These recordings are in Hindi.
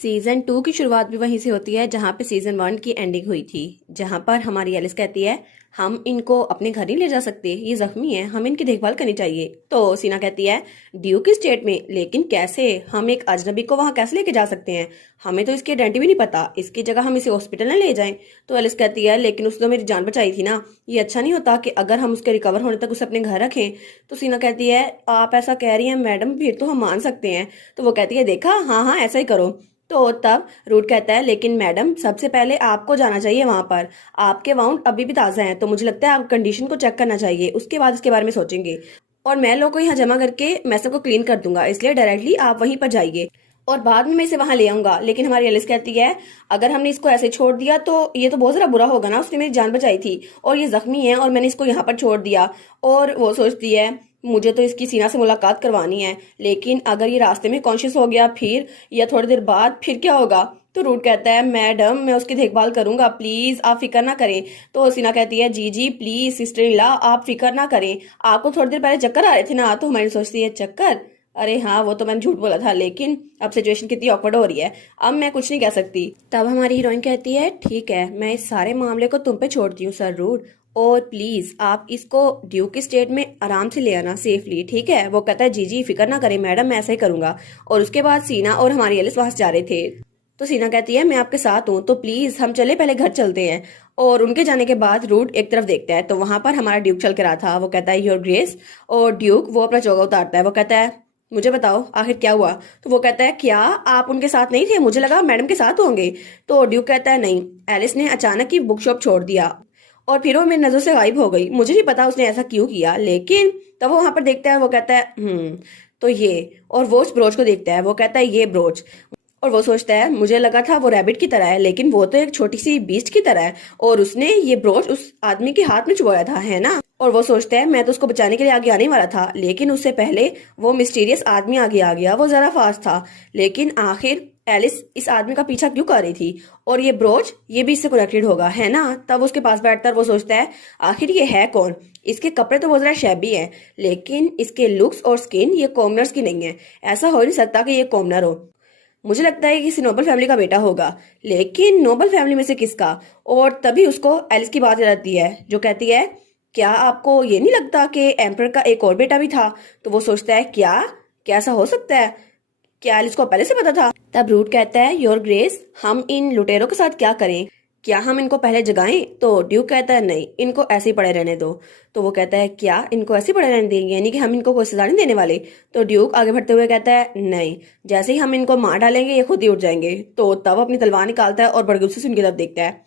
सीजन 2 की शुरुआत भी वहीं से होती है जहां पे सीजन 1 की एंडिंग हुई थी। जहां पर हमारी एलिस कहती है हम इनको अपने घर नहीं ले जा सकते, ये जख्मी है, हम इनकी देखभाल करनी चाहिए। तो सीना कहती है ड्यूक स्टेट में, लेकिन कैसे, हम एक अजनबी को वहां कैसे लेके जा सकते हैं, हमें तो इसकी आइडेंटिटी भी नहीं पता, इसकी जगह हम इसे हॉस्पिटल न ले जाएं। तो एलिस कहती है लेकिन उसने तो मेरी जान बचाई थी ना, ये अच्छा नहीं होता कि अगर हम उसके रिकवर होने तक उसे अपने घर रखें। तो सीना कहती है आप ऐसा कह रही हैं मैडम, फिर तो हम मान सकते हैं। तो वो कहती है देखा, हाँ हाँ ऐसा ही करो। तो तब रूट कहता है लेकिन मैडम सबसे पहले आपको जाना चाहिए वहां पर, आपके वाउंड अभी भी ताज़ा हैं, तो मुझे लगता है आप कंडीशन को चेक करना चाहिए, उसके बाद इसके बारे में सोचेंगे। और मैं लोगों को यहाँ जमा करके मैं सबको क्लीन कर दूंगा, इसलिए डायरेक्टली आप वहीं पर जाइए और बाद में मैं इसे वहां ले आऊंगा। लेकिन हमारी एलिस कहती है अगर हमने इसको ऐसे छोड़ दिया तो ये तो बहुत ज़्यादा बुरा होगा ना, उसने मेरी जान बचाई थी और ये जख्मी है और मैंने इसको यहाँ पर छोड़ दिया। और वो सोचती है मुझे तो इसकी सीना से मुलाकात करवानी है, लेकिन अगर ये रास्ते में कॉन्शियस हो गया फिर, या थोड़ी देर बाद फिर क्या होगा। तो रूट कहता है मैडम मैं उसकी देखभाल करूंगा, प्लीज आप फिक्र ना करें। तो सीना कहती है जी जी प्लीज सिस्टर इन लॉ आप फिक्र ना करें, आपको थोड़ी देर पहले चक्कर आ रहे थे ना। तो हमारी सोचती है चक्कर, अरे हाँ वो तो मैंने झूठ बोला था, लेकिन अब सिचुएशन कितनी ऑकवर्ड हो रही है, अब मैं कुछ नहीं कह सकती। तब हमारी हीरोइन कहती है ठीक है मैं इस सारे मामले को तुम पे छोड़ती हूँ सर रूट, और प्लीज आप इसको ड्यूक स्टेट में आराम से ले आना सेफली, ठीक है। वो कहता है जी जी फिक्र ना करें मैडम मैं ऐसा ही करूंगा। और उसके बाद सीना और हमारी एलिस वहां से जा रहे थे। तो सीना कहती है मैं आपके साथ हूँ, तो प्लीज हम चले पहले घर चलते हैं। और उनके जाने के बाद रूट एक तरफ देखता है तो वहां पर हमारा ड्यूक चल के रहा था। वो कहता है योर ग्रेस, और ड्यूक वो अपना चोगा उतारता है। वो कहता है मुझे बताओ आखिर क्या हुआ। तो वो कहता है क्या आप उनके साथ नहीं थे, मुझे लगा मैडम के साथ होंगे। तो ड्यूक कहता है नहीं, एलिस ने अचानक ही बुक शॉप छोड़ दिया और फिर वो मेरी नजरों से गायब हो गई, मुझे नहीं पता उसने ऐसा क्यों किया। लेकिन तब वो वहां पर देखता है, वो कहता है तो ये, और वो उस ब्रोच को देखता है। वो कहता है ये ब्रोच, और वो सोचता है मुझे लगा था वो रैबिट की तरह है, लेकिन वो तो एक छोटी सी बीस्ट की तरह है, और उसने ये ब्रोच उस आदमी के हाथ में चुबाया था, है ना। और वो सोचता है मैं तो उसको बचाने के लिए आगे आने वाला था, लेकिन उससे पहले वो मिस्टीरियस आदमी आगे आ गया, वो जरा फास्ट था। लेकिन आखिर एलिस इस आदमी का पीछा क्यों कर रही थी, और ये ब्रोच ये भी इससे कनेक्टेड होगा, है ना। तब उसके पास बैठता है, वो सोचता है आखिर ये है कौन, इसके कपड़े तो बहुत जरा शैबी हैं, लेकिन इसके लुक्स और स्किन ये कॉमनर्स की नहीं है, ऐसा हो नहीं सकता कि ये कॉमनर हो। मुझे लगता है कि किसी नोबल फैमिली का बेटा होगा, लेकिन नोबल फैमिली में से किसका। और तभी उसको एलिस की बात याद आती है जो कहती है क्या आपको ये नहीं लगता कि एम्पर का एक और बेटा भी था। तो वो सोचता है क्या क्या ऐसा हो सकता है, क्या एलिस को पहले से पता था। तब रूट कहता है योर ग्रेस हम इन लुटेरों के साथ क्या करें, क्या हम इनको पहले जगाएं। तो ड्यूक कहता है नहीं इनको ऐसे ही पड़े रहने दो। तो वो कहता है क्या इनको ऐसे ही पड़े रहने देंगे, यानी कि हम इनको कोई सजा नहीं देने वाले। तो ड्यूक आगे बढ़ते हुए कहता है नहीं, जैसे ही हम इनको मार डालेंगे ये खुद ही उठ जाएंगे। तो तब अपनी तलवार निकालता है और बड़े गुस्से से उनकी तरफ देखता है।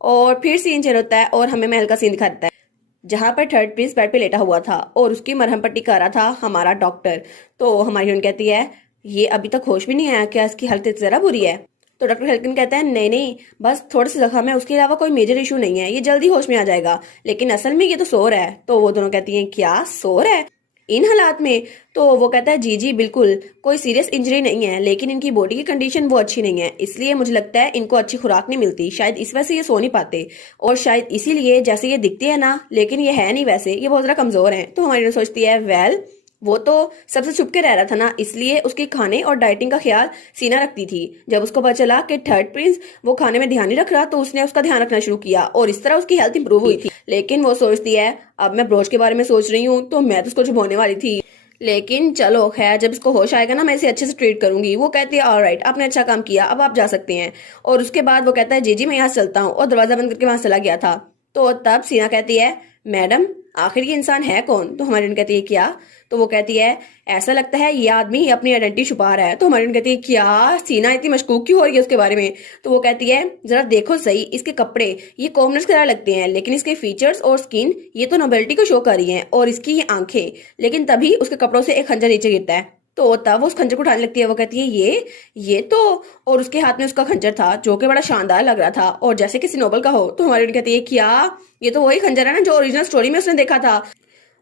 और फिर सीन चेंज होता है और हमें महल का सीन दिखाता है जहां पर थर्ड प्रिंस बेड पे लेटा हुआ था और उसकी मरहम पट्टी कर रहा था हमारा डॉक्टर। तो हमारी हीरोइन कहती है ये अभी तक होश भी नहीं आया, क्या इसकी हालत जरा बुरी है। तो डॉक्टर हेल्किन कहता है नहीं नहीं बस थोड़े से जख्म है, उसके अलावा कोई मेजर इशू नहीं है, ये जल्दी होश में आ जाएगा, लेकिन असल में ये तो सो रहा है। तो वो दोनों कहती हैं क्या सो रहा है इन हालात में। तो वो कहता है जी जी बिल्कुल कोई सीरियस इंजरी नहीं है, लेकिन इनकी बॉडी की कंडीशन वो अच्छी नहीं है, इसलिए मुझे लगता है इनको अच्छी खुराक नहीं मिलती, शायद इस वजह से ये सो नहीं पाते, और शायद इसीलिए जैसे ये दिखते हैं ना लेकिन ये है नहीं वैसे, ये बहुत ज्यादा कमजोर हैं। तो हमारी सोचती है वेल वो तो सबसे छुप के रह रहा था ना, इसलिए उसके खाने और डाइटिंग का ख्याल सीना रखती थी। जब उसको पता चला कि थर्ड प्रिंस वो खाने में ध्यान नहीं रख रहा तो उसने उसका ध्यान रखना शुरू किया और इस तरह उसकी हेल्थ इंप्रूव हुई थी। लेकिन वो सोचती है अब मैं ब्रोच के बारे में सोच रही हूँ, तो मैं तो उसको छुपाने वाली थी, लेकिन चलो खैर जब इसको होश आएगा ना मैं इसे अच्छे से ट्रीट करूंगी। वो कहती है ऑलराइट आपने अच्छा काम किया, अब आप जा सकते हैं। और उसके बाद वो कहता है जी जी मैं यहाँ से चलता हूँ, और दरवाजा बंद करके वहां चला गया था। तो तब सीना कहती है मैडम आखिर ये इंसान है कौन। तो हमारी कहती है क्या। तो वो कहती है ऐसा लगता है ये आदमी अपनी आइडेंटिटी छुपा रहा है। तो हमारी कहती है क्या, सीना इतनी मशकूक क्यों हो रही है उसके बारे में। तो वो कहती है जरा देखो सही, इसके कपड़े ये कॉमनर्स की तरह लगते हैं, लेकिन इसके फीचर्स और स्किन ये तो नोबेलिटी को शो कर रही हैं, और इसकी ये आंखें। लेकिन तभी उसके कपड़ों से एक खंजर नीचे गिरता है, तो तब वो उस खंजर को उठाने लगती है। वो कहती है ये तो, और उसके हाथ में उसका खंजर था जो कि बड़ा शानदार लग रहा था और जैसे किसी नोबल का हो। तो हमारी कहती है क्या, ये तो वही खंजर है ना जो ओरिजिनल स्टोरी में उसने देखा था।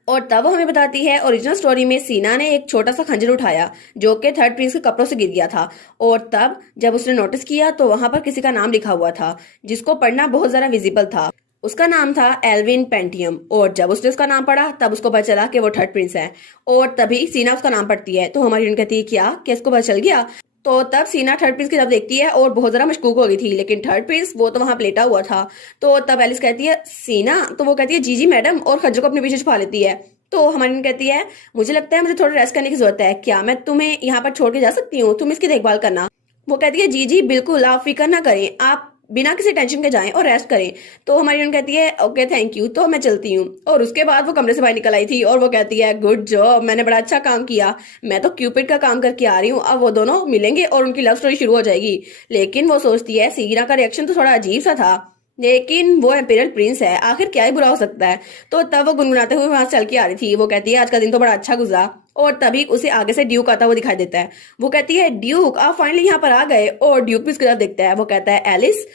और तब वो हमें बताती है ओरिजिनल स्टोरी में सीना ने एक छोटा सा खंजर उठाया जो कि थर्ड प्रिंस के कपड़ों से गिर गया था, और तब जब उसने नोटिस किया तो वहां पर किसी का नाम लिखा हुआ था जिसको पढ़ना बहुत ज्यादा विजिबल था। उसका नाम था एल्विन पेंटियम, और जब उसने उसका नाम पढ़ा तब उसको पता चला कि वो थर्ड प्रिंस है, और तभी सीना उसका नाम पढ़ती है। तो हमारी कहती है क्या इसको पता चल गया। तो तब सीना थर्ड प्रिंस की तरफ देखती है और बहुत ज्यादा मशकूक हो गई थी, लेकिन थर्ड प्रिंस वो तो वहां लेटा हुआ था। तो तब एलिस कहती है सीना, तो वो कहती है जी जी मैडम, और खज्जर को अपने पीछे छुपा लेती है। तो हमारी कहती है मुझे लगता है मुझे थोड़ा रेस्ट करने की जरूरत है, क्या मैं तुम्हें यहाँ पर छोड़ के जा सकती हूँ, तुम इसकी देखभाल करना। वो कहती है जी जी बिल्कुल, आप फिक्र ना करें, आप बिना किसी टेंशन के जाएं और रेस्ट करें। तो हमारी उन कहती है ओके थैंक यू, तो मैं चलती हूँ। और उसके बाद वो कमरे से बाहर निकल आई थी और वो कहती है गुड जॉब, मैंने बड़ा अच्छा काम किया, मैं तो क्यूपिड का काम करके आ रही हूँ। अब वो दोनों मिलेंगे और उनकी लव स्टोरी शुरू हो जाएगी। लेकिन वो सोचती है सीना का रिएक्शन तो थोड़ा अजीब सा था, लेकिन वो एम्पेरियल प्रिंस है, आखिर क्या ही बुरा हो सकता है। तो तब वो गुनगुनाते हुए वहां से चल के आ रही थी। वो कहती है आज का दिन तो बड़ा अच्छा गुजरा। और तभी उसे आगे से ड्यूक आता हुआ दिखाई देता है। वो कहती है ड्यूक आप फाइनली यहाँ पर आ गए। और ड्यूक भी उसकी तरफ देखता है। वो कहता है एलिस,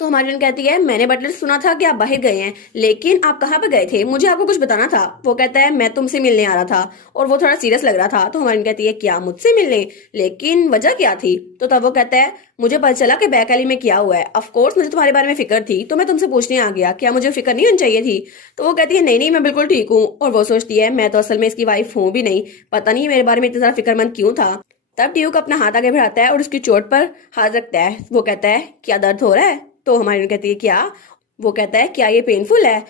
तो हमारी बहन कहती है मैंने बटलर से सुना था कि आप बाहर गए हैं, लेकिन आप कहाँ पर गए थे, मुझे आपको कुछ बताना था। वो कहता है मैं तुमसे मिलने आ रहा था। और वो थोड़ा सीरियस लग रहा था। तो हमारी बहन कहती है क्या मुझसे मिलने, लेकिन वजह क्या थी। तो तब वो कहता है मुझे पता चला कि बैक एली में क्या हुआ है, ऑफ कोर्स मुझे तुम्हारे बारे में फिक्र थी, तो मैं तुमसे पूछने आ गया, क्या मुझे फिक्र नहीं होनी चाहिए थी। तो वो कहती है नहीं नहीं मैं बिल्कुल ठीक हूँ। और वो सोचती है मैं तो असल में इसकी वाइफ हूँ भी नहीं, पता नहीं मेरे बारे में इतना ज्यादा फिक्रमंद क्यों था। तब ड्यूक अपना हाथ आगे बढ़ाता है और उसकी चोट पर हाथ रखता है। वो कहता है क्या दर्द हो रहा है। तो हमारी हीरोइन कहती है क्या। वो कहता है क्या ये पेनफुल है।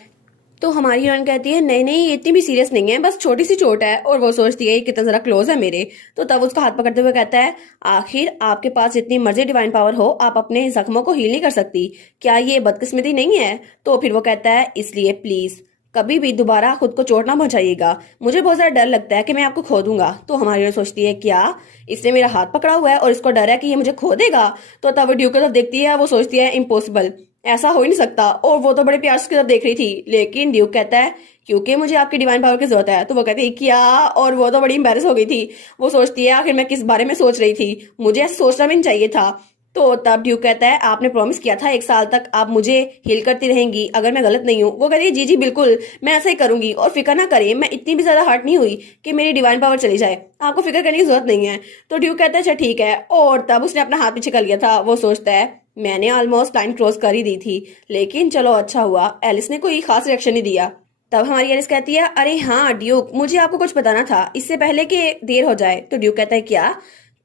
तो हमारी हीरोइन कहती है नहीं नहीं ये इतनी भी सीरियस नहीं है, बस छोटी सी चोट है। और वो सोचती है ये कितना जरा क्लोज है मेरे। तो तब उसका हाथ पकड़ते हुए कहता है आखिर आपके पास जितनी मर्जी डिवाइन पावर हो आप अपने जख्मों को हील नहीं कर सकती, क्या ये बदकिस्मती नहीं है। तो फिर वो कहता है इसलिए प्लीज कभी भी दोबारा खुद को चोट ना पहुंचाइएगा, मुझे बहुत ज्यादा डर लगता है कि मैं आपको खो दूंगा। तो हमारी हीरोइन सोचती है क्या इसने मेरा हाथ पकड़ा हुआ है और इसको डर है कि ये मुझे खो देगा। तो तब वो ड्यूक की तरफ देखती है। वो सोचती है इम्पॉसिबल, ऐसा हो ही नहीं सकता। और वो तो बड़े प्यार से उसकी तरफ देख रही थी। लेकिन ड्यूक कहता है क्योंकि मुझे आपकी डिवाइन पावर की जरूरत है। तो वो कहती है क्या। और वो तो बड़ी एम्बेरस हो गई थी। वो सोचती है आखिर मैं किस बारे में सोच रही थी, मुझे ऐसा सोचना भी नहीं चाहिए था। तो तब ड्यूक कहता है आपने प्रॉमिस किया था 1 साल तक आप मुझे हील करती रहेंगी अगर मैं गलत नहीं हूँ। वो कहती है जी जी बिल्कुल मैं ऐसा ही करूंगी, और फिक्र ना करें मैं इतनी भी ज्यादा हर्ट नहीं हुई कि मेरी डिवाइन पावर चली जाए, आपको फिक्र करने की जरूरत नहीं है। तो ड्यूक कहता है अच्छा ठीक है। और तब उसने अपना हाथ पीछे कर लिया था। वो सोचता है मैंने ऑलमोस्ट लाइन क्रॉस कर ही दी थी, लेकिन चलो अच्छा हुआ एलिस ने कोई खास रिएक्शन नहीं दिया। तब हमारी एलिस कहती है अरे हाँ ड्यूक मुझे आपको कुछ बताना था इससे पहले कि देर हो जाए। तो ड्यूक कहता है क्या,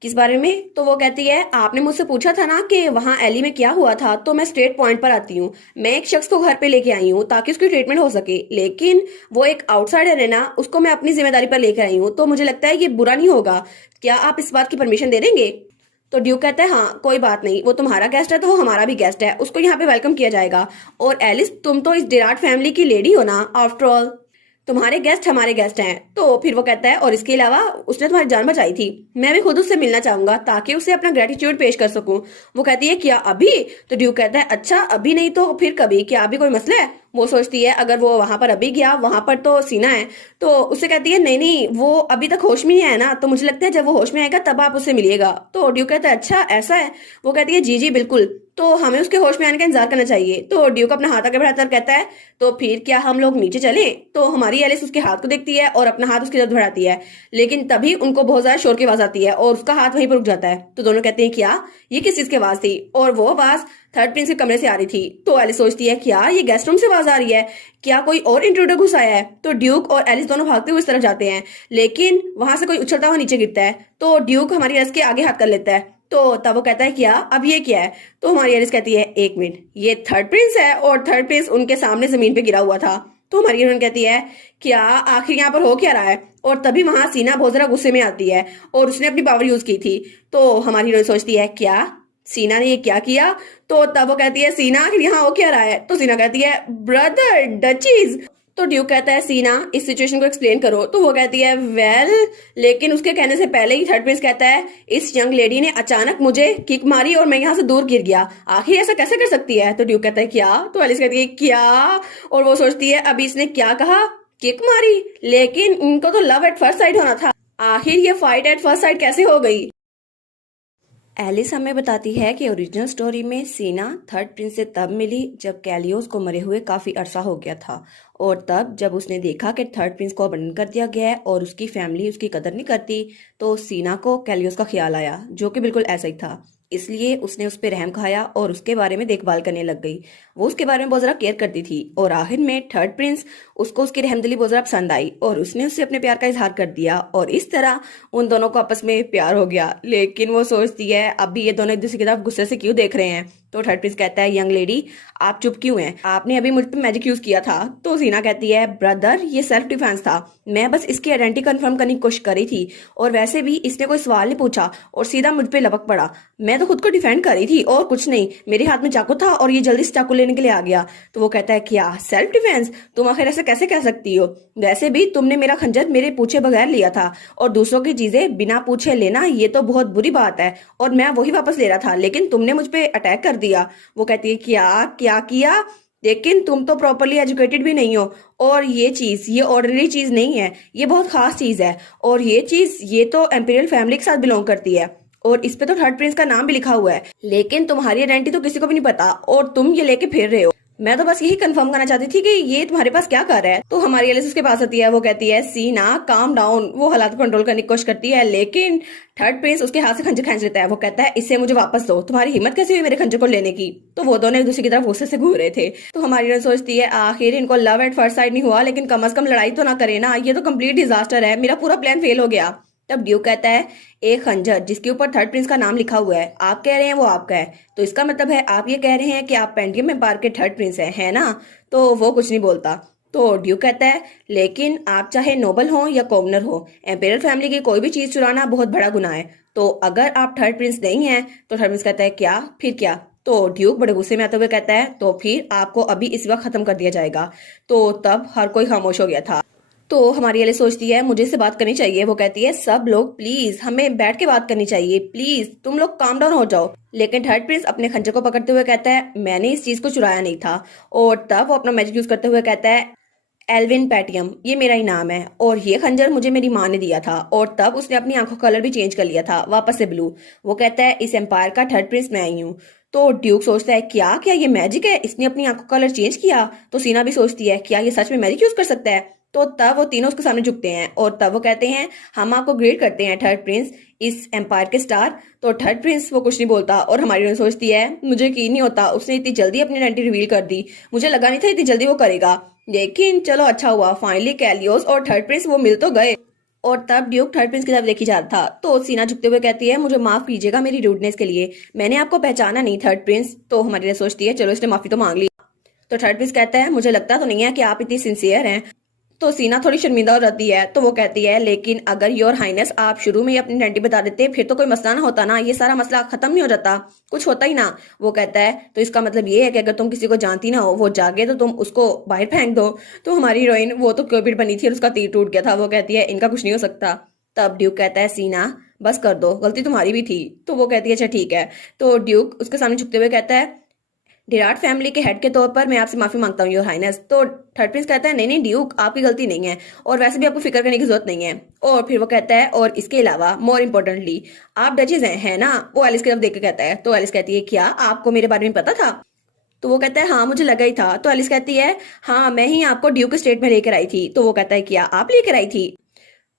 किस बारे में। तो वो कहती है आपने मुझसे पूछा था ना कि वहां एली में क्या हुआ था, तो मैं स्ट्रेट पॉइंट पर आती हूँ। मैं एक शख्स को घर पे लेके आई हूँ ताकि उसकी ट्रीटमेंट हो सके, लेकिन वो एक आउटसाइडर है ना, उसको मैं अपनी जिम्मेदारी पर लेकर आई हूँ, तो मुझे लगता है ये बुरा नहीं होगा, क्या आप इस बात की परमिशन दे देंगे। तो ड्यूक कहता है हाँ कोई बात नहीं, वो तुम्हारा गेस्ट है तो वो हमारा भी गेस्ट है, उसको यहाँ पे वेलकम किया जाएगा। और एलिस तुम तो इस डिराट फैमिली की लेडी हो ना, आफ्टर ऑल तुम्हारे गेस्ट हमारे गेस्ट हैं। तो फिर वो कहता है और इसके अलावा उसने तुम्हारी जान बचाई थी, मैं भी खुद उससे मिलना चाहूंगा ताकि उसे अपना ग्रेटिट्यूड पेश कर सकूं। वो कहती है क्या अभी। तो ड्यूक कहता है अच्छा अभी नहीं तो फिर कभी, क्या अभी कोई मसला है। वो सोचती है अगर वो वहां पर अभी गया, वहां पर तो सीना है। तो उससे कहती है नहीं नहीं वो अभी तक होश में नहीं है ना, तो मुझे लगता है जब वो होश में आएगा तब आप उससे मिलिएगा। तो ड्यूक कहता है अच्छा ऐसा है। वो कहती है जी जी बिल्कुल, तो हमें उसके होश में आने का इंतजार करना चाहिए। तो ड्यूक अपना हाथ आगे बढ़ाकर कहता है तो फिर क्या हम लोग नीचे चले। तो हमारी एलिस उसके हाथ को देखती है और अपना हाथ उसकी तरफ बढ़ाती है, लेकिन तभी उनको बहुत ज्यादा शोर की आवाज आती है और उसका हाथ वहीं पर रुक जाता है। तो दोनों कहते हैं क्या ये किस चीज की आवाज थी। और वो आवाज थर्ड प्रिंस के कमरे से आ रही थी। तो एलिस सोचती है क्या ये गेस्ट रूम से आवाज आ रही है, क्या कोई और इंट्रूडर घुस आया है। तो ड्यूक और एलिस दोनों भागते हुए इस तरफ जाते हैं, लेकिन वहां से कोई उछलता हुआ नीचे गिरता है। तो ड्यूक हमारी एलिस के आगे हाथ कर लेता है। तो तब वो कहता है क्या अब ये क्या है। तो हमारी एलिस कहती है 1 मिनट, ये थर्ड प्रिंस है। और थर्ड प्रिंस उनके सामने जमीन पे गिरा हुआ था। तो हमारी हीरोइन कहती है क्या आखिर यहाँ पर हो क्या रहा है। और तभी वहां सीना बहुत ज्यादा गुस्से में आती है और उसने अपनी पावर यूज की थी। तो हमारी हीरोइन सोचती है क्या सीना ने ये क्या किया। तो तब वो कहती है सीना आखिर यहाँ हो क्या रहा है। तो सीना कहती है ब्रदर डचीज। तो ड्यूक कहता है सीना इस सिचुएशन को एक्सप्लेन करो। तो वो कहती है वेल, लेकिन उसके कहने से पहले ही थर्ड प्रिंस कहता है इस यंग लेडी ने अचानक मुझे किक मारी और मैं यहाँ से दूर गिर गया, आखिर ऐसा कैसे कर सकती है। तो ड्यूक कहता है क्या। तो एलिस कहती है क्या। और वो सोचती है अभी इसने क्या कहा, किक मारी, लेकिन इनको तो लव एट फर्स्ट साइट होना था, आखिर ये फाइट एट फर्स्ट साइट कैसे हो गई। एलिस हमें बताती है कि ओरिजिनल स्टोरी में सीना थर्ड प्रिंस से तब मिली जब कैलियोस को मरे हुए काफी अरसा हो गया था, और तब जब उसने देखा कि थर्ड प्रिंस को अबंडन कर दिया गया है और उसकी फैमिली उसकी कदर नहीं करती, तो सीना को कैलियोस का ख्याल आया, जो कि बिल्कुल ऐसा ही था। इसलिए उसने उस पर रहम खाया और उसके बारे में देखभाल करने लग गई। वो उसके बारे में बहुत ज़्यादा केयर करती थी और आखिर में थर्ड प्रिंस उसको उसकी रहमदिली बहुत ज़्यादा पसंद आई और उसने उससे अपने प्यार का इजहार कर दिया और इस तरह उन दोनों को आपस में प्यार हो गया। लेकिन वो सोचती है अभी ये दोनों एक दूसरे की तरफ गुस्से से क्यों देख रहे हैं। तो थर्ड प्रिंस कहता है यंग लेडी आप चुप क्यों हैं, आपने अभी मुझ पे मैजिक यूज किया था। तो जीना कहती है ब्रदर ये सेल्फ डिफेंस था, मैं बस इसकी आइडेंटिटी कंफर्म करने की कोशिश करी थी और वैसे भी इसने कोई सवाल नहीं पूछा और सीधा मुझ पे लपक पड़ा। मैं तो खुद को डिफेंड कर रही थी और कुछ नहीं, मेरे हाथ में चाकू था और ये जल्दी से चाकू लेने के लिए आ गया। तो वो कहता है क्या सेल्फ डिफेंस, तुम आखिर ऐसे कैसे कह सकती हो, वैसे भी तुमने मेरा खंजर मेरे पूछे बगैर लिया था और दूसरों की चीजें बिना पूछे लेना ये तो बहुत बुरी बात है और मैं वही वापस ले रहा था लेकिन तुमने मुझ पे अटैक कर दिया। वो कहती है क्या क्या किया, लेकिन तुम तो प्रॉपरली एजुकेटेड भी नहीं हो और ये ऑर्डिनरी चीज नहीं है, ये बहुत खास चीज है और ये तो एम्पीरियल फैमिली के साथ बिलोंग करती है और इस पे तो थर्ड प्रिंस का नाम भी लिखा हुआ है, लेकिन तुम्हारी आइडेंटिटी तो किसी को भी नहीं पता और तुम ये लेके फिर रहे हो। मैं तो बस यही कंफर्म करना चाहती थी कि ये तुम्हारे पास क्या कर रहा है। तो हमारी एलिस उसके पास आती है, वो कहती है सीना काम डाउन। वो हालात को कंट्रोल करने की कोशिश करती है लेकिन थर्ड प्रिंस उसके हाथ से खंजर खींच लेता है। वो कहता है इसे मुझे वापस दो, तुम्हारी हिम्मत कैसे हुई मेरे खंजर को लेने की। तो वो दोनों एक दूसरे की तरफ गुस्से से घूर रहे थे। तो हमारी एलिस सोचती है आखिर इनको लव एट फर्स्ट साइड नहीं हुआ लेकिन कम अज कम लड़ाई तो ना करे ना, ये तो कंप्लीट डिजास्टर है, मेरा पूरा प्लान फेल हो गया। तब ड्यूक कहता है एक खंजर जिसके ऊपर थर्ड प्रिंस का नाम लिखा हुआ है, आप कह रहे हैं वो आपका है, तो इसका मतलब है आप ये कह रहे हैं कि आप पेंटियम एम्पायर के थर्ड प्रिंस हैं, है ना। तो वो कुछ नहीं बोलता। तो ड्यूक कहता है लेकिन आप चाहे नोबल हो या कॉमनर हो, एम्पेरर फैमिली की कोई भी चीज चुराना बहुत बड़ा गुनाह है। तो अगर आप थर्ड प्रिंस नहीं हैं तो थर्ड प्रिंस कहता है क्या फिर क्या। तो ड्यूक बड़े गुस्से में आते हुए कहता है तो फिर आपको अभी इस वक्त खत्म कर दिया जाएगा। तो तब हर कोई खामोश हो गया था। तो हमारी एलिस सोचती है मुझे से बात करनी चाहिए। वो कहती है सब लोग प्लीज हमें बैठ के बात करनी चाहिए, प्लीज तुम लोग काम डाउन हो जाओ। लेकिन थर्ड प्रिंस अपने खंजर को पकड़ते हुए कहता है मैंने इस चीज को चुराया नहीं था। और तब वो अपना मैजिक यूज करते हुए कहता है एल्विन पैटियम ये मेरा ही नाम है और ये खंजर मुझे मेरी माँ ने दिया था। और तब उसने अपनी आंखों का कलर भी चेंज कर लिया था वापस से ब्लू। वो कहता है इस एम्पायर का थर्ड प्रिंस मैं आई हूँ। तो ड्यूक सोचता है क्या क्या ये मैजिक है, इसने अपनी आंखों का कलर चेंज किया। तो सीना भी सोचती है क्या ये सच में मैजिक यूज कर सकता है। तो तब वो तीनों उसके सामने झुकते हैं और तब वो कहते हैं हम आपको ग्रेड करते हैं थर्ड प्रिंस इस एम्पायर के स्टार। तो थर्ड प्रिंस वो कुछ नहीं बोलता और हमारी सोचती है मुझे यकीन नहीं होता उसने इतनी जल्दी अपनी आइडेंटिटी रिवील कर दी, मुझे लगा नहीं था इतनी जल्दी वो करेगा। लेकिन चलो अच्छा हुआ फाइनली कैलियोस और थर्ड प्रिंस वो मिल तो गए। और तब ड्यूक थर्ड प्रिंस की तरफ देखी जा रहा था। तो सीना झुकते हुए कहती है मुझे माफ कीजिएगा मेरी रूडनेस के लिए, मैंने आपको पहचाना नहीं थर्ड प्रिंस। तो हमारी सोचती है चलो इसने माफी तो मांग ली। तो थर्ड प्रिंस कहता है मुझे लगता तो नहीं है कि आप इतनी सिंसियर हैं। तो सीना थोड़ी शर्मिंदा हो जाती है। तो वो कहती है लेकिन अगर योर हाइनेस आप शुरू में ही अपनी आइडेंटिटी बता देते फिर तो कोई मसला ना होता ना, ये सारा मसला खत्म नहीं हो जाता, कुछ होता ही ना। वो कहता है तो इसका मतलब ये है कि अगर तुम किसी को जानती ना हो वो जागे तो तुम उसको बाहर फेंक दो। तो हमारी हीरोइन वो तो क्यूपिड बनी थी और उसका तीर टूट गया था, वो कहती है इनका कुछ नहीं हो सकता। तब ड्यूक कहता है सीना बस कर दो, गलती तुम्हारी भी थी। तो वो कहती है अच्छा ठीक है। तो ड्यूक उसके सामने झुकते हुए कहता है डिराट फैमिली के हेड के तौर पर मैं आपसे माफी मांगता हूँ योर हाइनेस। तो थर्ड प्रिंस कहता है नहीं नहीं ड्यूक आपकी गलती नहीं है और वैसे भी आपको फिक्र करने की जरूरत नहीं है। और फिर वो कहता है और इसके अलावा मोर इम्पोर्टेंटली आप डचेस हैं, है ना। वो एलिस की तरफ देख के कहता है। तो एलिस कहती है क्या आपको मेरे बारे में पता था। तो वो कहता है हाँ मुझे लगा ही था। तो एलिस कहती है हाँ मैं ही आपको ड्यूक स्टेट में लेकर आई थी। तो वो कहता है क्या आप लेकर आई थी।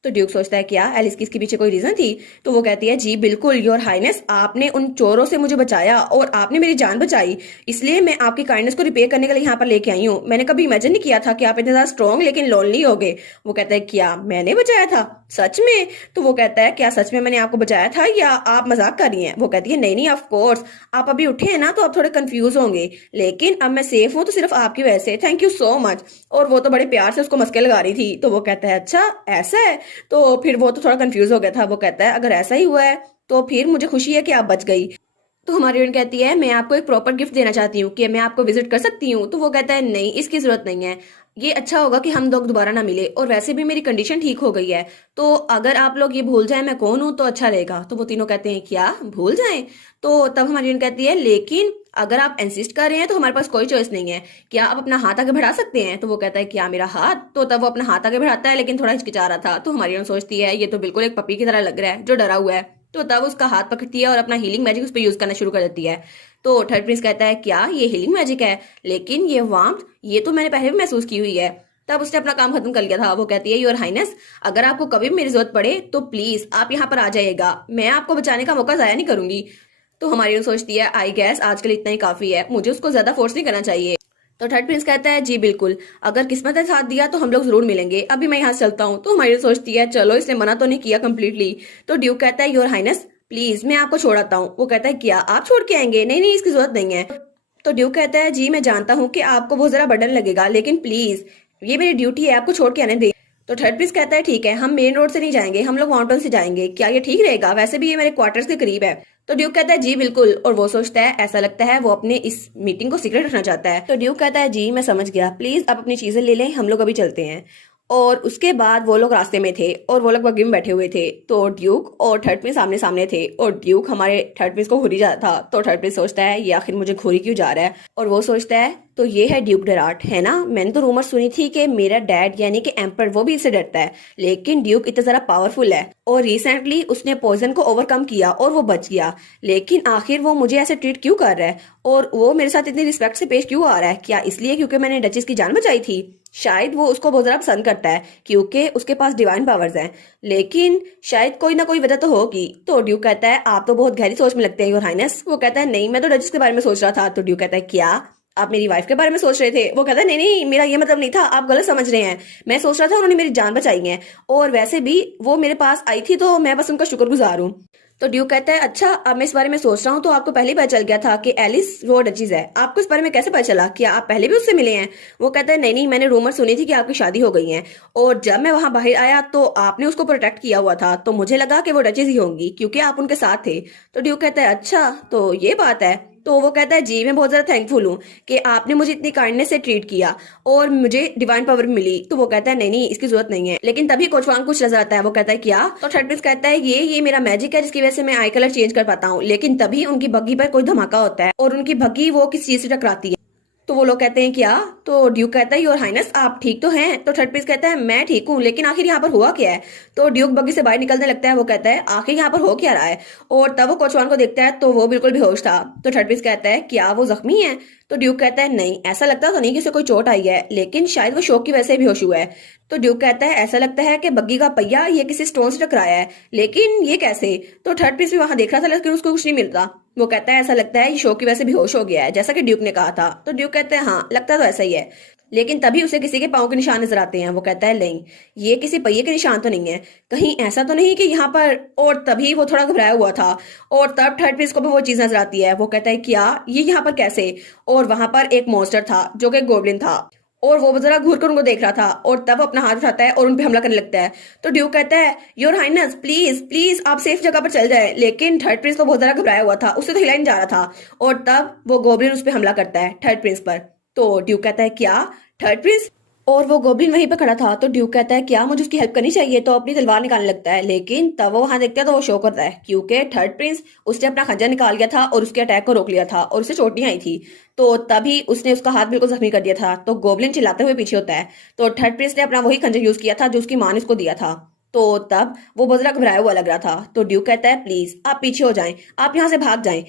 तो ड्यूक सोचता है क्या एलिस की इसके पीछे कोई रीजन थी। तो वो कहती है जी बिल्कुल योर हाइनेस, आपने उन चोरों से मुझे बचाया और आपने मेरी जान बचाई, इसलिए मैं आपकी काइंडनेस को रिपेयर करने के लिए यहाँ पर लेके आई हूँ। मैंने कभी इमेजिन नहीं किया था कि आप इतने ज्यादा स्ट्रॉन्ग लेकिन लोनली हो गए। वो कहता है क्या मैंने बचाया था सच में। तो वो कहता है क्या सच में मैंने आपको बचाया था या आप मजाक कर रही हैं। वो कहती है नहीं नहीं ऑफ कोर्स, आप अभी उठे हैं ना तो आप थोड़े कंफ्यूज होंगे लेकिन अब मैं सेफ हूँ तो सिर्फ आपकी वजह से, थैंक यू सो मच। और वो तो बड़े प्यार से उसको मस्के लगा रही थी। तो वो कहता है अच्छा ऐसा है। तो फिर वो तो थोड़ा कंफ्यूज हो गया था। वो कहता है अगर ऐसा ही हुआ है तो फिर मुझे खुशी है कि आप बच गई। तो हमारी हीरोइन कहती है मैं आपको एक प्रॉपर गिफ्ट देना चाहती हूँ, कि मैं आपको विजिट कर सकती हूँ। तो वो कहता है नहीं इसकी जरूरत नहीं है, ये अच्छा होगा कि हम लोग दोबारा ना मिले और वैसे भी मेरी कंडीशन ठीक हो गई है, तो अगर आप लोग ये भूल जाए मैं कौन हूँ तो अच्छा रहेगा। तो वो तीनों कहते हैं क्या भूल जाएं। तो तब हमारी हीरोइन कहती है लेकिन अगर आप इंसिस्ट कर रहे हैं तो हमारे पास कोई चॉइस नहीं है, क्या आप अपना हाथ आगे बढ़ा सकते हैं। तो वो कहता है क्या मेरा हाथ। तो तब वो अपना हाथ आगे बढ़ाता है लेकिन थोड़ा हिचकिचा रहा था। तो हमारी हीरोइन सोचती है ये तो बिल्कुल एक पपी की तरह लग रहा है जो डरा हुआ है। तो तब उसका हाथ पकड़ती है और अपना हीलिंग मैजिक उस पर यूज करना शुरू कर देती है। तो थर्ड प्रिंस कहता है क्या ये हीलिंग मैजिक है, लेकिन ये वार्मथ ये तो मैंने पहले भी महसूस की हुई है। तब उसने अपना काम खत्म कर लिया था। वो कहती है योर हाइनेस अगर आपको कभी भी मेरी जरूरत पड़े तो प्लीज आप यहाँ पर आ जाइएगा, मैं आपको बचाने का मौका जाया नहीं करूंगी। तो हमारी सोचती है आई गैस आजकल इतना ही काफी है, मुझे उसको ज्यादा फोर्स नहीं करना चाहिए। तो थर्ड प्रिंस कहता है जी बिल्कुल, अगर किस्मत ने साथ दिया तो हम लोग जरूर मिलेंगे, अभी मैं यहाँ से चलता हूँ। तो हमारी सोचती है चलो, इसने मना तो नहीं किया कम्प्लीटली। तो ड्यूक कहता है योर हाइनेस प्लीज मैं आपको छोड़ाता हूँ। वो कहता है क्या आप छोड़ के आएंगे? नहीं नहीं, इसकी जरूरत नहीं है। तो ड्यूक कहता है जी मैं जानता हूँ कि आपको बहुत जरा बर्डन लगेगा, लेकिन प्लीज ये मेरी ड्यूटी है, आपको छोड़ के आने दे। तो थर्ड प्रिंस कहता है ठीक है, हम मेन रोड से नहीं जाएंगे, हम लोग माउंटेन से जाएंगे, क्या ये ठीक रहेगा? वैसे भी ये मेरे क्वार्टर्स के करीब है। तो ड्यूक कहता है जी बिल्कुल, और वो सोचता है ऐसा लगता है वो अपने इस मीटिंग को सीक्रेट रखना चाहता है। तो ड्यूक कहता है जी मैं समझ गया, प्लीज आप अपनी चीजें ले लें, हम लोग अभी चलते हैं। और उसके बाद वो लोग रास्ते में थे और वो लोग बग्गी में बैठे हुए थे। तो ड्यूक और थर्ड प्रिंस सामने सामने थे और ड्यूक हमारे थर्ड प्रिंस को घूरी जा रहा था। तो थर्ड प्रिंस सोचता है ये आखिर मुझे घूरी क्यों जा रहा है, और वो सोचता है तो ये है ड्यूक डेराट, है ना? मैंने तो रूमर सुनी थी कि मेरा डैड यानी कि एम्पर वो भी इससे डरता है, लेकिन ड्यूक इतना जरा पावरफुल है और रिसेंटली उसने पॉइजन को ओवरकम किया और वो बच गया। लेकिन आखिर वो मुझे ऐसे ट्रीट क्यों कर रहा है और वो मेरे साथ इतनी रिस्पेक्ट से पेश क्यों आ रहा है? क्या इसलिए क्योंकि मैंने डचेस की जान बचाई थी? शायद वो उसको बहुत ज्यादा पसंद करता है क्योंकि उसके पास डिवाइन पावर्स हैं, लेकिन शायद कोई ना कोई वजह तो होगी। तो ड्यूक कहता है आप तो बहुत गहरी सोच में लगते हैं योर हाइनेस। वो कहता है नहीं मैं तो डचेस के बारे में सोच रहा था। तो ड्यूक कहता है क्या आप मेरी वाइफ के बारे में सोच रहे थे? वो कहता है नहीं नहीं, मेरा ये मतलब नहीं था, आप गलत समझ रहे हैं, मैं सोच रहा था उन्होंने मेरी जान बचाई है और वैसे भी वो मेरे पास आई थी तो मैं बस उनका शुक्रगुजार हूँ। तो ड्यूक कहता है अच्छा अब मैं इस बारे में सोच रहा हूँ, तो आपको पहले ही पता चल गया था कि एलिस वो डचीज है, आपको इस बारे में कैसे पता चला? क्या आप पहले भी उससे मिले हैं? वो कहता है नहीं नहीं, मैंने रूमर सुनी थी कि आपकी शादी हो गई है और जब मैं वहां बाहर आया तो आपने उसको प्रोटेक्ट किया हुआ था, तो मुझे लगा कि वो डचीज ही होंगी क्योंकि आप उनके साथ थे। तो ड्यूक कहता है अच्छा तो ये बात है। तो वो कहता है जी मैं बहुत ज्यादा थैंकफुल हूँ कि आपने मुझे इतनी काइंडनेस से ट्रीट किया और मुझे डिवाइन पावर मिली। तो वो कहता है नहीं नहीं इसकी जरूरत नहीं है। लेकिन तभी कोचवांग कुछ नजर आता है। वो कहता है क्या? तो थर्ड प्रिंस कहता है ये मेरा मैजिक है जिसकी वजह से मैं आई कलर चेंज कर पाता हूँ। लेकिन तभी उनकी बग्गी पर कोई धमाका होता है और उनकी बग्गी वो किस चीज से टकराती है। तो वो लोग कहते हैं क्या? तो ड्यूक कहता है योर हाइनेस आप ठीक तो हैं? तो थर्ड प्रिंस कहता है मैं ठीक हूँ, लेकिन आखिर यहाँ पर हुआ क्या है? तो ड्यूक बग्गी से बाहर निकलने लगता है। वो कहता है आखिर यहाँ पर हो क्या रहा है? और तब वो कोचवान को देखता है तो वो बिल्कुल बेहोश था। तो थर्ड प्रिंस कहता है क्या वो जख्मी है? तो ड्यूक कहता है नहीं, ऐसा लगता तो नहीं कि उसे कोई चोट आई है, लेकिन शायद वो शौक की वजह से बेहोश हुआ है। तो ड्यूक कहता है ऐसा लगता है कि बग्गी का पहिया ये किसी स्टोन से टकराया है, लेकिन ये कैसे? तो थर्ड प्रिंस भी वहां देख रहा था लेकिन उसको कुछ नहीं मिलता। वो कहता है ऐसा लगता है ये शौक की वजह से बेहोश हो गया है, जैसा कि ड्यूक ने कहा था। तो ड्यूक कहते हैं हाँ लगता तो ऐसा ही है, लेकिन तभी उसे किसी के पाँव के निशान नजर आते हैं। वो कहता है नहीं, ये किसी पहिए के निशान तो नहीं है, कहीं ऐसा तो नहीं कि यहाँ पर। और तभी वो थोड़ा घबराया हुआ था और तब थर्ड प्रिंस को भी वो चीज नजर आती है। वो कहता है क्या ये यहाँ पर कैसे? और वहां पर एक मॉन्स्टर था जो कि गोब्लिन था और वो जरा घूर कर उनको देख रहा था और तब अपना हाथ उठाता है और उन पे हमला करने लगता है। तो ड्यूक कहता है योर हाइनेस प्लीज प्लीज आप सेफ जगह पर चल जाए। लेकिन थर्ड प्रिंस तो बहुत ज्यादा घबराया हुआ था, उससे तो हिला नहीं जा रहा था और तब वो गोब्लिन उस पर हमला करता है थर्ड प्रिंस पर। तो ड्यूक कहता है क्या? Third Prince? और वो गोब्लिन वहीं पर खड़ा था। तो ड्यूक कहता है क्या मुझे उसकी हेल्प करनी चाहिए? तो अपनी तलवार निकालने लगता है, लेकिन तब वो वहां देखता है तो वो शो करता है क्योंकि थर्ड प्रिंस उसने अपना खंजर निकाल लिया था और उसके अटैक को रोक लिया था और उसे चोट नहीं आई थी। तो तभी उसने उसका हाथ बिल्कुल जख्मी कर दिया था। तो गोब्लिन चिल्लाते हुए पीछे होता है। तो थर्ड प्रिंस ने अपना वही खंजर यूज किया था जो उसकी माँ ने उसको दिया था। तो तब वो बहुत ज्यादा घबराया हुआ लग रहा था। तो ड्यूक कहता है प्लीज आप पीछे हो जाएं, आप यहाँ से भाग जाएं,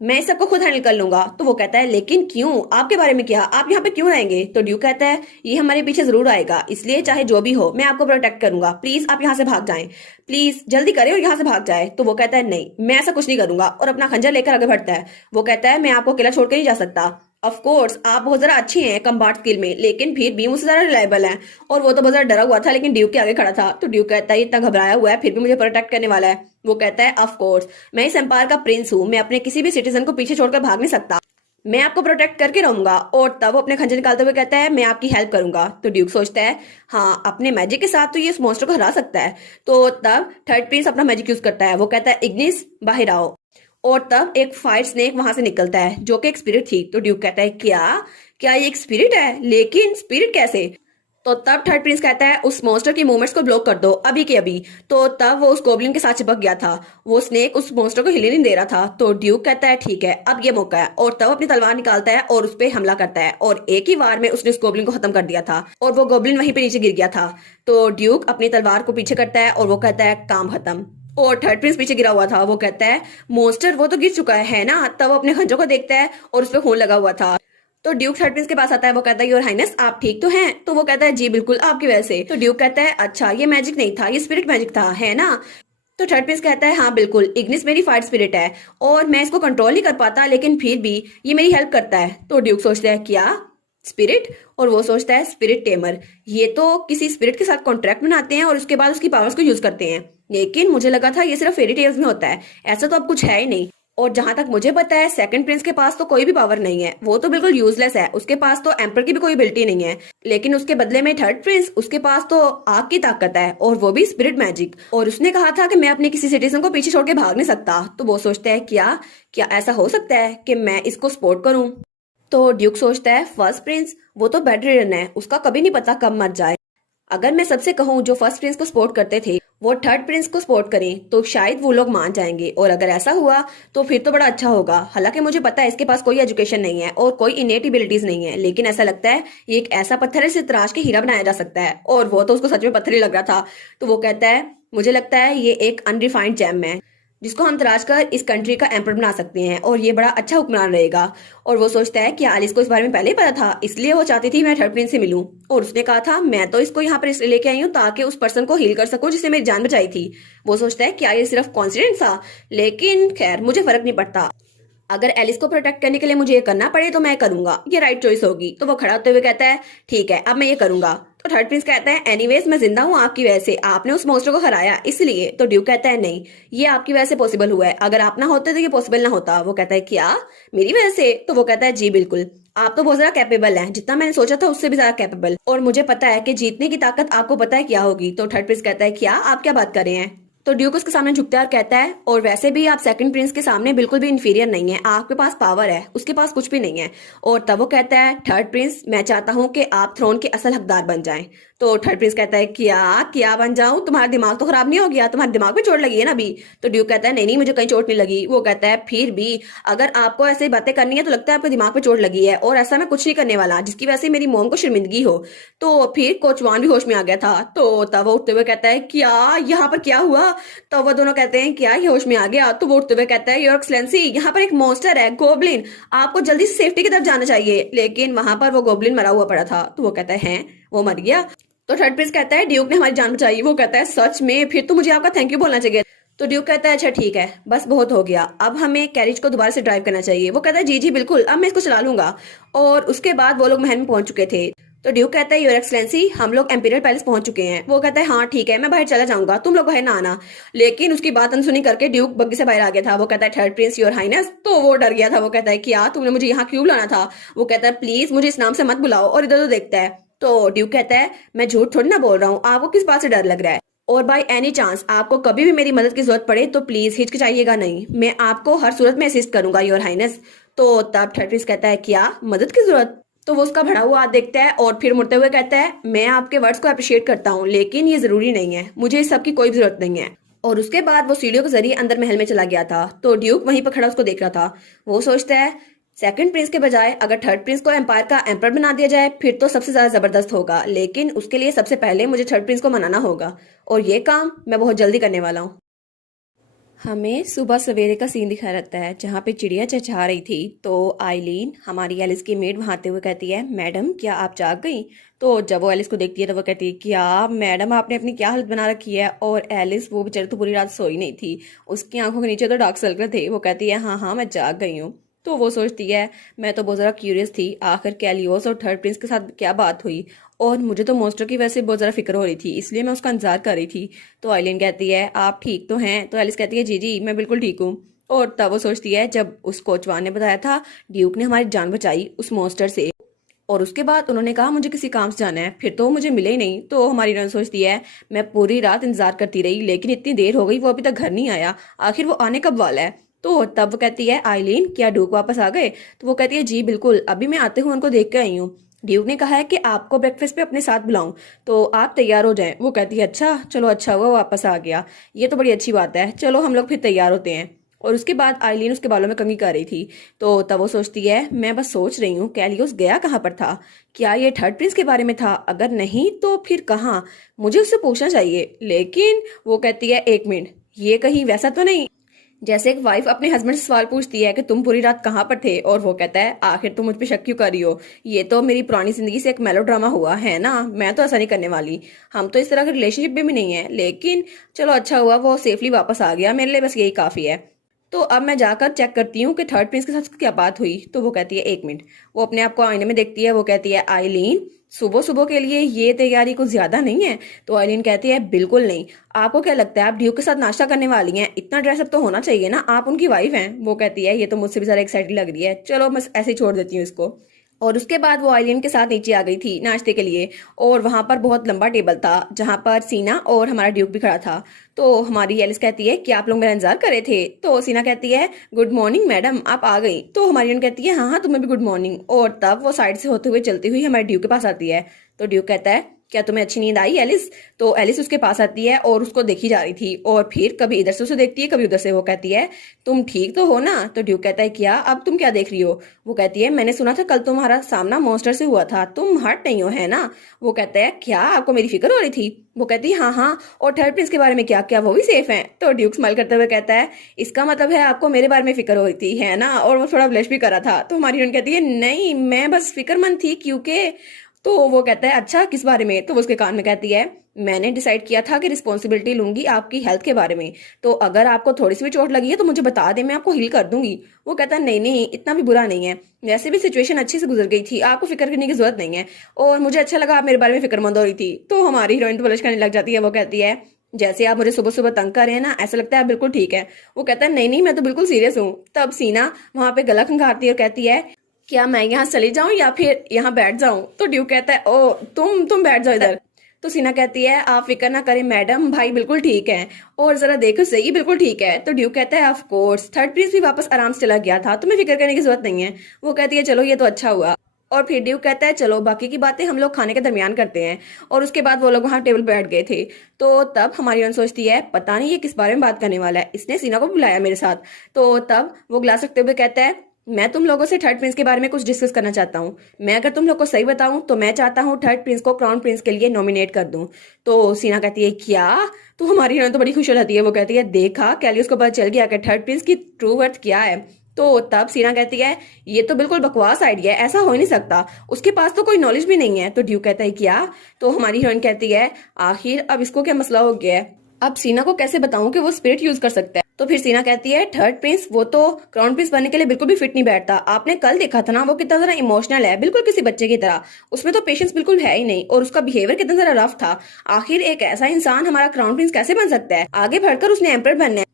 मैं इस सबको खुद हैंडल कर लूंगा। तो वो कहता है लेकिन क्यों, आपके बारे में क्या, आप यहाँ पे क्यों रहेंगे? तो ड्यूक कहता है ये हमारे पीछे जरूर आएगा, इसलिए चाहे जो भी हो मैं आपको प्रोटेक्ट करूंगा, प्लीज आप यहाँ से भाग जाएं, प्लीज जल्दी करें और यहाँ से भाग जाए। तो वो कहता है नहीं मैं ऐसा कुछ नहीं करूंगा और अपना खंजर लेकर आगे बढ़ता है। वो कहता है मैं आपको अकेला छोड़ के नहीं जा सकता। ऑफ कोर्स आप बहुत ज्यादा अच्छे हैं कम्बाट स्किल में, लेकिन फिर भी मुझसे ज्यादा रिलायबल है। और वो तो बहुत ज्यादा डरा हुआ था लेकिन ड्यूक के आगे खड़ा था। तो ड्यूक कहता है इतना घबराया हुआ है फिर भी मुझे प्रोटेक्ट करने वाला है। वो कहता है ऑफ कोर्स मैं इस एम्पायर का प्रिंस हूँ, मैं अपने किसी भी सिटीजन को पीछे छोड़कर भाग नहीं सकता, मैं आपको प्रोटेक्ट करके रहूंगा। और तब वो अपने खंजर निकालते हुए कहता है मैं आपकी हेल्प करूंगा। तो ड्यूक सोचता है हाँ अपने मैजिक के साथ तो ये इस मॉन्स्टर को हरा सकता है। तो तब थर्ड प्रिंस अपना मैजिक यूज करता है। वो कहता है इग्निस बाहर आओ। और तब एक फायर स्नेक वहां से निकलता है जो कि एक स्पिरिट थी। तो ड्यूक कहता है क्या क्या ये एक स्पिरिट है, लेकिन स्पिरिट कैसे? तो तब थर्ड प्रिंस कहता है उस मॉन्स्टर की मूवमेंट्स को ब्लॉक कर दो अभी के अभी। तो तब वो उस गोब्लिन के साथ चिपक गया था, वो स्नेक उस मॉन्स्टर को हिलने नहीं दे रहा था। तो ड्यूक कहता है ठीक है अब ये मौका है, और तब अपनी तलवार निकालता है और उस पर हमला करता है और एक ही वार में उसने उस गोब्लिन को खत्म कर दिया था और वो गोब्लिन वहीं पे नीचे गिर गया था। तो ड्यूक अपनी तलवार को पीछे करता है और वो कहता है काम खत्म। और थर्ड प्रिंस पीछे गिरा हुआ था। वो कहता है मॉन्स्टर वो तो गिर चुका है ना? तब वो अपने खंजर को देखता है और उस पर खून लगा हुआ था। तो ड्यूक थर्ड प्रिंस के पास आता है। वो कहता है योर हाइनेस आप ठीक तो हैं? तो वो कहता है जी बिल्कुल आपकी वजह से। तो ड्यूक कहता है अच्छा ये मैजिक नहीं था, ये स्पिरिट मैजिक था, है ना? तो थर्ड प्रिंस कहता है हाँ बिल्कुल, इग्निस मेरी फायर स्पिरिट है और मैं इसको कंट्रोल नहीं कर पाता, लेकिन फिर भी ये मेरी हेल्प करता है। तो ड्यूक सोचता है क्या स्पिरिट, और वो सोचता है स्पिरिट टेमर, ये तो किसी स्पिरिट के साथ कॉन्ट्रैक्ट बनाते हैं और उसके बाद उसकी पावर्स को यूज करते हैं। लेकिन मुझे लगा था ये सिर्फ फेरी टेल्स में होता है, ऐसा तो अब कुछ है ही नहीं। और जहां तक मुझे पता है सेकंड प्रिंस के पास तो कोई भी पावर नहीं है, वो तो बिल्कुल यूजलेस है, उसके पास तो एम्पर की भी कोई एबिलिटी नहीं है। लेकिन उसके बदले में थर्ड प्रिंस, उसके पास तो आग की ताकत है और वो भी स्पिरिट मैजिक। और उसने कहा था कि मैं अपने किसी सिटीजन को पीछे छोड़ के भाग नहीं सकता। तो वो सोचता है क्या क्या ऐसा हो सकता है कि मैं इसको सपोर्ट करूं। तो ड्यूक सोचता है फर्स्ट प्रिंस वो तो बेड रिडन है, उसका कभी नहीं पता कब मर जाए। अगर मैं सबसे कहूँ जो फर्स्ट प्रिंस को सपोर्ट करते थे वो थर्ड प्रिंस को सपोर्ट करें तो शायद वो लोग मान जाएंगे, और अगर ऐसा हुआ तो फिर तो बड़ा अच्छा होगा। हालांकि मुझे पता है इसके पास कोई एजुकेशन नहीं है और कोई इनेट एबिलिटीज नहीं है, लेकिन ऐसा लगता है ये एक ऐसा पत्थर है जिसे तराश के हीरा बनाया जा सकता है, और वो तो उसको सच में पत्थर ही लग रहा था। तो वो कहता है मुझे लगता है ये एक अनरिफाइंड जेम है जिसको हम तराश कर इस कंट्री का एम्पर बना सकते हैं, और ये बड़ा अच्छा हुक्मरान रहेगा। और वो सोचता है कि एलिस को इस बारे में पहले ही पता था, इसलिए वो चाहती थी मैं थर्ड प्रिंस से मिलूं। और उसने कहा था मैं तो इसको यहाँ पर इसलिए लेके आई हूँ ताकि उस पर्सन को हील कर सकूं जिसने मेरी जान बचाई थी। वो सोचता है क्या ये सिर्फ कॉन्फिडेंस था, लेकिन खैर मुझे फर्क नहीं पड़ता, अगर एलिस को प्रोटेक्ट करने के लिए मुझे ये करना पड़े तो मैं करूंगा, ये राइट चॉइस होगी। तो वो खड़ा होते हुए कहता है ठीक है अब मैं ये करूंगा। तो थर्ड प्रिंस कहता है एनीवेज मैं जिंदा हूँ आपकी वजह से, आपने उस मॉन्स्टर को हराया इसलिए। तो ड्यूक कहता है नहीं, ये आपकी वजह से पॉसिबल हुआ है, अगर आप ना होते तो ये पॉसिबल ना होता। वो कहता है क्या मेरी वजह से? तो वो कहता है जी बिल्कुल, आप तो बहुत ज्यादा कैपेबल हैं, जितना मैंने सोचा था उससे भी ज्यादा कैपेबल, और मुझे पता है कि जीतने की ताकत आपको पता है क्या होगी। तो थर्ड प्रिंस कहता है क्या आप क्या बात कर रहे हैं? तो ड्यूक उसके सामने झुकता है और कहता है और वैसे भी आप सेकंड प्रिंस के सामने बिल्कुल भी इंफीरियर नहीं है, आपके पास पावर है, उसके पास कुछ भी नहीं है। और तब वो कहता है थर्ड प्रिंस मैं चाहता हूं कि आप थ्रोन के असल हकदार बन जाएं। तो थर्ड प्रिंस कहता है क्या क्या बन जाऊं, तुम्हारा दिमाग तो खराब नहीं हो गया, तुम्हारे दिमाग में चोट लगी है ना अभी? तो ड्यूक कहता है नहीं नहीं मुझे कहीं चोट नहीं लगी। वो कहता है फिर भी अगर आपको ऐसे बातें करनी है तो लगता है आपके दिमाग पे चोट लगी है, और ऐसा मैं कुछ नहीं करने वाला जिसकी वजह से मेरी मोम को शर्मिंदगी हो। तो फिर कोचवान भी होश में आ गया था। तो तब वो उठते हुए कहता है क्या यहाँ पर क्या हुआ? तो वो दोनों कहते हैं क्या ये होश में आ गया? तो वो उठते हुए कहता है योर एक्सलेंसी यहाँ पर एक मॉन्स्टर है गोब्लिन, आपको जल्दी से सेफ्टी की तरफ जाना चाहिए। लेकिन वहां पर वो गोब्लिन मरा हुआ पड़ा था। तो वो कहता है वो मर गया? तो थर्ड प्रिंस कहता है ड्यूक ने हमारी जान बचाई। वो कहता है सच में? फिर तो मुझे आपका थैंक यू बोलना चाहिए। तो ड्यूक कहता है अच्छा ठीक है बस बहुत हो गया, अब हमें कैरिज को दोबारा से ड्राइव करना चाहिए। वो कहता है जी जी बिल्कुल, अब मैं इसको चला लूंगा। और उसके बाद वो लोग महल में पहुंच चुके थे। तो ड्यूक कहता है योर एक्सलेंसी हम लोग एम्पीरियल पैलेस पहुंच चुके हैं। वो कहता है हाँ ठीक है मैं बाहर चला जाऊंगा, तुम लोग बाहर ना आना। लेकिन उसकी बात अनसुनी करके ड्यूक बग्गी से बाहर आ गया था। वो कहता है थर्ड प्रिंस योर हाइनेस। तो वो डर गया था। वो कहता है क्या तुमने मुझे यहाँ क्यों बुलाना था? वो कहता है प्लीज मुझे इस नाम से मत बुलाओ, और इधर तो देखता है। तो ड्यूक कहता है मैं झूठ थोड़ी ना बोल रहा हूँ, आपको किस बात से डर लग रहा है? और बाय एनी चांस आपको कभी भी मेरी मदद की जरूरत पड़े तो प्लीज हिचकिचाइएगा नहीं, मैं आपको हर सूरत में असिस्ट करूंगा योर हाइनेस। तो तब थर्ड प्रिंस कहता है क्या मदद की जरूरत? तो वो उसका भड़ा हुआ हाथ देखता है और फिर मुड़ते हुए कहता है मैं आपके वर्ड्स को अप्रिशिएट करता हूँ, लेकिन ये जरूरी नहीं है, मुझे इस सब की कोई जरूरत नहीं है। और उसके बाद वो सीढ़ियों के जरिए अंदर महल में चला गया था। तो ड्यूक वहीं पर खड़ा उसको देख रहा था। वो सोचता है सेकंड प्रिंस के बजाय अगर थर्ड प्रिंस को एम्पायर का एम्पर बना दिया जाए फिर तो सबसे ज्यादा जबरदस्त होगा, लेकिन उसके लिए सबसे पहले मुझे थर्ड प्रिंस को मनाना होगा, और ये काम मैं बहुत जल्दी करने वाला हूँ। हमें सुबह सवेरे का सीन दिखाया रहता है जहाँ पे चिड़िया चहचहा रही थी। तो आइलीन हमारी एलिस की मेड वहां आते हुए कहती है मैडम क्या आप जाग गई? तो जब वो एलिस को देखती है तो वो कहती है क्या मैडम आपने अपनी क्या हालत बना रखी है? और एलिस वो बेचारी तो पूरी रात सोई नहीं थी, उसकी आंखों के नीचे तो डार्क सर्कल थे। वो कहती है हाँ हाँ मैं जाग गई हूँ। तो वो सोचती है मैं तो बहुत ज़्यादा क्यूरियस थी आखिर कैलियोस और थर्ड प्रिंस के साथ क्या बात हुई, और मुझे तो मॉन्स्टर की वजह से बहुत ज़्यादा फिक्र हो रही थी, इसलिए मैं उसका इंतजार कर रही थी। तो आइलिन कहती है आप ठीक तो हैं? तो एलिस कहती है जी जी मैं बिल्कुल ठीक हूँ। और तब वो सोचती है जब उस कोचवान ने बताया था ड्यूक ने हमारी जान बचाई उस मॉन्स्टर से, और उसके बाद उन्होंने कहा मुझे किसी काम से जाना है, फिर तो वो मुझे मिले ही नहीं। तो हमारी रन सोचती है मैं पूरी रात इंतजार करती रही लेकिन इतनी देर हो गई वो अभी तक घर नहीं आया, आखिर वो आने कब वाला है? तो तब वो कहती है आइलीन क्या ड्यूक वापस आ गए? तो वो कहती है जी बिल्कुल, अभी मैं आते हुए उनको देख के आई हूँ। ड्यूक ने कहा है कि आपको ब्रेकफास्ट पे अपने साथ बुलाऊं, तो आप तैयार हो जाएं। वो कहती है अच्छा चलो, अच्छा हुआ वापस आ गया, ये तो बड़ी अच्छी बात है, चलो हम लोग फिर तैयार होते हैं। और उसके बाद आइलीन उसके बालों में कंघी कर रही थी। तो तब वो सोचती है मैं बस सोच रही हूँ कैलियोस गया कहाँ पर था, क्या ये थर्ड प्रिंस के बारे में था? अगर नहीं तो फिर कहाँ, मुझे उससे पूछना चाहिए। लेकिन वो कहती है एक मिनट, ये कहीं वैसा तो नहीं जैसे एक वाइफ अपने हस्बैंड से सवाल पूछती है कि तुम पूरी रात कहाँ पर थे, और वो कहता है आखिर तुम मुझ पे शक क्यों कर रही हो, ये तो मेरी पुरानी जिंदगी से एक मेलोड्रामा हुआ है ना, मैं तो ऐसा नहीं करने वाली। हम तो इस तरह के रिलेशनशिप में भी नहीं है, लेकिन चलो अच्छा हुआ वो सेफली वापस आ गया, मेरे लिए बस यही काफी है। तो अब मैं जाकर चेक करती हूँ कि थर्ड प्रिंस के साथ क्या बात हुई। तो वो कहती है 1 मिनट। वो अपने आप को आईने में देखती है, वो कहती है आईलीन सुबह सुबह के लिए ये तैयारी कुछ ज्यादा नहीं है। तो आईलीन कहती है बिल्कुल नहीं। आपको क्या लगता है आप ड्यूक के साथ नाश्ता करने वाली हैं, इतना ड्रेसअप तो होना चाहिए ना, आप उनकी वाइफ हैं। वो कहती है ये तो मुझसे भी ज्यादा एक्साइटेड लग रही है, चलो मैं ऐसे ही छोड़ देती हूँ इसको। और उसके बाद वो आइलिन के साथ नीचे आ गई थी नाश्ते के लिए, और वहां पर बहुत लंबा टेबल था जहां पर सीना और हमारा ड्यूक भी खड़ा था। तो हमारी एलिस कहती है कि आप लोग मेरा इंतजार कर रहे थे। तो सीना कहती है गुड मॉर्निंग मैडम, आप आ गई। तो हमारी कहती है हाँ हाँ तुम्हें भी गुड मॉर्निंग। और तब वो साइड से होते हुए चलती हुई हमारे ड्यूक के पास आती है। तो ड्यूक कहता है क्या तुम्हें अच्छी नींद आई एलिस। तो एलिस उसके पास आती है और उसको देखी जा रही थी, और फिर कभी इधर से उसे देखती है कभी उधर से। वो कहती है तुम ठीक तो हो ना। तो ड्यूक कहता है क्या, अब तुम क्या देख रही हो। वो कहती है मैंने सुना था कल तुम्हारा सामना मॉन्स्टर से हुआ था, तुम हर्ट नहीं हो है ना। वो कहता है क्या आपको मेरी फिक्र हो रही थी। वो कहती है हाँ हाँ, और थर्ड प्रिंस के बारे में क्या, क्या वो भी सेफ है। तो ड्यूक स्माइल करते हुए कहता है इसका मतलब है आपको मेरे बारे में फिक्र हो रही थी है ना। और वो थोड़ा ब्लश भी करा था। तो हमारी हीरोइन कहती है नहीं मैं बस फिक्रमंद थी क्योंकि। तो वो कहता है अच्छा किस बारे में। तो वो उसके कान में कहती है मैंने डिसाइड किया था कि रिस्पॉन्सिबिलिटी लूंगी आपकी हेल्थ के बारे में, तो अगर आपको थोड़ी सी भी चोट लगी है तो मुझे बता दे, मैं आपको हील कर दूंगी। वो कहता है नहीं नहीं इतना भी बुरा नहीं है, वैसे भी सिचुएशन अच्छी से गुजर गई थी, आपको फिक्र करने की जरूरत नहीं है, और मुझे अच्छा लगा आप मेरे बारे में फिक्रमंद हो रही थी। तो हमारी हीरोइन तो बलश करने लग जाती है। वो कहती है जैसे आप मुझे सुबह सुबह तंग कर रहे हैं ना, ऐसा लगता है आप बिल्कुल ठीक है। वो कहता है नहीं नहीं मैं तो बिल्कुल सीरियस हूँ। तब सीना वहां पे गला खंगारती है और कहती है क्या मैं यहाँ चली जाऊं या फिर यहाँ बैठ जाऊं। तो ड्यूक कहता है ओ तुम बैठ जाओ इधर। तो सीना कहती है आप फिक्र ना करें मैडम, भाई बिल्कुल ठीक है, और जरा देखो सही बिल्कुल ठीक है। तो ड्यूक कहता है ऑफ कोर्स थर्ड प्रिंस भी वापस आराम से चला गया था, तुम्हें फिक्र करने की जरूरत नहीं है। वो कहती है चलो ये तो अच्छा हुआ। और फिर ड्यूक कहता है चलो बाकी की बातें हम लोग खाने के दरमियान करते हैं। और उसके बाद वो लोग वहां टेबल पर बैठ गए थे। तो तब हमारी हीरोइन सोचती है पता नहीं ये किस बारे में बात करने वाला है, इसने सीना को बुलाया मेरे साथ। तो तब वो ग्लास रखते हुए कहता है मैं तुम लोगों से थर्ड प्रिंस के बारे में कुछ डिस्कस करना चाहता हूँ। मैं अगर तुम लोग को सही बताऊं तो मैं चाहता हूँ थर्ड प्रिंस को क्राउन प्रिंस के लिए नॉमिनेट कर दूं। तो सीना कहती है क्या। तो हमारी हीरोइन तो बड़ी खुश हो जाती है। वो कहती है देखा कैलियस को पता चल गया कि थर्ड प्रिंस की ट्रू वर्थ क्या है। तो तब सीना कहती है ये तो बिल्कुल बकवास आइडिया है, ऐसा हो ही नहीं सकता, उसके पास तो कोई नॉलेज भी नहीं है। तो ड्यू कहता है क्या। तो हमारी हीरोइन कहती है आखिर अब इसको क्या मसला हो गया है, अब सीना को कैसे बताऊं कि वो स्पिरिट यूज कर सकता है। तो फिर सीना कहती है थर्ड प्रिंस वो तो क्राउन प्रिंस बनने के लिए बिल्कुल भी फिट नहीं बैठता, आपने कल देखा था ना वो कितना ज्यादा इमोशनल है, बिल्कुल किसी बच्चे की तरह, उसमें तो पेशेंस बिल्कुल है ही नहीं, और उसका बिहेवियर कितना ज्यादा रफ था। आखिर एक ऐसा इंसान हमारा क्राउन प्रिंस कैसे बन सकता है, आगे बढ़कर उसने एम्पर बनना है,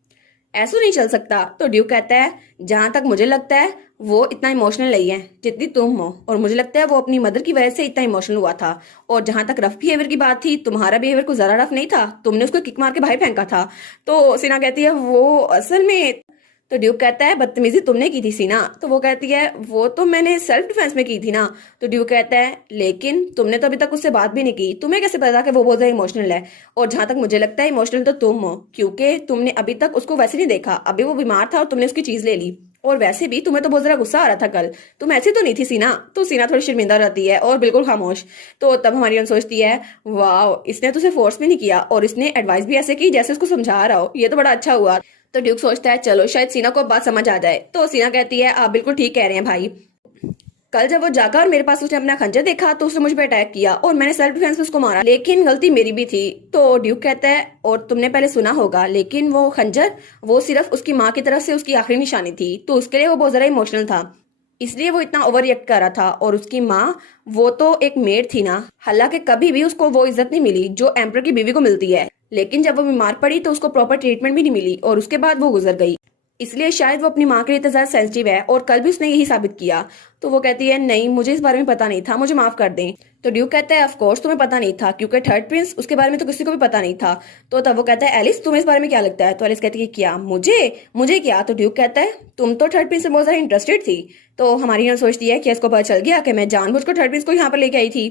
ऐसा नहीं चल सकता। तो ड्यूक कहता है जहां तक मुझे लगता है वो इतना इमोशनल नहीं है जितनी तुम हो, और मुझे लगता है वो अपनी मदर की वजह से इतना इमोशनल हुआ था। और जहां तक रफ बिहेवियर की बात थी, तुम्हारा बिहेवियर कुछ ज्यादा रफ नहीं था, तुमने उसको किक मार के बाहर फेंका था। तो सीना कहती है वो असल में। तो ड्यूक कहता है बदतमीजी तुमने की थी सीना। तो वो कहती है वो तो मैंने सेल्फ डिफेंस में की थी ना। तो ड्यूक कहता है लेकिन तुमने तो अभी तक उससे बात भी नहीं की, तुम्हें कैसे पता कि वो बहुत ज्यादा इमोशनल है, और जहां तक मुझे लगता है इमोशनल तो तुम हो, क्योंकि तुमने अभी तक उसको वैसे नहीं देखा, अभी वो बीमार था और तुमने उसकी चीज ले ली, और वैसे भी तुम्हें तो बहुत ज्यादा गुस्सा आ रहा था कल, तुम ऐसी तो नहीं थी सीना। तो सीना थोड़ी शर्मिंदा रहती है और बिल्कुल खामोश। तो तब हमारी सोचती है वाह इसने तो उसे फोर्स भी नहीं किया, और इसने एडवाइस भी ऐसे की जैसे उसको समझा रहा हो, ये तो बड़ा अच्छा हुआ। तो ड्यूक सोचता है चलो शायद सीना को बात समझ आ जाए। तो सीना कहती है आप बिल्कुल ठीक कह रहे हैं भाई, कल जब वो जागा और मेरे पास उसने अपना खंजर देखा तो उसने मुझ पर अटैक किया और मैंने सेल्फ डिफेंस में उसको मारा, लेकिन गलती मेरी भी थी। तो ड्यूक कहता है और तुमने पहले सुना होगा लेकिन वो खंजर वो सिर्फ उसकी माँ की तरफ से उसकी आखिरी निशानी थी, तो उसके लिए वो बहुत ज्यादा इमोशनल था, इसलिए वो इतना ओवर रिएक्ट कर रहा था। और उसकी माँ वो तो एक मेड थी ना, हालांकि कभी भी उसको वो इज्जत नहीं मिली जो एम्पर की बीवी को मिलती है, लेकिन जब वो बीमार पड़ी तो उसको प्रॉपर ट्रीटमेंट भी नहीं मिली और उसके बाद वो गुजर गई, इसलिए शायद वो अपनी माँ के लिए इतना ज्यादा सेंसिटिव है, और कल भी उसने यही साबित किया। तो वो कहती है नहीं मुझे इस बारे में पता नहीं था, मुझे माफ कर दें। तो ड्यूक कहता है ऑफ कोर्स तुम्हें पता नहीं था, क्योंकि थर्ड प्रिंस उसके बारे में तो किसी को भी पता नहीं था। तो तब वो कहता है एलिस तुम्हें इस बारे में क्या लगता है। तो एलिस कहती है क्या मुझे मुझे क्या। तो ड्यूक कहता है तुम तो थर्ड प्रिंस से बहुत ज्यादा इंटरेस्टेड थी। तो हमारी यहाँ सोचती है कि इसको पता चल गया कि मैं जानबूझकर थर्ड प्रिंस को यहाँ पर लेके आई थी।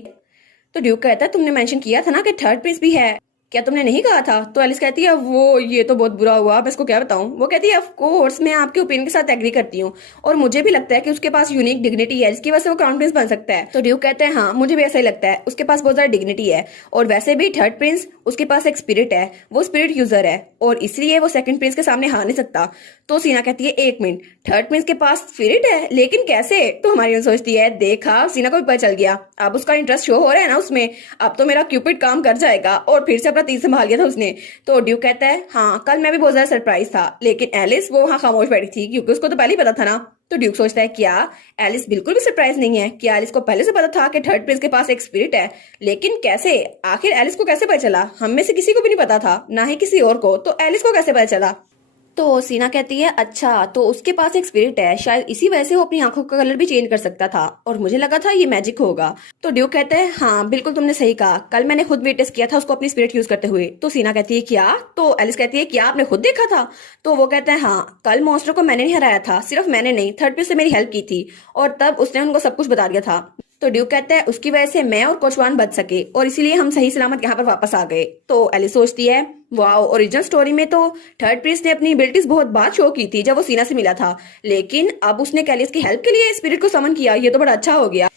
तो ड्यूक कहता है तुमने मेंशन किया था ना कि थर्ड प्रिंस भी है, क्या तुमने नहीं कहा था। तो एलिस कहती है वो ये तो बहुत बुरा हुआ, मैं इसको क्या बताऊं। वो कहती है ऑफ कोर्स मैं आपके ओपिनियन के साथ एग्री करती हूँ, और मुझे भी लगता है कि उसके पास यूनिक डिग्निटी है जिसकी वजह से वो क्राउन प्रिंस बन सकता है। तो ड्यूक कहते हैं हाँ मुझे भी ऐसा ही लगता है, उसके पास बहुत ज्यादा डिग्निटी है, और वैसे भी थर्ड प्रिंस उसके पास एक स्पिरिट है, वो स्पिरिट यूजर है, और इसलिए वो सेकंड प्रिंस के सामने हार नहीं सकता। तो सीना कहती है 1 मिनट, थर्ड प्रिंस के पास स्पिरिट है, लेकिन कैसे? तो हमारी सोचती है देखा, सीना को भी पता चल गया, अब उसका इंटरेस्ट शो हो रहा है ना उसमें, अब तो मेरा क्यूपिड काम कर जाएगा। और फिर से अपना तीर संभाल लिया था उसने। तो ड्यूक कहता है हाँ कल मैं भी बहुत ज्यादा सरप्राइज था, लेकिन एलिस वो वहां खामोश बैठी थी क्योंकि उसको तो पहले ही पता था ना। तो ड्यूक सोचता है क्या एलिस बिल्कुल भी सरप्राइज नहीं है? क्या एलिस को पहले से पता था कि थर्ड प्रिंस के पास एक स्पिरिट है? लेकिन कैसे? आखिर एलिस को कैसे पता चला? हम में से किसी को भी नहीं पता था, ना ही किसी और को, तो एलिस को कैसे पता चला? तो सीना कहती है अच्छा तो उसके पास एक स्पिरिट है, शायद इसी वजह से वो अपनी आंखों का कलर भी चेंज कर सकता था, और मुझे लगा था ये मैजिक होगा। तो ड्यूक कहते हैं हाँ बिल्कुल तुमने सही कहा, कल मैंने खुद विटनेस किया था उसको अपनी स्पिरिट यूज करते हुए। तो सीना कहती है क्या? तो एलिस कहती है क्या आपने खुद देखा था? तो वो कहते हैं हाँ कल मॉन्स्टर को मैंने नहीं हराया था, सिर्फ मैंने नहीं, थर्ड प्रिंस से मेरी हेल्प की थी, और तब उसने उनको सब कुछ बता दिया था। तो ड्यूक कहता है उसकी वजह से मैं और कोचवान बच सके, और इसीलिए हम सही सलामत यहाँ पर वापस आ गए। तो एलिस सोचती है वाओ, ओरिजिनल स्टोरी में तो थर्ड प्रिंस ने अपनी एबिलिटीज बहुत बात शो की थी जब वो सीना से मिला था, लेकिन अब उसने कैलिस की हेल्प के लिए स्पिरिट को समन किया, ये तो बड़ा अच्छा हो गया।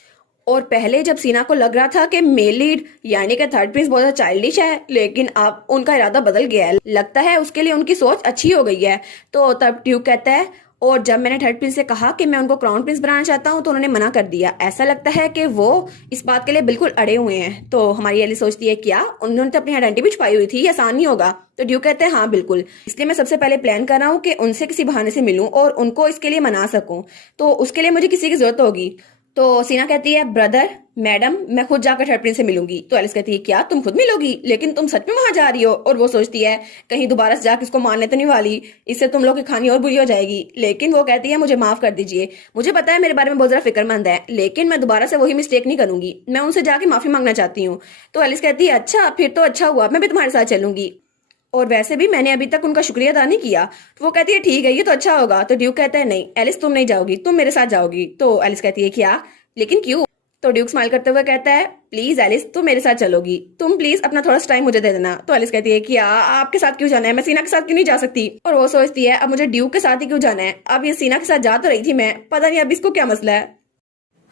और पहले जब सीना को लग रहा था कि मेल लीड यानी कि थर्ड प्रिंस बहुत ज्यादा चाइल्डिश है, लेकिन अब उनका इरादा बदल गया है, लगता है उसके लिए उनकी सोच अच्छी हो गई है। तो तब ड्यूक कहता है और जब मैंने थर्ड प्रिंस से कहा कि मैं उनको क्राउन प्रिंस बनाना चाहता हूँ तो उन्होंने मना कर दिया, ऐसा लगता है कि वो इस बात के लिए बिल्कुल अड़े हुए हैं। तो हमारी एली सोचती है क्या उन्होंने तो अपनी आइडेंटिटी भी छुपाई हुई थी, ये आसान नहीं होगा? तो ड्यूक कहते हैं हाँ बिल्कुल, इसलिए मैं सबसे पहले प्लान कर रहा हूँ कि उनसे किसी बहाने से मिलूं और उनको इसके लिए मना सकूं, तो उसके लिए मुझे किसी की जरूरत होगी। तो सीना कहती है ब्रदर मैडम मैं खुद जाकर थर्ड प्रिंस से मिलूंगी। तो एलिस कहती है क्या तुम खुद मिलोगी? लेकिन तुम सच में वहां जा रही हो? और वो सोचती है कहीं दोबारा से जाकर इसको मारने तो नहीं वाली, इससे तुम लोग की कहानी और बुरी हो जाएगी। लेकिन वो कहती है मुझे माफ कर दीजिए, मुझे पता है मेरे बारे में बहुत ज्यादा फिक्रमंद है, लेकिन मैं दोबारा से वही मिस्टेक नहीं करूंगी, मैं उनसे जाके माफी मांगना चाहती हूँ। तो एलिस कहती है अच्छा फिर तो अच्छा हुआ, मैं भी तुम्हारे साथ चलूंगी, और वैसे भी मैंने अभी तक उनका शुक्रिया अदा नहीं किया। तो वो कहती है ठीक है ये तो अच्छा होगा। तो ड्यूक कहता है नहीं एलिस तुम नहीं जाओगी, तुम मेरे साथ जाओगी। तो एलिस कहती है क्या, लेकिन क्यों? तो ड्यूक स्माइल करते हुए कहता है प्लीज एलिस तुम मेरे साथ चलोगी, तुम प्लीज अपना थोड़ा सा टाइम मुझे दे देना। तो एलिस कहती है कि आपके साथ क्यों जाना है, मैं सीना के साथ क्यों नहीं जा सकती? और वो सोचती है अब मुझे ड्यूक के साथ ही क्यों जाना है, अब ये सीना के साथ जा तो रही थी मैं, पता नहीं अब इसको क्या मसला है।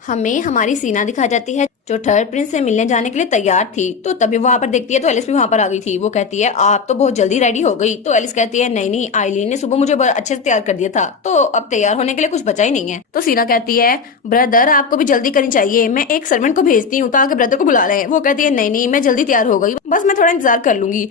हमें हमारी सीना दिखा जाती है जो थर्ड प्रिंस से मिलने जाने के लिए तैयार थी। तो तभी वहां पर देखती है तो एलिस भी वहां पर आ गई थी। वो कहती है आप तो बहुत जल्दी रेडी हो गई। तो एलिस कहती है नहीं नहीं आइलीन ने सुबह मुझे बहुत अच्छे से तैयार कर दिया था, तो अब तैयार होने के लिए कुछ बचा ही नहीं है। तो सीना कहती है ब्रदर आपको भी जल्दी करनी चाहिए, मैं एक सर्वेंट को भेजती हूँ ताकि ब्रदर को बुला लें। वो कहती है नहीं नहीं मैं जल्दी तैयार हो गई, बस मैं थोड़ा इंतजार कर लूंगी।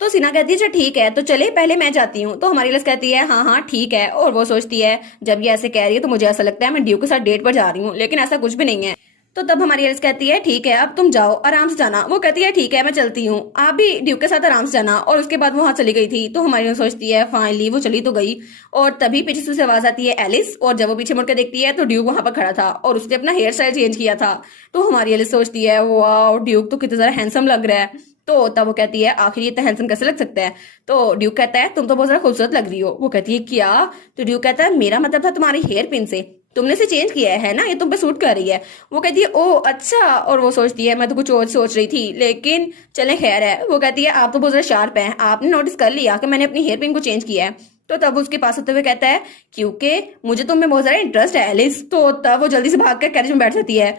तो सीना कहती है अच्छा ठीक है तो चले पहले मैं जाती हूँ। तो हमारी एलिस कहती है हाँ हाँ ठीक है। और वो सोचती है जब ये ऐसे कह रही है तो मुझे ऐसा लगता है मैं ड्यूक के साथ डेट पर जा रही हूँ, लेकिन ऐसा कुछ भी नहीं है। तो तब हमारी एलिस कहती है ठीक है अब तुम जाओ आराम से जाना। वो कहती है ठीक है मैं चलती हूँ, आप भी ड्यूक के साथ आराम से जाना। और उसके बाद वो वहां चली गई थी। तो हमारी एलिस सोचती है फाइनली वो चली तो गई। और तभी पीछे से उसे आवाज आती है एलिस, और जब वो पीछे मुड़ के देखती है तो ड्यूक वहां पर खड़ा था और उसने अपना हेयर स्टाइल चेंज किया था। तो हमारी एलिस सोचती है वाह ड्यूक तो कितना ज्यादा हैंडसम लग रहा है। तो तब वो कहती है आखिर ये इतना हैंडसम कैसे लग सकता है? तो ड्यूक कहता है तुम तो बहुत ज्यादा खूबसूरत लग रही हो। वो कहती है क्या? तो ड्यूक कहता है मेरा मतलब था तुम्हारी हेयर पिन से, तुमने इसे चेंज किया है ना, ये तुम पे सूट कर रही है। वो कहती है ओ अच्छा। और वो सोचती है मैं तो कुछ और सोच रही थी, लेकिन चले खैर है। वो कहती है आप तो बहुत ज्यादा शार्प हैं, आपने नोटिस कर लिया कि मैंने अपनी हेयर पिन को चेंज किया है। तो तब उसके पास होते हुए कहता है क्योंकि मुझे तुम में बहुत ज्यादा इंटरेस्ट है एलिस। तो तब वो जल्दी से भाग कर कैरेज में बैठ जाती है।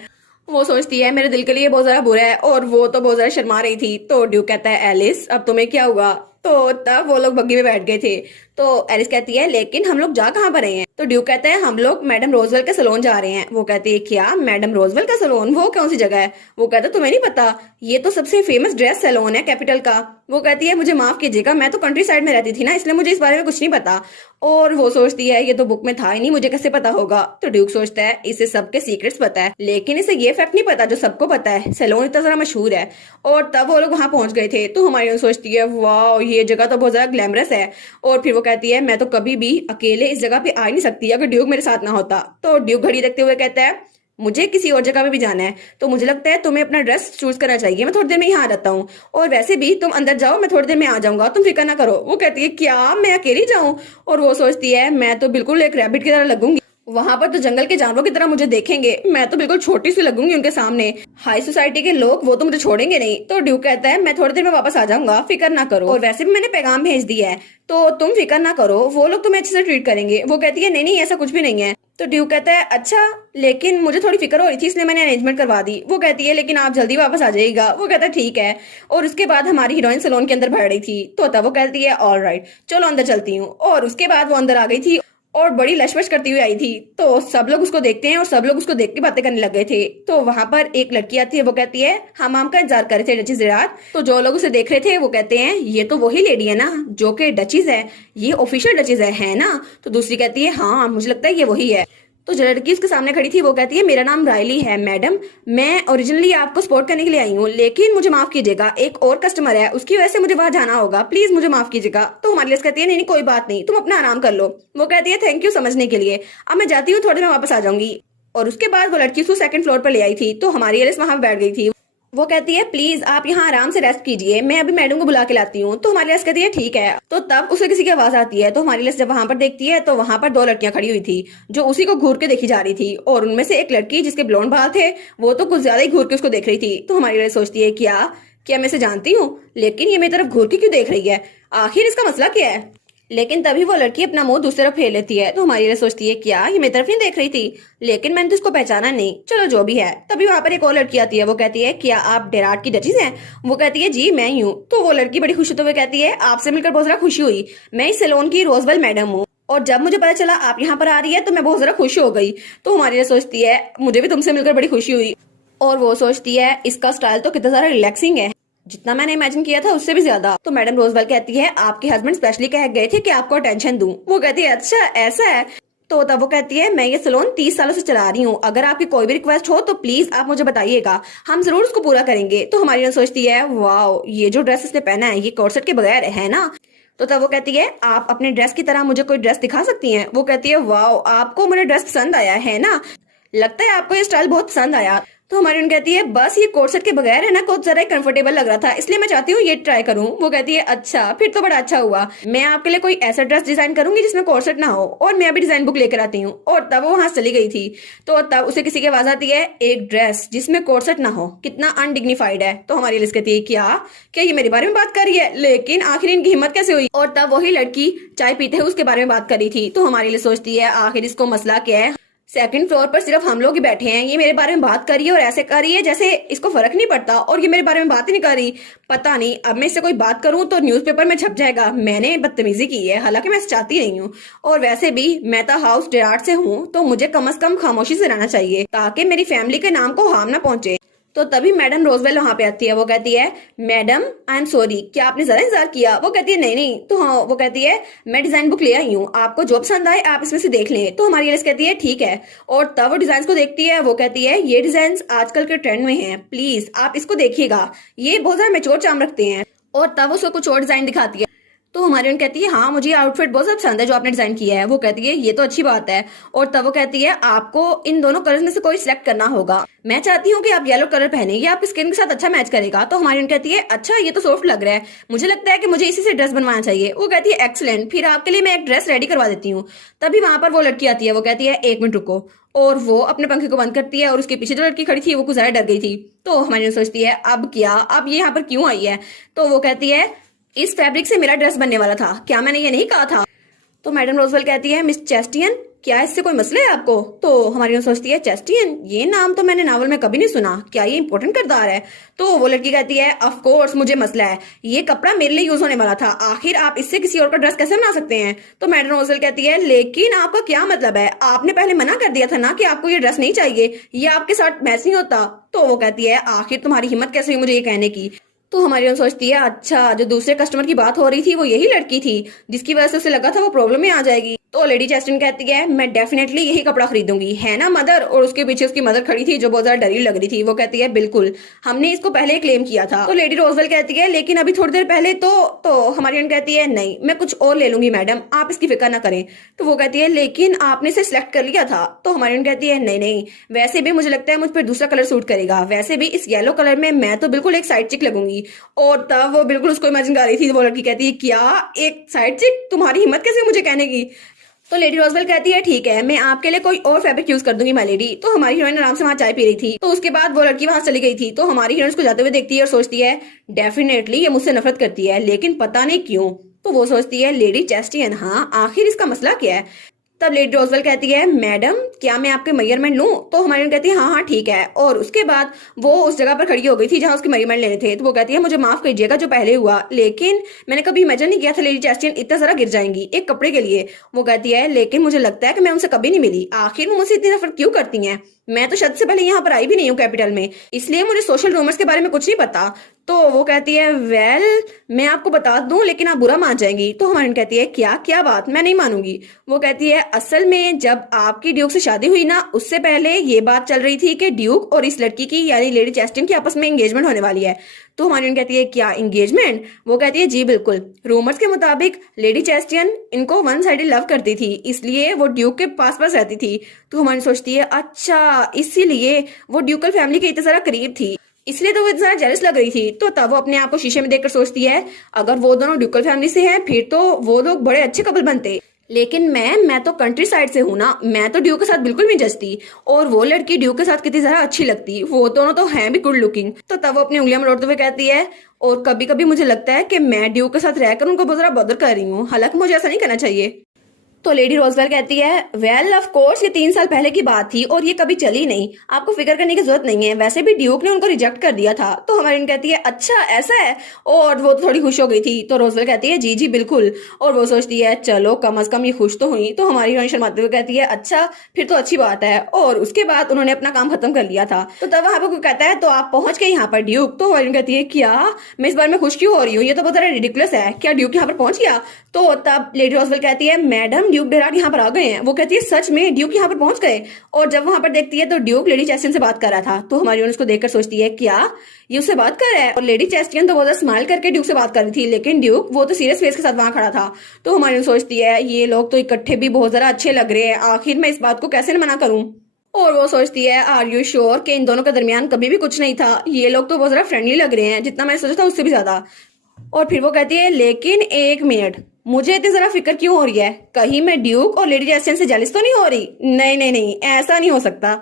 वो सोचती है मेरे दिल के लिए बहुत ज्यादा बुरा है, और वो तो बहुत ज्यादा शर्मा रही थी। तो ड्यूक कहता है एलिस अब तुम्हें क्या हुआ? तो तब वो लोग बग्गी में बैठ गए थे। तो एलिस कहती है लेकिन हम लोग जा कहाँ पर रहे हैं? तो ड्यूक कहता है हम लोग मैडम रोजवेल के सलोन जा रहे हैं। वो कहती है क्या मैडम रोजवेल का सलोन, वो कौन सी जगह है? वो कहता है तुम्हें नहीं पता, ये तो सबसे फेमस ड्रेस सलोन है कैपिटल का। वो कहती है मुझे माफ कीजिएगा मैं तो कंट्री साइड में रहती थी ना, इसलिए मुझे इस बारे में कुछ नहीं पता। और वो सोचती है ये तो बुक में था ही नहीं, मुझे कैसे पता होगा? तो ड्यूक सोचता है इसे सबके सीक्रेट्स पता है, लेकिन इसे ये फैक्ट नहीं पता जो सबको पता है, सैलून इतना ज्यादा मशहूर है। और तब वो लोग वहां पहुंच गए थे। तो हमारी सोचती है वाह ये जगह तो बहुत ज्यादा ग्लैमरस है। और फिर वो कहती है मैं तो कभी भी अकेले इस जगह पे आ ही नहीं सकती अगर ड्यूक मेरे साथ ना होता। तो ड्यूक घड़ी देखते हुए कहता है मुझे किसी और जगह पे भी जाना है, तो मुझे लगता है तुम्हें अपना ड्रेस चूज करना चाहिए, मैं थोड़ी देर में यहाँ आ जाता हूँ। और वैसे भी तुम अंदर जाओ मैं थोड़ी देर में आ जाऊंगा, तुम फिक्र ना करो। वो कहती है क्या मैं अकेली जाऊं? और वो सोचती है मैं तो बिल्कुल एक रैबिट की तरह लगूंगी, वहां पर तो जंगल के जानवरों की तरह मुझे देखेंगे, मैं तो बिल्कुल छोटी सी लगूंगी उनके सामने। हाई सोसाइटी के लोग वो तो मुझे छोड़ेंगे नहीं। तो ड्यूक कहता है मैं थोड़ी देर में वापस आ जाऊंगा, फिक्र ना करो, और वैसे भी मैंने पैगाम भेज दिया है तो तुम फिक्र ना करो, वो लोग तुम्हें अच्छे से ट्रीट करेंगे। वो कहती है नहीं नहीं ऐसा कुछ भी नहीं है। तो तो ड्यूक कहता है अच्छा, लेकिन मुझे थोड़ी फिक्र हो रही थी इसलिए मैंने अरेंजमेंट करवा दी। वो कहती है लेकिन आप जल्दी वापस आ जाइएगा। वो कहता है ठीक है। और उसके बाद हमारी हीरोइन सैलून के अंदर भर रही थी तो तब वो कहती है ऑल राइट चलो अंदर चलती हूँ। और उसके बाद वो अंदर आ गई थी और बड़ी लशपश करती हुई आई थी। तो सब लोग उसको देखते हैं और सब लोग उसको देख के बातें करने लग गए थे। तो वहां पर एक लड़की आती है, वो कहती है हम आम का इंतजार कर रहे थे डचीज जिरात। तो जो लोग उसे देख रहे थे वो कहते हैं ये तो वही लेडी है ना जो कि डचीज है, ये ऑफिशियल डचीज है ना। तो दूसरी कहती है हाँ मुझे लगता है ये वही है। तो जो लड़की उसके सामने खड़ी थी वो कहती है मेरा नाम रायली है मैडम, मैं ओरिजिनली आपको सपोर्ट करने के लिए आई हूँ, लेकिन मुझे माफ कीजिएगा एक और कस्टमर है उसकी वजह से मुझे वहां जाना होगा, प्लीज मुझे माफ कीजिएगा। तो हमारी लिस्ट कहती है नहीं नहीं कोई बात नहीं, तुम अपना आराम कर लो। वो कहती है थैंक यू समझने के लिए, अब मैं जाती हूँ, थोड़ी देर में वापस आ जाऊंगी। और उसके बाद वो लड़की उसको सेकंड फ्लोर पर ले आई थी। तो हमारी एलिस वहां बैठ गई थी। वो कहती है प्लीज आप यहाँ आराम से रेस्ट कीजिए, मैं अभी मैडम को बुला के लाती हूँ। तो हमारी लिस्ट कहती है ठीक है। तो तब उसे किसी की आवाज आती है। तो हमारी लिस्ट जब वहां पर देखती है तो वहां पर दो लड़कियां खड़ी हुई थी जो उसी को घूर के देखी जा रही थी। और उनमें से एक लड़की जिसके ब्लॉन्ड बाल थे वो तो कुछ ज्यादा ही घूर के उसको देख रही थी। तो हमारी लिस्ट सोचती है क्या क्या मैं इसे जानती हूँ, लेकिन ये मेरी तरफ घूर के क्यों देख रही है, आखिर इसका मसला क्या है। लेकिन तभी वो लड़की अपना मुंह दूसरी तरफ फेर लेती है। तो हमारी ये सोचती है क्या ये मेरी तरफ नहीं देख रही थी, लेकिन मैंने तो इसको पहचाना नहीं, चलो जो भी है। तभी वहां पर एक और लड़की आती है। वो कहती है क्या आप डेराट की डचीज हैं। वो कहती है जी मैं ही हूँ। तो वो लड़की बड़ी खुश होते हुए कहती है आपसे मिलकर बहुत ज्यादा खुशी हुई, मैं इस सैलून की रोजवेल मैडम हूँ और जब मुझे पता चला आप यहाँ पर आ रही है तो मैं बहुत ज्यादा खुश हो गई। तो हमारी ये सोचती है मुझे भी तुमसे मिलकर बड़ी खुशी हुई। और वो सोचती है इसका स्टाइल तो कितना ज्यादा रिलैक्सिंग है, जितना मैंने इमेजिन किया था उससे भी ज्यादा। तो मैडम रोजवेल कहती है आपके हस्बैंड स्पेशली कह गए थे कि आपको अटेंशन दूं। वो कहती है अच्छा ऐसा है। तो तब वो कहती है मैं ये सैलून 30 सालों से चला रही हूँ, अगर आपकी कोई भी रिक्वेस्ट हो तो प्लीज आप मुझे बताइएगा, हम जरूर उसको पूरा करेंगे। तो हमारी सोचती है वाओ ये जो ड्रेस इसने पहना है ये कॉर्सेट के बगैर है ना। तो तब वो कहती है आप अपने ड्रेस की तरह मुझे कोई ड्रेस दिखा सकती हैं। वो कहती है वाओ आपको मेरा ड्रेस पसंद आया है ना, लगता है आपको ये स्टाइल बहुत पसंद आया। तो हमारी उन कहती है बस ये कोर्सेट के बगैर है ना कुछ जरा कंफर्टेबल लग रहा था इसलिए मैं चाहती हूँ ये ट्राई करूँ। वो कहती है अच्छा फिर तो बड़ा अच्छा हुआ, मैं आपके लिए कोई ऐसा ड्रेस डिजाइन करूंगी जिसमें कोर्सेट ना हो, और मैं अभी डिजाइन बुक लेकर आती हूँ। और तब वो वहां चली गई थी। तो तब उसे किसी की आवाज आती है एक ड्रेस जिसमें कोर्सेट ना हो कितना अनडिग्निफाइड है। तो हमारी लिस्ट कहती है क्या ये मेरे बारे में बात कर रही है, लेकिन आखिर इनकी हिम्मत कैसे हुई। और तब वही लड़की चाय पीते हुए उसके बारे में बात कर रही थी। तो हमारी लिस्ट सोचती है आखिर इसको मसला क्या है, सेकंड फ्लोर पर सिर्फ हम लोग ही बैठे हैं, ये मेरे बारे में बात कर रही है और ऐसे कर रही है जैसे इसको फर्क नहीं पड़ता, और ये मेरे बारे में बात ही नहीं कर रही। पता नहीं अब मैं इससे कोई बात करूं तो न्यूज़पेपर में छप जाएगा मैंने बदतमीजी की है, हालांकि मैं चाहती नहीं हूँ। और वैसे भी मैं तो हाउस डेराट से हूँ तो मुझे कम से कम खामोशी से रहना चाहिए ताकि मेरी फैमिली के नाम को हार्म ना पहुंचे। तो तभी मैडम रोजवेल वहां पे आती है। वो कहती है मैडम आई एम सॉरी क्या आपने जरा इंतजार किया। वो कहती है नहीं नहीं। तो हाँ वो कहती है मैं डिजाइन बुक ले आई हूँ, आपको जो पसंद आए आप इसमें से देख लें। तो हमारी एलिस कहती है ठीक है। और तब वो डिजाइन को देखती है। वो कहती है ये डिजाइन आजकल के ट्रेंड में है, प्लीज आप इसको देखिएगा, ये बहुत ज्यादा मेच्योर चार्म रखते हैं। और तब उसको कुछ और डिजाइन दिखाती है। तो हमारी उन कहती है हाँ मुझे आउटफिट बहुत ज्यादा पसंद है जो आपने डिजाइन किया है। वो कहती है ये तो अच्छी बात है। और तब वो कहती है आपको इन दोनों कलर्स में से कोई सिलेक्ट करना होगा, मैं चाहती हूँ कि आप येलो कलर पहने, ये आपकी स्किन के साथ अच्छा मैच करेगा। तो हमारी उन कहती है अच्छा ये तो सॉफ्ट लग रहा है, मुझे लगता है कि मुझे इसी से ड्रेस बनवाना चाहिए। वो कहती है एक्सीलेंट, फिर आपके लिए मैं एक ड्रेस रेडी करवा देती हूँ। तभी वहां पर वो लड़की आती है। वो कहती है एक मिनट रुको, और वो अपने पंखे को बंद करती है। और उसके पीछे जो लड़की खड़ी थी वो कुछ ज्यादा डर गई थी। तो हमारी सोचती है अब क्या, अब ये यहाँ पर क्यों आई है। तो वो कहती है इस फैब्रिक से मेरा ड्रेस बनने वाला था, क्या मैंने ये नहीं कहा था। तो मैडम रोजवेल कहती है मिस चेस्टियन क्या इससे कोई मसला है आपको। तो हमारी सोचती है चेस्टियन ये नाम तो मैंने नावल में कभी नहीं सुना, क्या ये इंपॉर्टेंट किरदार है। तो वो लड़की कहती है ऑफ कोर्स मुझे मसला है, ये कपड़ा मेरे लिए यूज होने वाला था, आखिर आप इससे किसी और का ड्रेस कैसे बना सकते हैं। तो मैडम रोजवेल कहती है लेकिन आपका क्या मतलब है, आपने पहले मना कर दिया था ना कि आपको ये ड्रेस नहीं चाहिए, ये आपके साथ मैच नहीं होता। तो वो कहती है आखिर तुम्हारी हिम्मत कैसे हुई मुझे ये कहने की। तो हमारी सोचती है अच्छा जो दूसरे कस्टमर की बात हो रही थी वो यही लड़की थी जिसकी वजह से उसे लगा था वो प्रॉब्लम में आ जाएगी। तो लेडी चेस्टिन कहती है मैं डेफिनेटली यही कपड़ा खरीदूंगी, है ना मदर। और उसके पीछे उसकी मदर खड़ी थी जो बहुत ज्यादा डरी लग रही थी। वो कहती है बिल्कुल, हमने इसको पहले क्लेम किया था। तो लेडी रोजवेल कहती है लेकिन अभी थोड़ी देर पहले तो हमारी कहती है नहीं मैं कुछ और ले लूंगी मैडम, आप इसकी फिक्र ना करें। तो वो कहती है लेकिन आपने इसे सिलेक्ट कर लिया था। तो हमारी कहती है नहीं नहीं, वैसे भी मुझे लगता है मुझ पर दूसरा कलर सूट करेगा, वैसे भी इस येलो कलर में मैं तो बिल्कुल एक साइड चिक लगूंगी। और तब वो बिल्कुल उसको इमेजिन कर रही थी। वो लड़की कहती है क्या एक साइड चिक, तुम्हारी हिम्मत कैसे मुझे कहने की। तो लेडी रोजवेल कहती है ठीक है मैं आपके लिए कोई और फैब्रिक यूज कर दूंगी माय लेडी। तो हमारी हीरोइन आराम से वहां चाय पी रही थी। तो उसके बाद वो लड़की वहां चली गई थी। तो हमारी हीरोइन उसको जाते हुए देखती है और सोचती है डेफिनेटली ये मुझसे नफरत करती है, लेकिन पता नहीं क्यों। तो वो सोचती है लेडी चेस्टियन हाँ आखिर इसका मसला क्या है। तब लेडी रोजवेल कहती है मैडम क्या मैं आपके मेजरमेंट लूं? तो हमारी कहती है हाँ हाँ ठीक है। और उसके बाद वो उस जगह पर खड़ी हो गई थी जहां उसके मेजरमेंट लेने थे। तो वो कहती है मुझे माफ कीजिएगा जो पहले हुआ, लेकिन मैंने कभी इमेजिन नहीं किया था लेडी चेस्टियन इतना सारा गिर जाएंगी एक कपड़े के लिए। वो कहती है लेकिन मुझे लगता है कि मैं उनसे कभी नहीं मिली, आखिर वो मुझसे इतनी नफरत क्यों करती हैं? मैं तो शायद से पहले यहाँ पर आई भी नहीं हूँ कैपिटल में, इसलिए मुझे सोशल रूमर्स के बारे में कुछ नहीं पता। तो वो कहती है वेल मैं आपको बता दूं लेकिन आप बुरा मान जाएंगी। तो हमारी कहती है क्या क्या बात, मैं नहीं मानूंगी। वो कहती है असल में जब आपकी ड्यूक से शादी हुई ना उससे पहले ये बात चल रही थी कि ड्यूक और इस लड़की की यानी लेडी चेस्टियन की आपस में एंगेजमेंट होने वाली है। तो हमारी कहती है क्या एंगेजमेंट? वो कहती है जी बिल्कुल, रूमर्स के मुताबिक लेडी चेस्टियन इनको वन साइडेड लव करती थी इसलिए वो ड्यूक के पास पास रहती थी। तो हमारी सोचती है अच्छा इसीलिए वो ड्यूकल फैमिली के इतने सारा करीब थी, इसलिए तो वो इतना जेलस लग रही थी। तो तब वो अपने आप को शीशे में देखकर सोचती है अगर वो दोनों ड्यूकल फैमिली से हैं फिर तो वो लोग बड़े अच्छे कपल बनते, लेकिन मैं तो कंट्री साइड से हूँ ना, मैं तो ड्यू के साथ बिल्कुल नहीं जचती। और वो लड़की ड्यू के साथ कितनी ज्यादा अच्छी लगती, वो दोनों तो हैं भी गुड लुकिंग। तो तब वो अपनी उंगलियां मरोड़ते हुए कहती है और कभी कभी मुझे लगता है कि मैं ड्यू के साथ रहकर उनको बहुत ज्यादा बदर कर रही हूँ, हालांकि मुझे ऐसा नहीं करना चाहिए। तो लेडी रोजवेल कहती है वेल ऑफ कोर्स ये 3 साल पहले की बात थी और ये कभी चली नहीं, आपको फिक्र करने की जरूरत नहीं है, वैसे भी ड्यूक ने उनको रिजेक्ट कर दिया था। तो हमारी कहती है अच्छा ऐसा है, और वो तो थोड़ी खुश हो गई थी। तो रोजवेल कहती है जी जी बिल्कुल, और वो सोचती है चलो कम अज कम ये खुश तो हुई। तो हमारी हीरोइन शर्माते हुए कहती है अच्छा फिर तो अच्छी बात है। और उसके बाद उन्होंने अपना काम खत्म कर लिया था। तो तब वहां पर कोई कहता है तो आप पहुंच गए यहाँ पर ड्यूक। तो हमारी कहती है क्या मैं इस बार में खुश क्यों हो रही हूँ, ये तो बहुत ज्यादा रिडिकुलस है, क्या ड्यूक यहाँ पर पहुंच गया? तो तब लेडी रोजवेल कहती है मैडम ड्यूक डेराड यहाँ पर आ गए हैं। वो कहती है सच में ड्यूक यहाँ पर पहुंच गए? और जब वहां पर देखती है तो ड्यूक लेडी चेस्टियन से बात कर रहा था। तो हमारी उसको देखकर सोचती है क्या ये उससे बात कर रहा है? और लेडी चेस्टियन तो बहुत स्माइल करके ड्यूक से बात कर रही थी, लेकिन ड्यूक वो तो सीरियस फेस के साथ वहां खड़ा था। तो हमारी सोचती है ये लोग तो इकट्ठे भी बहुत ज्यादा अच्छे लग रहे हैं, आखिर मैं इस बात को कैसे मना करूं? और वो सोचती है आर यू श्योर कि इन दोनों के दरमियान कभी भी कुछ नहीं था, ये लोग तो बहुत ज्यादा फ्रेंडली लग रहे हैं, जितना मैंने सोचा था उससे भी ज्यादा। और फिर वो कहती है लेकिन एक मिनट, मुझे इतनी जरा फिक्र क्यों हो रही है, कहीं मैं ड्यूक और लेडी चेस्टियन से जेलस तो नहीं हो रही? नहीं नहीं नहीं ऐसा नहीं हो सकता।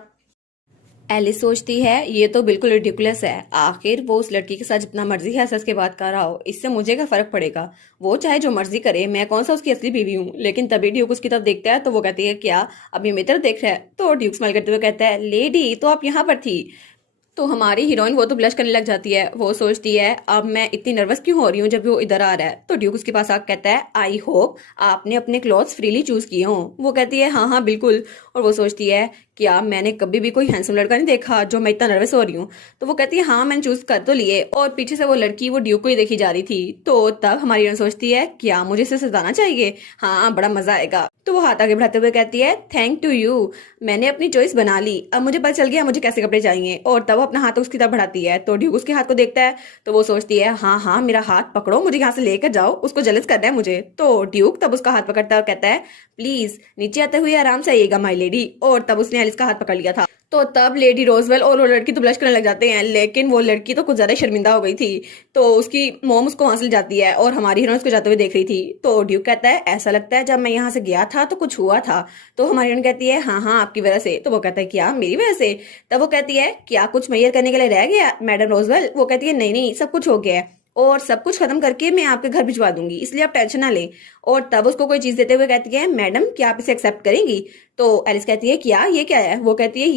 एलिस सोचती है ये तो बिल्कुल रिडिकुलस है, आखिर वो उस लड़की के साथ जितना मर्जी है सच के बात कर रहा हो, इससे मुझे क्या फर्क पड़ेगा, वो चाहे जो मर्जी करे, मैं कौन सा उसकी असली बीवी हूँ। लेकिन तभी ड्यूक उसकी तरफ देखता है तो वो कहती है क्या अब ये मेरी तरफ देख रहा है? तो ड्यूक स्माइल करते हुए कहता है लेडी तो आप यहाँ पर थी। तो हमारी हीरोइन वो तो ब्लश करने लग जाती है, वो सोचती है अब मैं इतनी नर्वस क्यों हो रही हूँ जब वो इधर आ रहा है। तो ड्यूक उसके पास आकर कहता है आई होप आपने अपने क्लॉथ्स फ्रीली चूज किए हों। वो कहती है हाँ हाँ बिल्कुल। और वो सोचती है क्या मैंने कभी भी कोई हैंडसम लड़का नहीं देखा जो मैं इतना नर्वस हो रही हूँ? तो वो कहती है हाँ मैंने चूज कर तो लिए। और पीछे से वो लड़की वो ड्यूक को ही देखी जा रही थी। तो तब हमारी हीरोइन सोचती है क्या मुझे इसे सजाना चाहिए, हाँ बड़ा मजा आएगा। तो वो हाथ आगे बढ़ाते हुए कहती है थैंक टू यू, मैंने अपनी चॉइस बना ली, अब मुझे पता चल गया मुझे कैसे कपड़े चाहिए। और तब वो अपना हाथ उसकी तरफ बढ़ाती है तो ड्यूक उसके हाथ को देखता है। तो वो सोचती है हाँ हाँ मेरा हाथ पकड़ो, मुझे यहाँ से लेकर जाओ, उसको जेलस करना है मुझे। तो ड्यूक तब उसका हाथ पकड़ता है और कहता है प्लीज नीचे आते हुए आराम से आइएगा माई लेडी। और तब उसने एलिस का हाथ पकड़ लिया था। तो तब लेडी रोजवेल और वो लड़की तो ब्लश करने लग जाते हैं, लेकिन वो लड़की तो कुछ ज्यादा शर्मिंदा हो गई थी। तो उसकी मॉम उसको वहां से ले जाती है और हमारी हीरोइन उसको जाते हुए देख रही थी। तो ड्यूक कहता है ऐसा लगता है जब मैं यहाँ से गया था तो कुछ हुआ था। तो हमारी हीरोइन कहती है हाँ हाँ आपकी वजह से। तो वो कहता है क्या मेरी वजह से? तब वो कहती है क्या कुछ मैयर करने के लिए रह गया मैडम रोजवेल? वो कहती है नहीं नहीं सब कुछ हो गया है और सब कुछ खत्म करके मैं आपके घर भिजवा दूंगी, इसलिए आप टेंशन ना लें। और तब उसको कोई चीज देते हुए कहती है मैडम क्या आप इसे एक्सेप्ट करेंगी? तो एलिस कहती है क्या ये क्या है? वो कहती है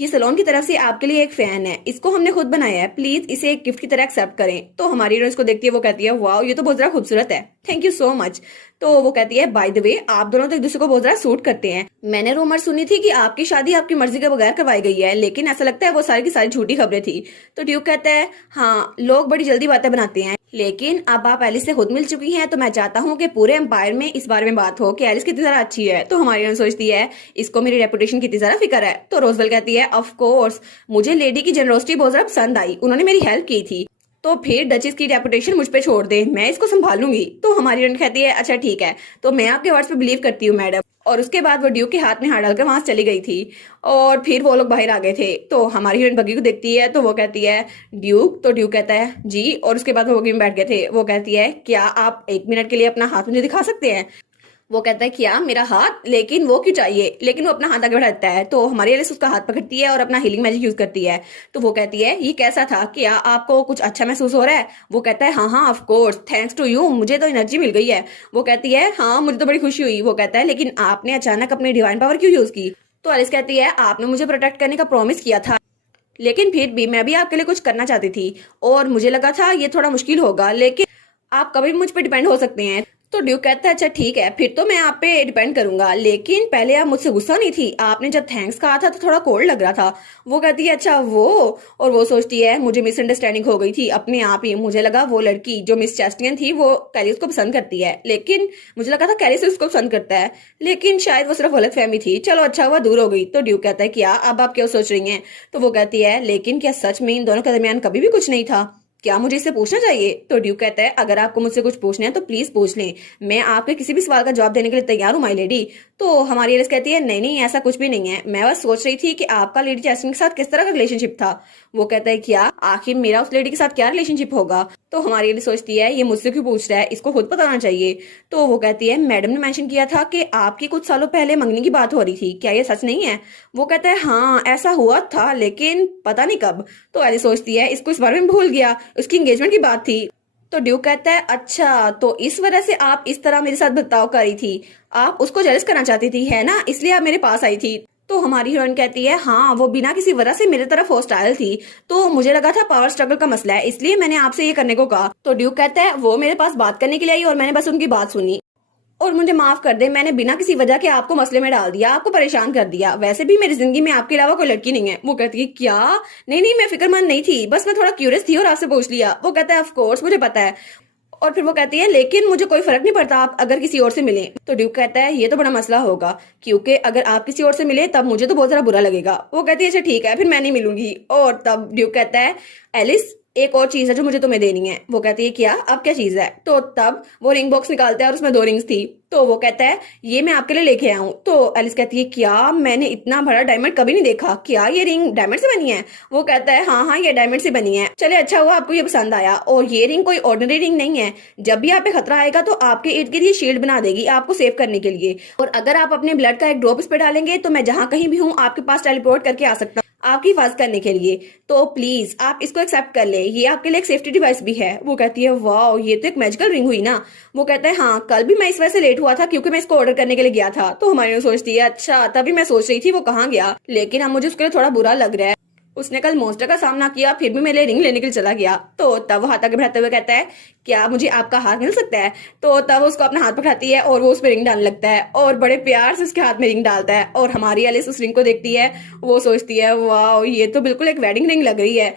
ये सलोन की तरफ से आपके लिए एक फैन है, इसको हमने खुद बनाया है, प्लीज इसे एक गिफ्ट की तरह एक्सेप्ट करें। तो हमारी हीरोइन इसको देखती है, वो कहती है वाओ ये तो बहुत ज्यादा खूबसूरत है, थैंक यू सो मच। तो वो कहती है बाय द वे आप दोनों तो एक दूसरे को बहुत ज्यादा सूट करते हैं, मैंने रूमर सुनी थी कि आपकी शादी आपकी मर्जी के बगैर करवाई गई है, लेकिन ऐसा लगता है वो सारी की सारी झूठी खबरें थी। तो ड्यूक कहता है हाँ लोग बड़ी जल्दी बातें बनाते हैं, लेकिन अब आप एलिस से खुद मिल चुकी हैं तो मैं चाहता हूँ कि पूरे एम्पायर में इस बारे में बात हो कि एलिस कितनी ज्यादा अच्छी है। तो हमारी हीरोइन सोचती है इसको मेरी रेपुटेशन कितनी ज्यादा फिक्र है। तो रोजवेल कहती है ऑफ कोर्स मुझे लेडी की जनरोसिटी बहुत ज्यादा पसंद आई, उन्होंने मेरी हेल्प की थी, तो फिर डचेस की रेपुटेशन मुझ पे छोड़ दे, मैं इसको संभाल लूंगी। तो हमारी हीरोइन कहती है अच्छा ठीक है, तो मैं आपके वर्ड्स पे बिलीव करती हूँ मैडम। और उसके बाद वो ड्यूक के हाथ में हाथ डालकर वहां से चली गई थी और फिर वो लोग बाहर आ गए थे। तो हमारी हीरोइन बग्गी को देखती है तो वो कहती है ड्यूक, तो ड्यूक कहता है जी। और उसके बाद वो बग्गी में बैठ गए थे। वो कहती है क्या आप 1 मिनट के लिए अपना हाथ मुझे दिखा सकते हैं? वो कहता है क्या मेरा हाथ, लेकिन वो क्यों चाहिए, लेकिन वो अपना हाथ आगे बढ़ाता है। तो हमारी एलिस उसका हाथ पकड़ती है और अपना हीलिंग मैजिक यूज करती है। तो वो कहती है ये कैसा था, क्या आपको कुछ अच्छा महसूस हो रहा है? वो कहता है हाँ हाँ of course, thanks to you, मुझे तो एनर्जी मिल गई है। वो कहती है हाँ मुझे तो बड़ी खुशी हुई। वो कहता है लेकिन आपने अचानक अपनी डिवाइन पावर क्यों यूज की? तो एलिस कहती है आपने मुझे प्रोटेक्ट करने का प्रॉमिस किया था, लेकिन फिर भी मैं भी आपके लिए कुछ करना चाहती थी और मुझे लगा था ये थोड़ा मुश्किल होगा, लेकिन आप कभी भी मुझ पर डिपेंड हो सकते हैं। तो ड्यूक कहता है अच्छा ठीक है, फिर तो मैं आप पे डिपेंड करूंगा, लेकिन पहले आप मुझसे गुस्सा नहीं थी, आपने जब थैंक्स कहा था तो थोड़ा कोल्ड लग रहा था। वो कहती है अच्छा वो, और वो सोचती है मुझे मिसअंडरस्टैंडिंग हो गई थी अपने आप ही, मुझे लगा वो लड़की जो मिस चेस्टियन थी वो कैरिस को पसंद करती है, लेकिन मुझे लगा था कैरिस उसको पसंद करता है, लेकिन शायद वो सिर्फ गलतफहमी थी, चलो अच्छा हुआ दूर हो गई। तो ड्यूक कहता है क्या अब आप क्या सोच रही हैं? तो वो कहती है लेकिन क्या सच में इन दोनों के दरमियान कभी भी कुछ नहीं था? क्या मुझे इससे पूछना चाहिए? तो ड्यूक कहता है अगर आपको मुझसे कुछ पूछना है तो प्लीज पूछ लें, मैं आपके किसी भी सवाल का जवाब देने के लिए तैयार हूँ माय लेडी। तो हमारी एलिस कहती है नहीं नहीं ऐसा कुछ भी नहीं है, मैं बस सोच रही थी कि आपका लेडी चेस्टिंग के साथ किस तरह का रिलेशनशिप था। वो कहता है क्या आखिर मेरा उस लेडी के साथ क्या रिलेशनशिप होगा? तो हमारी एलिस सोचती है ये मुझसे क्यों पूछ रहा है, इसको खुद बताना चाहिए। तो वो कहती है मैडम ने मेंशन किया था कि आपकी कुछ सालों पहले मंगनी की बात हो रही थी, क्या ये सच नहीं है? वो कहता है हाँ ऐसा हुआ था, लेकिन पता नहीं कब। तो एलिस सोचती है इसको इस बारे में भूल गया, उसकी एंगेजमेंट की बात थी। तो ड्यूक कहता है अच्छा तो इस वजह से आप इस तरह मेरे साथ बर्ताव कर रही थी, आप उसको जेलस करना चाहती थी है ना, इसलिए आप मेरे पास आई थी। तो हमारी हीरोइन कहती है हाँ वो बिना किसी वजह से मेरे तरफ हॉस्टाइल थी, तो मुझे लगा था पावर स्ट्रगल का मसला है, इसलिए मैंने आपसे ये करने को कहा। तो ड्यूक कहता है वो मेरे पास बात करने के लिए आई और मैंने बस उनकी बात सुनी, और मुझे माफ कर दे, मैंने बिना किसी वजह के आपको मसले में डाल दिया, आपको परेशान कर दिया, वैसे भी मेरी जिंदगी में आपके अलावा कोई लड़की नहीं है। वो कहती है क्या? नहीं नहीं मैं फिक्रमंद नहीं थी, बस मैं थोड़ा क्यूरियस थी और आपसे पूछ लिया। वो कहता है ऑफ कोर्स मुझे पता है। और फिर वो कहती है लेकिन मुझे कोई फर्क नहीं पड़ता आप अगर किसी और से मिले। तो ड्यूक कहता है ये तो बड़ा मसला होगा, क्योंकि अगर आप किसी और से मिले तब मुझे तो बहुत ज्यादा बुरा लगेगा। वो कहती है अच्छा ठीक है फिर मैं नहीं मिलूंगी। और तब ड्यूक कहता है एलिस एक और चीज है जो मुझे तुम्हें देनी है। वो कहती है क्या, अब क्या चीज है? तो तब वो रिंग बॉक्स निकालता है और उसमें 2 रिंग्स थी। तो वो कहता है ये मैं आपके लिए लेके आया हूँ। तो एलिस कहती है क्या, मैंने इतना बड़ा डायमंड कभी नहीं देखा, क्या ये रिंग डायमंड से बनी है? वो कहता है हाँ हाँ ये डायमंड से बनी है, चले अच्छा हुआ आपको ये पसंद आया, और ये रिंग कोई ऑर्डिनरी रिंग नहीं है, जब भी आप पे खतरा आएगा तो आपके इर्द गिर्द ये शील्ड बना देगी आपको सेव करने के लिए, और अगर आप अपने ब्लड का एक ड्रॉप इस पे डालेंगे तो मैं जहां कहीं भी हूँ आपके पास टेलीपोर्ट करके आ सकता हूँ आपकी हिफाजत करने के लिए, तो प्लीज आप इसको एक्सेप्ट कर ले, ये आपके लिए एक सेफ्टी डिवाइस भी है। वो कहती है वाह ये तो एक मैजिकल रिंग हुई ना। वो कहता है हाँ कल भी मैं इस वजह से लेट हुआ था क्योंकि मैं इसको ऑर्डर करने के लिए गया था। तो हमारी सोचती है अच्छा तभी मैं सोच रही थी वो कहाँ गया, लेकिन अब मुझे उसके लिए थोड़ा बुरा लग रहा है, उसने कल मॉन्स्टर का सामना किया फिर भी मेरे रिंग लेने के लिए चला गया। तो तब वो हाथ आगे बढ़ाते हुए कहता है क्या मुझे आपका हाथ मिल सकता है? तो तब उसको अपना हाथ पकड़ाती है और वो उस पर रिंग डालने लगता है और बड़े प्यार से उसके हाथ में रिंग डालता है, और हमारी एलिस उस रिंग को देखती है, वो सोचती है वाह ये तो बिल्कुल एक वेडिंग रिंग लग रही है।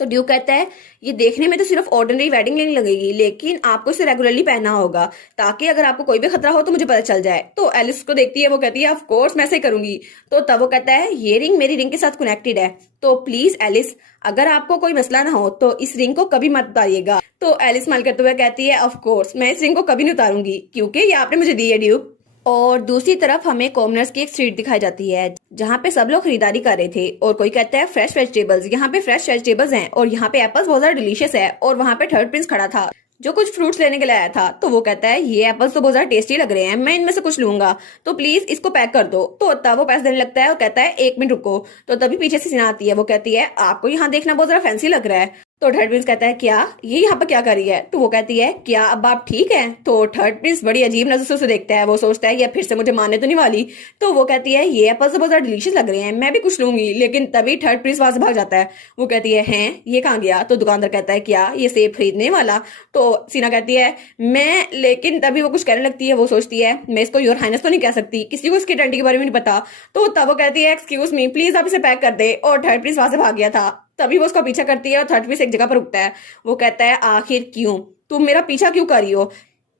तो ड्यूक कहता है ये देखने में तो सिर्फ ऑर्डिनरी वेडिंग रिंग लगेगी, लेकिन आपको इसे रेगुलरली पहनना होगा ताकि अगर आपको कोई भी खतरा हो तो मुझे पता चल जाए। तो एलिस को देखती है, वो कहती है ऑफ कोर्स मैं ऐसे करूंगी। तो तब वो कहता है ये रिंग मेरी रिंग के साथ कनेक्टेड है, तो प्लीज एलिस अगर आपको कोई मसला ना हो तो इस रिंग को कभी मत उतारिएगा। तो एलिस स्माइल करते हुए कहती है ऑफ कोर्स मैं इस रिंग को कभी नहीं उतारूंगी क्योंकि ये आपने मुझे दी है ड्यूक। और दूसरी तरफ हमें कॉमनर्स की एक स्ट्रीट दिखाई जाती है जहाँ पे सब लोग खरीदारी कर रहे थे, और कोई कहता है फ्रेश वेजिटेबल्स, यहाँ पे फ्रेश वेजिटेबल्स हैं और यहाँ पे एप्पल्स बहुत ज्यादा डिलीशियस है, और वहाँ पे थर्ड प्रिंस खड़ा था जो कुछ फ्रूट्स लेने के लिए आया था। तो वो कहता है ये एप्पल्स तो बहुत ज्यादा टेस्टी लग रहे हैं, मैं इनमें से कुछ लूंगा, तो प्लीज इसको पैक कर दो। तो तब वो पैसे देने लगता है और कहता है 1 मिनट रुको। तो तभी पीछे से सिना आती है, वो कहती है आपको यहाँ देखना बहुत ज्यादा फैंसी लग रहा है। तो थर्ड प्रिंस कहता है क्या ये यहाँ पर क्या कर रही है? तो वो कहती है क्या अब आप ठीक है? तो थर्ड प्रिंस बड़ी अजीब नजर से उसे देखता है, वो सोचता है ये फिर से मुझे मारने तो नहीं वाली। तो वो कहती है ये एप्पल्स तो बहुत ज्यादा डिलीशियस लग रहे हैं, मैं भी कुछ लूंगी, लेकिन तभी थर्ड प्रिंस वहां से भाग जाता है। वो कहती है हैं ये कहाँ गया? तो दुकानदार कहता है क्या ये सेब खरीदने वाला? तो सीना कहती है मैं, लेकिन तभी वो कुछ कहने लगती है, वो सोचती है मैं इसको योर हाइनेस तो नहीं कह सकती, किसी को इसकी आइडेंटिटी के बारे में नहीं पता। तो तब वो कहती है एक्सक्यूज मी प्लीज आप इसे पैक कर दे, और थर्ड प्रिंस वहां से भाग गया था। तभी वो उसका पीछा करती है और थर्ड प्रिंस एक जगह पर रुकता है। वो कहता है आखिर क्यों, तुम मेरा पीछा क्यों कर रही हो?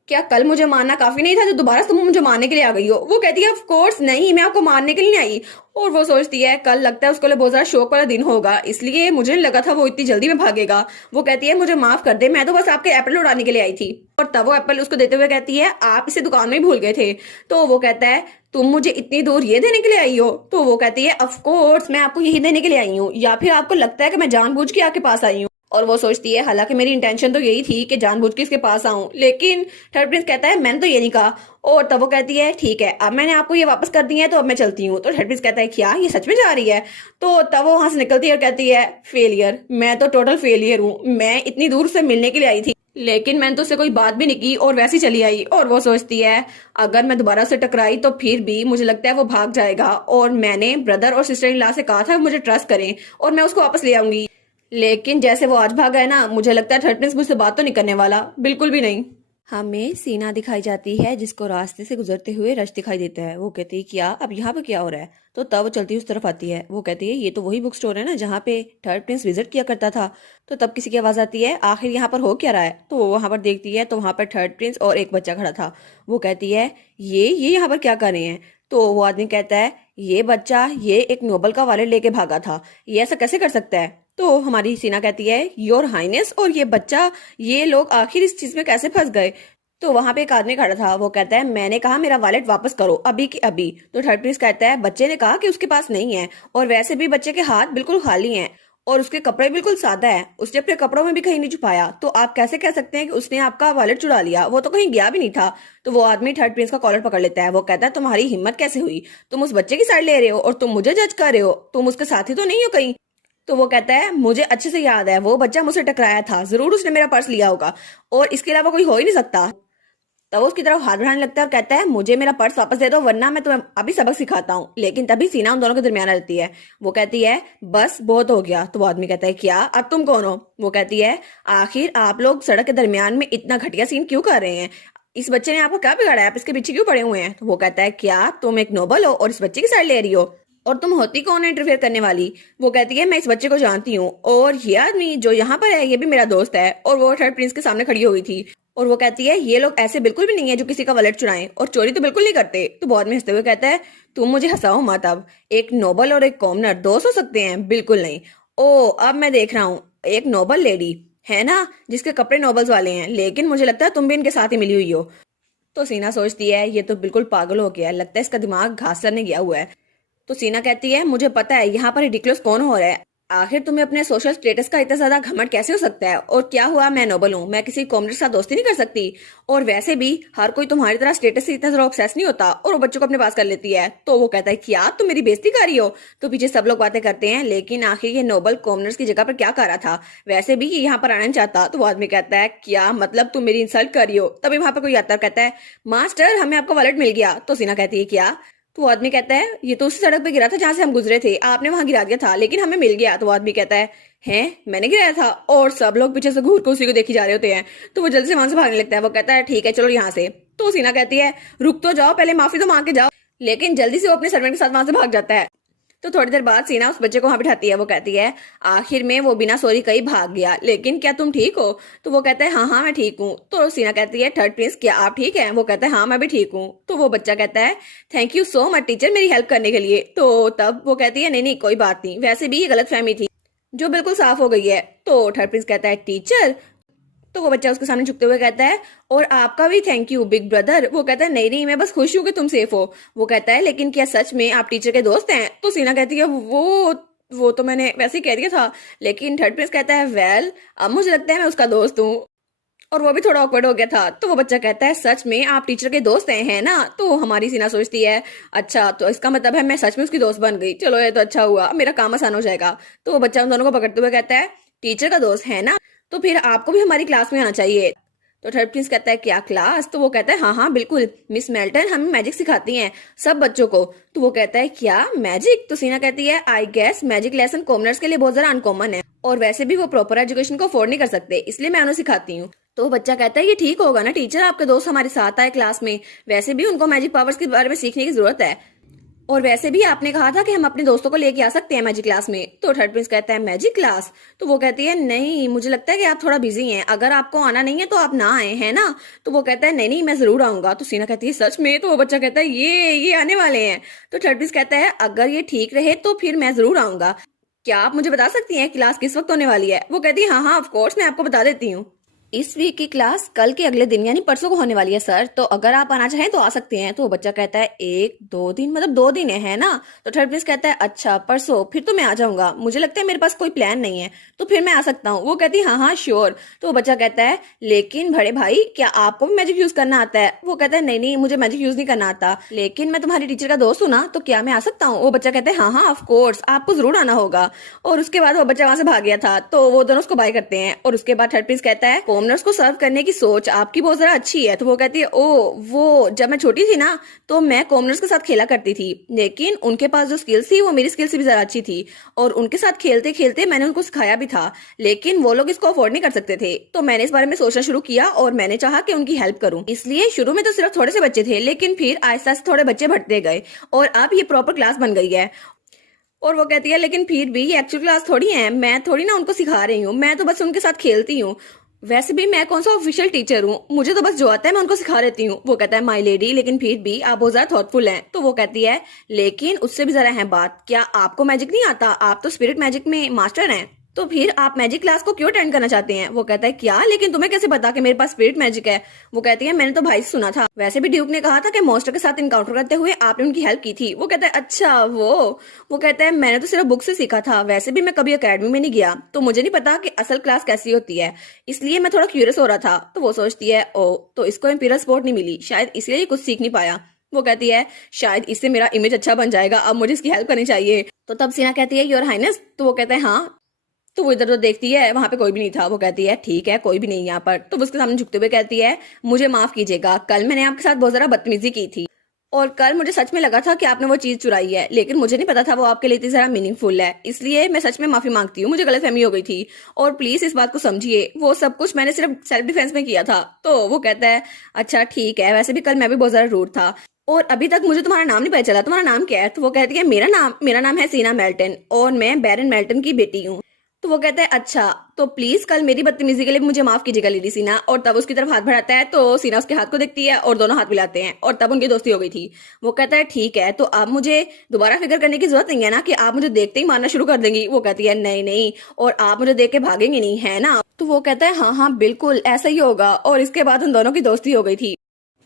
क्या कल मुझे मारना काफी नहीं था जो दोबारा तुम मुझे मारने के लिए आ गई हो? वो कहती है ऑफ कोर्स नहीं, मैं आपको मारने के लिए नहीं आई। और वो सोचती है कल लगता है उसके लिए बहुत ज्यादा शौक वाला दिन होगा, इसलिए मुझे नहीं लगा था वो इतनी जल्दी में भागेगा। वो कहती है मुझे माफ कर दे, मैं तो बस आपके एप्पल उड़ाने के लिए आई थी। और तब वो एप्पल उसको देते हुए कहती है आप इसे दुकान में ही भूल गए थे। तो वो कहता है तुम मुझे इतनी दूर ये देने के लिए आई हो? तो वो कहती है ऑफ कोर्स मैं आपको यही देने के लिए आई हूँ, या फिर आपको लगता है कि मैं जानबूझ के आपके पास आई हूँ? और वो सोचती है हालांकि मेरी इंटेंशन तो यही थी कि जानबूझ के इसके पास आऊं, लेकिन थर्ड प्रिंस कहता है मैंने तो ये नहीं कहा। और तब वो कहती है ठीक है, अब मैंने आपको ये वापस कर दिया है तो अब मैं चलती हूँ। तो थर्ड प्रिंस कहता है क्या ये सच में जा रही है? तो तब वो वहां से निकलती है और कहती है फेलियर, मैं तो टोटल फेलियर हूँ, मैं इतनी दूर से मिलने के लिए आई थी लेकिन मैंने तो उससे कोई बात भी नहीं की और वैसे ही चली आई। और वो सोचती है अगर मैं दोबारा से टकराई तो फिर भी मुझे लगता है वो भाग जाएगा, और मैंने ब्रदर और सिस्टर इन लॉ से कहा था कि मुझे ट्रस्ट करें और मैं उसको वापस ले आऊंगी। लेकिन जैसे वो आज भागा है ना, मुझे लगता है थर्ड प्रिंस मुझसे बात तो नहीं करने वाला, बिल्कुल भी नहीं। हमें सीना दिखाई जाती है जिसको रास्ते से गुजरते हुए रश दिखाई देता है। वो कहती है क्या अब यहाँ पे क्या हो रहा है? तो तब वो चलती उस तरफ आती है। वो कहती है ये तो वही बुक स्टोर है ना जहाँ पे थर्ड प्रिंस विजिट किया करता था। तो तब किसी की आवाज आती है आखिर यहाँ पर हो क्या रहा है? तो वो वहां पर देखती है तो वहां पर थर्ड प्रिंस और एक बच्चा खड़ा था। वो कहती है ये यहाँ पर क्या कर रहे हैं? तो वो आदमी कहता है ये बच्चा ये एक नोबल का वॉलेट लेके भागा था, ये ऐसा कैसे कर सकता है? तो हमारी सीना कहती है योर हाइनेस, और ये बच्चा ये लोग आखिर इस चीज में कैसे फंस गए? तो वहां पे एक आदमी खड़ा था। वो कहता है मैंने कहा मेरा वॉलेट वापस करो अभी की अभी। तो थर्ड प्रिंस कहता है बच्चे ने कहा कि उसके पास नहीं है, और वैसे भी बच्चे के हाथ बिल्कुल खाली हैं और उसके कपड़े बिल्कुल सादा है, उसने अपने कपड़ों में भी कहीं नहीं छुपाया, तो आप कैसे कह सकते हैं कि उसने आपका वॉलेट चुरा लिया? वो तो कहीं गया भी नहीं था। तो वो आदमी थर्ड प्रिंस का कॉलर पकड़ लेता है। वो कहता है तुम्हारी हिम्मत कैसे हुई? तुम उस बच्चे की साइड ले रहे हो और तुम मुझे जज कर रहे हो, तुम उसके साथी तो नहीं हो कहीं? तो वो कहता है मुझे अच्छे से याद है वो बच्चा मुझसे टकराया था, जरूर उसने मेरा पर्स लिया होगा और इसके अलावा कोई हो ही नहीं सकता। तब वो उसकी तरफ हाथ बढ़ाने लगता है और कहता है मुझे मेरा पर्स वापस दे दो वरना मैं तुम्हें अभी सबक सिखाता हूँ। लेकिन तभी सीना उन दोनों के दरमियान आ जाती है। वो कहती है बस बहुत हो गया। तो वो आदमी कहता है क्या अब तुम कौन हो? वो कहती है आखिर आप लोग सड़क के दरमियान में इतना घटिया सीन क्यों कर रहे हैं? इस बच्चे ने आपको क्या बिगाड़ा है? आप इसके पीछे क्यों पड़े हुए हैं? तो वो कहता है क्या तुम एक नोबल हो और इस बच्चे की साइड ले रही हो, और तुम होती कौन है इंटरफेयर करने वाली? वो कहती है मैं इस बच्चे को जानती हूँ और ये आदमी जो यहाँ पर है ये भी मेरा दोस्त है। और वो थर्ड प्रिंस के सामने खड़ी हो गई थी। और वो कहती है ये लोग ऐसे बिल्कुल भी नहीं है जो किसी का वॉलेट चुराएं, और चोरी तो बिल्कुल नहीं करते। तो बहुत में हंसते हुए कहता है तुम मुझे हंसाओ मत, अब एक नोबल और एक कॉमनर दोस्त हो सकते हैं? बिल्कुल नहीं। ओ अब मैं देख रहा हूँ, एक नोबल लेडी है ना जिसके कपड़े नोबल्स वाले हैं, लेकिन मुझे लगता है तुम भी इनके साथ ही मिली हुई हो। तो सीना सोचती है ये तो बिल्कुल पागल हो गया है, लगता है इसका दिमाग घास चरने गया हुआ है। तो सीना कहती है मुझे पता है यहाँ पर रिडिकुलस कौन हो रहा है, आखिर तुम्हें अपने सोशल स्टेटस का इतना ज्यादा घमंड कैसे हो सकता है? और क्या हुआ मैं नोबल हूँ, मैं किसी कॉमनर के साथ दोस्ती नहीं कर सकती? और वैसे भी हर कोई तुम्हारी तरह स्टेटस से इतना ज्यादा ऑब्सेस नहीं होता। और वो बच्चों को अपने पास कर लेती है। तो वो कहता है क्या तुम मेरी बेइज्जती कर रही हो? तो पीछे सब लोग बातें करते हैं लेकिन आखिर ये नोबल कॉमनर्स की जगह पर क्या कर रहा था? वैसे भी ये यहाँ पर आना नहीं चाहता। तो वो आदमी कहता है क्या मतलब तुम मेरी इंसल्ट कर रही हो? तभी वहां पर कोई आता है कहता है मास्टर हमें आपका वॉलेट मिल गया। तो सीना कहती है क्या? तो वो आदमी कहता है ये तो उसी सड़क पे गिरा था जहां से हम गुजरे थे, आपने वहां गिरा दिया था लेकिन हमें मिल गया। तो वो आदमी कहता है हैं मैंने गिराया था? और सब लोग पीछे से घूर के उसी को देखी जा रहे होते हैं। तो वो जल्दी से वहां से भागने लगता है। वो कहता है ठीक है चलो यहाँ से। तो सीना कहती है रुक तो जाओ, पहले माफी तो मांग के जाओ। लेकिन जल्दी से वो अपने सर्वेंट के साथ वहां से भाग जाता है। तो थोड़ी देर बाद सीना उस बच्चे को वहां बिठाती है। वो कहती है आखिर में वो बिना सॉरी कहीं भाग गया, लेकिन क्या तुम ठीक हो? तो वो कहता है हाँ हाँ मैं ठीक हूँ। तो सीना कहती है थर्ड प्रिंस क्या आप ठीक हैं? वो कहता है हाँ मैं भी ठीक हूँ। तो वो बच्चा कहता है thank you so much teacher मेरी हेल्प करने के लिए। तो तब वो कहती है नहीं नहीं कोई बात नहीं, वैसे भी ये गलत फहमी थी जो बिल्कुल साफ हो गई है। तो थर्ड प्रिंस कहता है टीचर? तो वो बच्चा उसके सामने झुकते हुए कहता है और आपका भी थैंक यू बिग ब्रदर। वो कहता है नहीं नहीं मैं बस खुश हूं कि तुम सेफ हो। वो कहता है लेकिन क्या सच में आप टीचर के दोस्त हैं? तो सीना कहती है वो तो मैंने वैसे ही कह दिया था। लेकिन थर्ड प्रिंस कहता है वेल अब मुझे लगता है मैं उसका दोस्त हूँ। और वो भी थोड़ा ऑकवर्ड हो गया था। तो वो बच्चा कहता है सच में आप टीचर के दोस्त हैं है ना? तो हमारी सीना सोचती है अच्छा तो इसका मतलब है मैं सच में उसकी दोस्त बन गई, चलो ये तो अच्छा हुआ, मेरा काम आसान हो जाएगा। तो वो बच्चा उन दोनों को पकड़ते हुए कहता है टीचर का दोस्त है ना, तो फिर आपको भी हमारी क्लास में आना चाहिए। तो थर्ड प्रिंस कहता है क्या क्लास? तो वो कहता है हाँ हाँ बिल्कुल, मिस मेल्टन हमें मैजिक सिखाती हैं सब बच्चों को। तो वो कहता है क्या मैजिक? तो सीना कहती है I guess magic lesson commoners के लिए बहुत ज्यादा अनकॉमन है और वैसे भी वो प्रॉपर एजुकेशन को अफोर्ड नहीं कर सकते, इसलिए मैं उन्हें सिखाती हूँ। तो वो बच्चा कहता है ये ठीक होगा ना टीचर, आपके दोस्त हमारे साथ आए क्लास में, वैसे भी उनको मैजिक पावर्स के बारे में सीखने की जरूरत है, और वैसे भी आपने कहा था कि हम अपने दोस्तों को लेके आ सकते हैं मैजिक क्लास में। तो थर्ड प्रिंस कहता है मैजिक क्लास? तो वो कहती है नहीं मुझे लगता है कि आप थोड़ा बिजी हैं, अगर आपको आना नहीं है तो आप ना आए है ना। तो वो कहता है नहीं नहीं मैं जरूर आऊंगा। तो सीना कहती है सच में? तो वो बच्चा कहता है ये आने वाले हैं। तो थर्ड प्रिंस कहता है अगर ये ठीक रहे तो फिर मैं जरूर आऊंगा, क्या आप मुझे बता सकती हैं क्लास किस वक्त होने वाली है? वो कहती है हाँ हाँ ऑफ कोर्स मैं आपको बता देती हूँ। इस वीक की क्लास कल के अगले दिन यानी परसों को होने वाली है सर, तो अगर आप आना चाहें तो आ सकते हैं। तो वो बच्चा कहता है 1-2 दिन मतलब 2 दिन है ना। तो थर्ड प्रिंस कहता है अच्छा परसों, फिर तो मैं आ जाऊंगा, मुझे लगता है मेरे पास कोई प्लान नहीं है, तो फिर मैं आ सकता हूँ। वो कहती है हाँ हाँ श्योर। तो वो बच्चा कहता है लेकिन बड़े भाई क्या आपको भी मैजिक यूज करना आता है? वो कहता है नहीं नहीं मुझे मैजिक यूज नहीं करना आता, लेकिन मैं तुम्हारी टीचर का दोस्त हूँ ना, तो क्या मैं आ सकता हूँ? वो बच्चा कहता है हाँ हाँ ऑफ कोर्स आपको जरूर आना होगा। और उसके बाद वो बच्चा वहां से भाग गया था। तो वो दोनों उसको बाय करते हैं। और उसके बाद थर्ड प्रिंस कहता है कॉमनर्स को सर्व करने की सोच आपकी बहुत ज्यादा अच्छी है। तो वो कहती है ओ वो जब मैं छोटी थी ना तो मैं कॉमनर्स के साथ खेला करती थी, लेकिन उनके पास जो स्किल्स थी वो मेरी स्किल्स से भी ज्यादा अच्छी थी, और उनके साथ खेलते खेलते मैंने उनको सिखाया भी था, लेकिन वो लोग इसको अफोर्ड नहीं कर सकते थे। तो मैंने इस बारे में सोचना शुरू किया और मैंने चाहा कि उनकी हेल्प करूं। इसलिए शुरू में तो सिर्फ थोड़े से बच्चे थे, लेकिन फिर आहिस्ता आहिस्ता थोड़े बच्चे बढ़ते गए और अब ये प्रॉपर क्लास बन गई है। और वो कहती है लेकिन फिर भी ये एक्चुअल क्लास थोड़ी है, मैं थोड़ी ना उनको सिखा रही हूँ, मैं तो बस उनके साथ खेलती हूँ। वैसे भी मैं कौन सा ऑफिशियल टीचर हूँ, मुझे तो बस जो आता है मैं उनको सिखा देती हूँ। वो कहता है माय लेडी लेकिन फिर भी आप बहुत ज्यादा थॉटफुल हैं। तो वो कहती है लेकिन उससे भी जरा है बात, क्या आपको मैजिक नहीं आता? आप तो स्पिरिट मैजिक में मास्टर हैं, तो फिर आप मैजिक क्लास को क्यों अटेंड करना चाहते हैं? वो कहता है क्या, लेकिन तुम्हें कैसे पता कि मेरे पास स्पिरिट मैजिक है? वो कहती है मैंने तो भाई से सुना था, वैसे भी ड्यूक ने कहा था कि मॉन्स्टर के साथ इनकाउंटर करते हुए आपने उनकी हेल्प की थी। वो कहता है अच्छा वो कहता है मैंने तो सिर्फ बुक से सीखा था, वैसे भी मैं कभी अकेडमी में नहीं गया, तो मुझे नहीं पता कि असल क्लास कैसी होती है, इसलिए मैं थोड़ा क्यूरियस हो रहा था। तो वो सोचती है ओ तो इसको इम्पीरियल सपोर्ट नहीं मिली, शायद इसलिए ये कुछ सीख नहीं पाया। वो कहती है शायद इससे मेरा इमेज अच्छा बन जाएगा, अब मुझे इसकी हेल्प करनी चाहिए। तो तब सीना कहती है योर हाइनेस। तो वो कहता है हाँ। तो वो इधर तो देखती है, वहां पे कोई भी नहीं था। वो कहती है ठीक है कोई भी नहीं यहाँ पर। तो वो उसके सामने झुकते हुए कहती है मुझे माफ कीजिएगा, कल मैंने आपके साथ बहुत ज्यादा बदतमीजी की थी, और कल मुझे सच में लगा था कि आपने वो चीज चुराई है, लेकिन मुझे नहीं पता था वो आपके लिए इतनी ज्यादा मीनिंगफुल है, इसलिए मैं सच में माफी मांगती हूँ, मुझे गलतफहमी हो गई थी, और प्लीज इस बात को समझिए, वो सब कुछ मैंने सिर्फ सेल्फ डिफेंस में किया था। तो वो कहता है अच्छा ठीक है, वैसे भी कल मैं भी बहुत ज्यादा रूड था, और अभी तक मुझे तुम्हारा नाम नहीं पता चला, तुम्हारा नाम क्या है? तो वो कहती है मेरा नाम है सीना मेल्टन, और मैं बैरन मेल्टन की बेटी हूँ। तो वो कहता है अच्छा तो प्लीज कल मेरी बदतमीजी के लिए मुझे माफ कीजिएगा लेडी सीना। और तब उसकी तरफ हाथ बढ़ाता है तो सीना उसके हाथ को देखती है और दोनों हाथ मिलाते हैं, और तब उनकी दोस्ती हो गई थी। वो कहता है ठीक है तो अब मुझे दोबारा फिक्र करने की जरूरत नहीं है ना कि आप मुझे देखते ही मारना शुरू कर देंगी? वो कहती है नहीं नहीं, और आप मुझे देख के भागेंगे नहीं है ना? तो वो कहता है हाँ हाँ बिल्कुल ऐसा ही होगा, और इसके बाद उन दोनों की दोस्ती हो गई थी।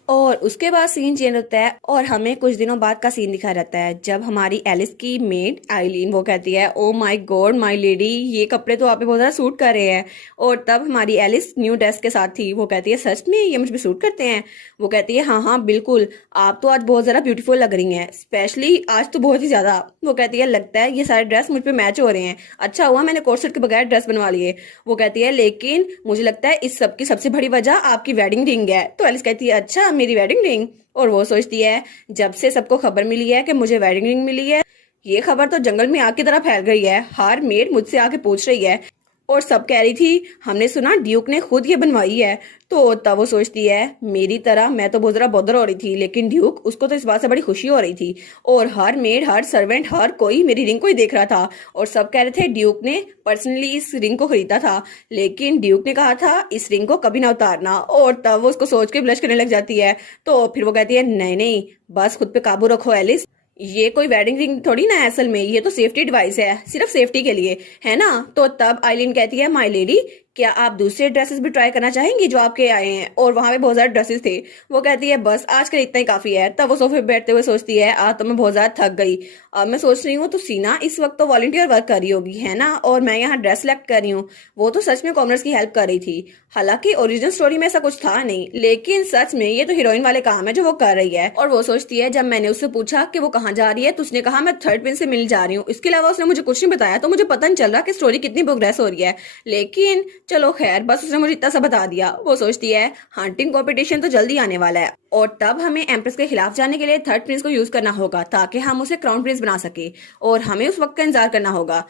और उसके बाद सीन चेंज होता है और हमें कुछ दिनों बाद का सीन दिखा रहता है, जब हमारी एलिस की मेड आइलीन वो कहती है oh my God my lady ये कपड़े तो आप पे बहुत ज्यादा सूट कर रहे हैं। और तब हमारी एलिस न्यू ड्रेस के साथ थी। वो कहती है सच में ये मुझ पे सूट करते हैं? वो कहती है हाँ हाँ बिल्कुल, आप तो आज बहुत ज्यादा ब्यूटीफुल लग रही हैं, स्पेशली आज तो बहुत ही ज्यादा। वो कहती है लगता है ये सारे ड्रेस मुझ पे मैच हो रहे हैं, अच्छा हुआ मैंने कोट सेट के बगैर ड्रेस बनवा लिए। वो कहती है लेकिन मुझे लगता है इस सब की सबसे बड़ी वजह आपकी वेडिंग रिंग है। तो एलिस कहती है अच्छा मेरी वेडिंग रिंग? और वो सोचती है जब से सबको खबर मिली है कि मुझे वेडिंग रिंग मिली है, ये खबर तो जंगल में आग की तरह फैल गई है, हर मेड मुझसे आके पूछ रही है, और सब कह रही थी हमने सुना ड्यूक ने खुद ये बनवाई है। तो तब वो सोचती है मेरी तरह मैं तो बहुत जरा बॉदर हो रही थी, लेकिन ड्यूक उसको तो इस बात से बड़ी खुशी हो रही थी, और हर मेड हर सर्वेंट हर कोई मेरी रिंग को ही देख रहा था, और सब कह रहे थे ड्यूक ने पर्सनली इस रिंग को खरीदा था, लेकिन ड्यूक ने कहा था इस रिंग को कभी ना उतारना। और तब वो उसको सोच के ब्लश करने लग जाती है। तो फिर वो कहती है नहीं नहीं बस खुद पे काबू रखो एलिस, ये कोई वेडिंग रिंग थोड़ी ना है, असल में ये तो सेफ्टी डिवाइस है, सिर्फ सेफ्टी के लिए है ना? तो तब आइलिन कहती है माय लेडी क्या आप दूसरे ड्रेसेस भी ट्राई करना चाहेंगी जो आपके आए हैं? और वहां पे बहुत ज्यादा ड्रेसेस थे। वो कहती है बस आज के लिए इतना ही काफी है। तब वो सोफे पे बैठते हुए सोचती है आज तो मैं बहुत ज्यादा थक गई, अब मैं सोच रही हूँ तो सीना इस वक्त तो वॉलंटियर वर्क कर रही होगी है ना, और मैं यहाँ ड्रेस सेलेक्ट कर रही हूँ, वो तो सच में कॉमनर्स की हेल्प कर रही थी, हालांकि ओरिजिनल स्टोरी में ऐसा कुछ था नहीं, लेकिन सच में ये तो हीरोइन वाले काम है जो वो कर रही है। और वो सोचती है जब मैंने उससे पूछा कि वो कहाँ जा रही है तो उसने कहा मैं थर्ड प्रिंस से मिल जा रही हूँ, इसके अलावा उसने मुझे कुछ नहीं बताया, तो मुझे पता नहीं चल रहा कि स्टोरी कितनी प्रोग्रेस हो रही है, लेकिन चलो खैर बस उसने मुझे इतना सा बता दिया। वो सोचती है हंटिंग कॉम्पिटिशन तो जल्दी आने वाला है, और तब हमें एम्प्रेस के खिलाफ जाने के लिए थर्ड प्रिंस को यूज करना होगा ताकि हम उसे क्राउन प्रिंस बना सके, और हमें उस वक्त का इंतजार करना होगा,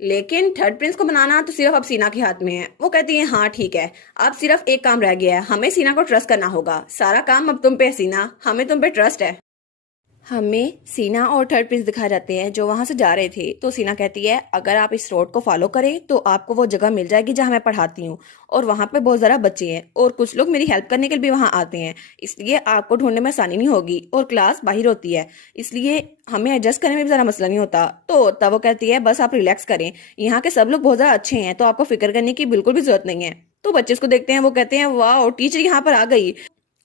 लेकिन थर्ड प्रिंस को बनाना तो सिर्फ अब सीना के हाथ में है। वो कहती है हाँ ठीक है, अब सिर्फ एक काम रह गया है, हमें सीना को ट्रस्ट करना होगा, सारा काम अब तुम पे है सीना, हमें तुम पे ट्रस्ट है। हमें सीना और थर्ड प्रिंस दिखाए जाते हैं जो वहां से जा रहे थे। तो सीना कहती है अगर आप इस रोड को फॉलो करें तो आपको वो जगह मिल जाएगी जहां मैं पढ़ाती हूँ, और वहां पे बहुत ज़रा बच्चे हैं और कुछ लोग मेरी हेल्प करने के लिए भी वहां आते हैं, इसलिए आपको ढूंढने में आसानी नहीं होगी, और क्लास बाहर होती है इसलिए हमें एडजस्ट करने में भी ज़रा मसला नहीं होता। तो तब वो कहती है बस आप रिलैक्स करें, यहाँ के सब लोग बहुत ज़्यादा अच्छे हैं तो आपको फिक्र करने की बिल्कुल भी जरूरत नहीं है। तो बच्चे उसको देखते हैं, वो कहते हैं वाह टीचर यहाँ पर आ गई।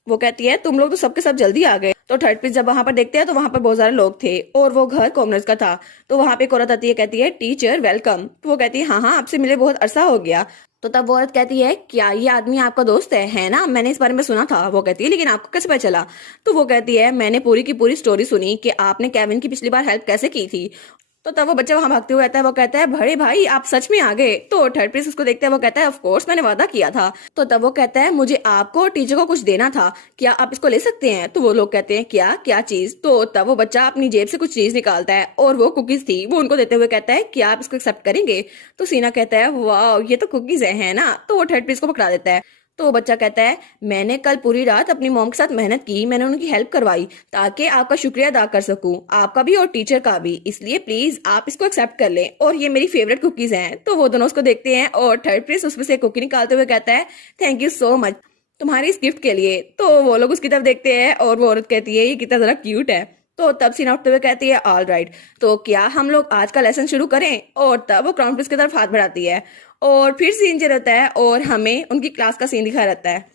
वो कहती है तुम लोग तो सबके सब जल्दी आ गए। तो थर्ड पीस जब वहां पर देखते हैं तो वहां पर बहुत सारे लोग थे और वो घर कॉमनर्स का था। तो वहां पे एक औरत आती है, कहती है टीचर वेलकम। तो वो कहती है हाँ हाँ आपसे मिले बहुत अरसा हो गया। तो तब वो औरत कहती है क्या ये आदमी आपका दोस्त है ना, मैंने इस बारे में सुना था। वो कहती है लेकिन आपको कैसे पता चला। तो वो कहती है मैंने पूरी की पूरी स्टोरी सुनी कि आपने केविन की पिछली बार हेल्प कैसे की थी। तो तब वो बच्चा वहां भागते हुए आता है, वो कहता है बड़े भाई आप सच में आ गए। तो थर्ड प्रिंस उसको देखता है, वो कहता है ऑफ कोर्स मैंने वादा किया था। तो तब वो कहता है मुझे आपको और टीचर को कुछ देना था, क्या आप इसको ले सकते हैं। तो वो लोग कहते हैं क्या क्या चीज। तो तब वो बच्चा अपनी जेब से कुछ चीज निकालता है और वो कुकीज थी, वो उनको देते हुए कहता है क्या आप इसको एक्सेप्ट करेंगे। तो सीना कहता है वाह ये तो कुकीज है ना। तो वो थर्ड प्रिंस को पकड़ा देता है। तो वो बच्चा कहता है मैंने कल पूरी रात अपनी मॉम के साथ मेहनत की, मैंने उनकी हेल्प करवाई ताकि आपका शुक्रिया अदा कर सकूं, आपका भी और टीचर का भी, इसलिए प्लीज आप इसको एक्सेप्ट कर लें और ये मेरी फेवरेट कुकीज हैं। तो वो दोनों उसको देखते हैं और थर्ड प्रिंस उसमें से कुकी निकालते हुए कहता है थैंक यू सो मच तुम्हारी इस गिफ्ट के लिए। तो वो लोग उसकी तरफ देखते हैं और वो औरत कहती है ये कितना जरा क्यूट है। तो तब सीना उठते हुए कहती है ऑल राइट, तो क्या हम लोग आज का लेसन शुरू करें। और तब वो क्राउन प्रिंस की तरफ हाथ बढ़ाती है और फिर सीन चल रहता है और हमें उनकी क्लास का सीन दिखा रहता है